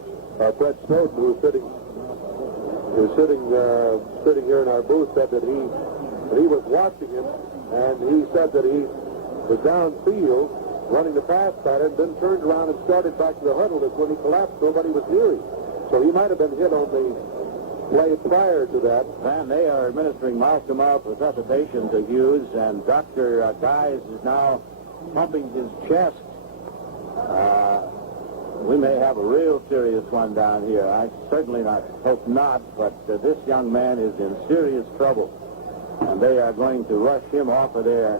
Fred Snowden, who's sitting here in our booth, said that he was watching him, and he said that he was downfield running the pass pattern, then turned around and started back to the huddle. That's when he collapsed. Nobody was near him, so he might have been hit on the play prior to that. And they are administering mouth-to-mouth resuscitation to Hughes, and Dr. Guys is now pumping his chest. We may have a real serious one down here. I certainly hope not, but this young man is in serious trouble, and they are going to rush him off of there.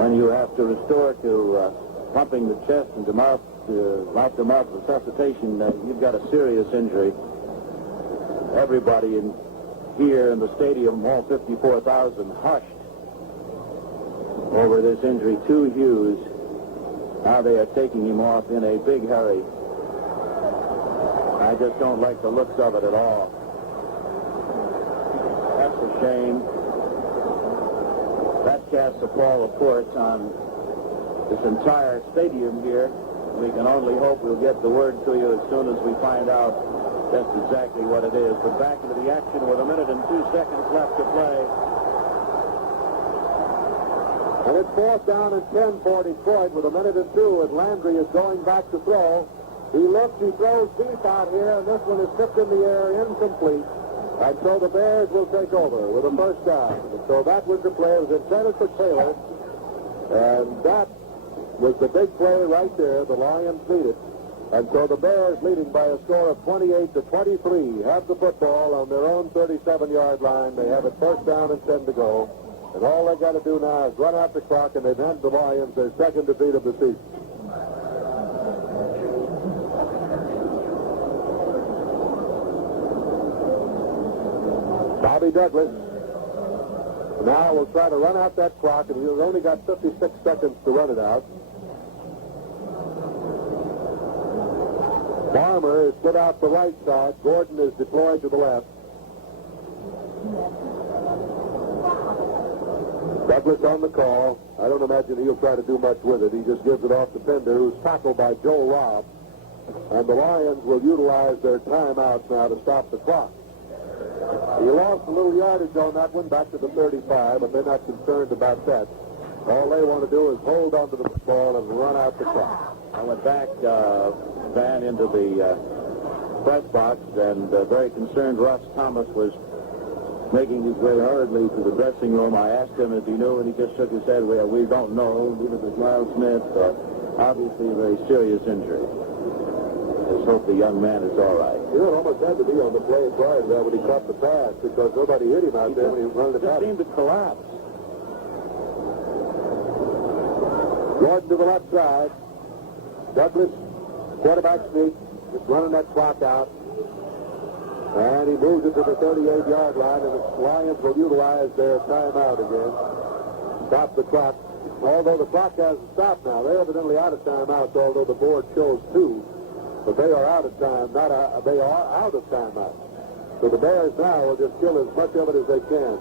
When you have to restore to pumping the chest and to mouth-to-mouth resuscitation, you've got a serious injury. Everybody here in the stadium, all 54,000, hushed over this injury to Hughes. Now they are taking him off in a big hurry. I just don't like the looks of it at all. That's a shame. That casts a pall of sorts on this entire stadium here. We can only hope we'll get the word to you as soon as we find out just exactly what it is. But back into the action with 1 minute and 2 seconds left to play. And it's 4th down and 10 for Detroit with 1 minute and 2 as Landry is going back to throw. He looks, he throws deep out here, and this one is tipped in the air, incomplete. And so the Bears will take over with a first down. And so that was the play. It was intended for Taylor. And that was the big play right there. The Lions need it. And so the Bears, leading by a score of 28-23, have the football on their own 37-yard line. They have it first down and 10 to go. And all they got to do now is run out the clock, and they've handed the Lions their second defeat of the season. Bobby Douglas now will try to run out that clock, and he's only got 56 seconds to run it out. Farmer is put out the right side. Gordon is deployed to the left. Douglas on the call. I don't imagine he'll try to do much with it. He just gives it off to Pender, who's tackled by Joe Robb. And the Lions will utilize their timeouts now to stop the clock. He lost a little yardage on that one back to the 35, but they're not concerned about that. All they want to do is hold onto the ball and run out the clock. I went back, Van, into the press box, and very concerned Russ Thomas was making his way hurriedly to the dressing room. I asked him if he knew, and he just shook his head. Well, we don't know. Neither does Miles Smith. Obviously a very serious injury. Let's hope the young man is all right. You know, it almost had to be on the play prior to that when he caught the pass, because nobody hit him out there when he was running the pass. He seemed to collapse. Gordon to the left side. Douglas, quarterback sneak, just running that clock out. And he moves it to the 38-yard line, and the Lions will utilize their timeout again. Stop the clock. Although the clock hasn't stopped now, they're evidently out of timeouts, although the board shows 2. But they are out of time, they are out of timeout. So the Bears now will just kill as much of it as they can.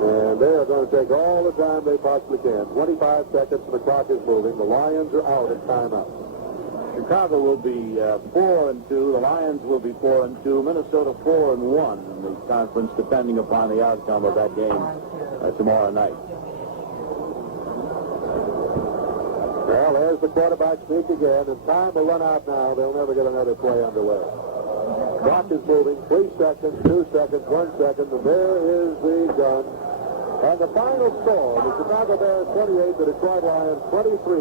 And they are going to take all the time they possibly can. 25 seconds and the clock is moving. The Lions are out of timeout. Chicago will be 4-2. The Lions will be 4-2. Minnesota 4-1 in the conference, depending upon the outcome of that game tomorrow night. Well, there's the quarterback sneak again, and time will run out now. They'll never get another play underway. Clock is moving. 3 seconds, 2 seconds, 1 second, and there is the gun. And the final score, the Chicago Bears 28, the Detroit Lions 23.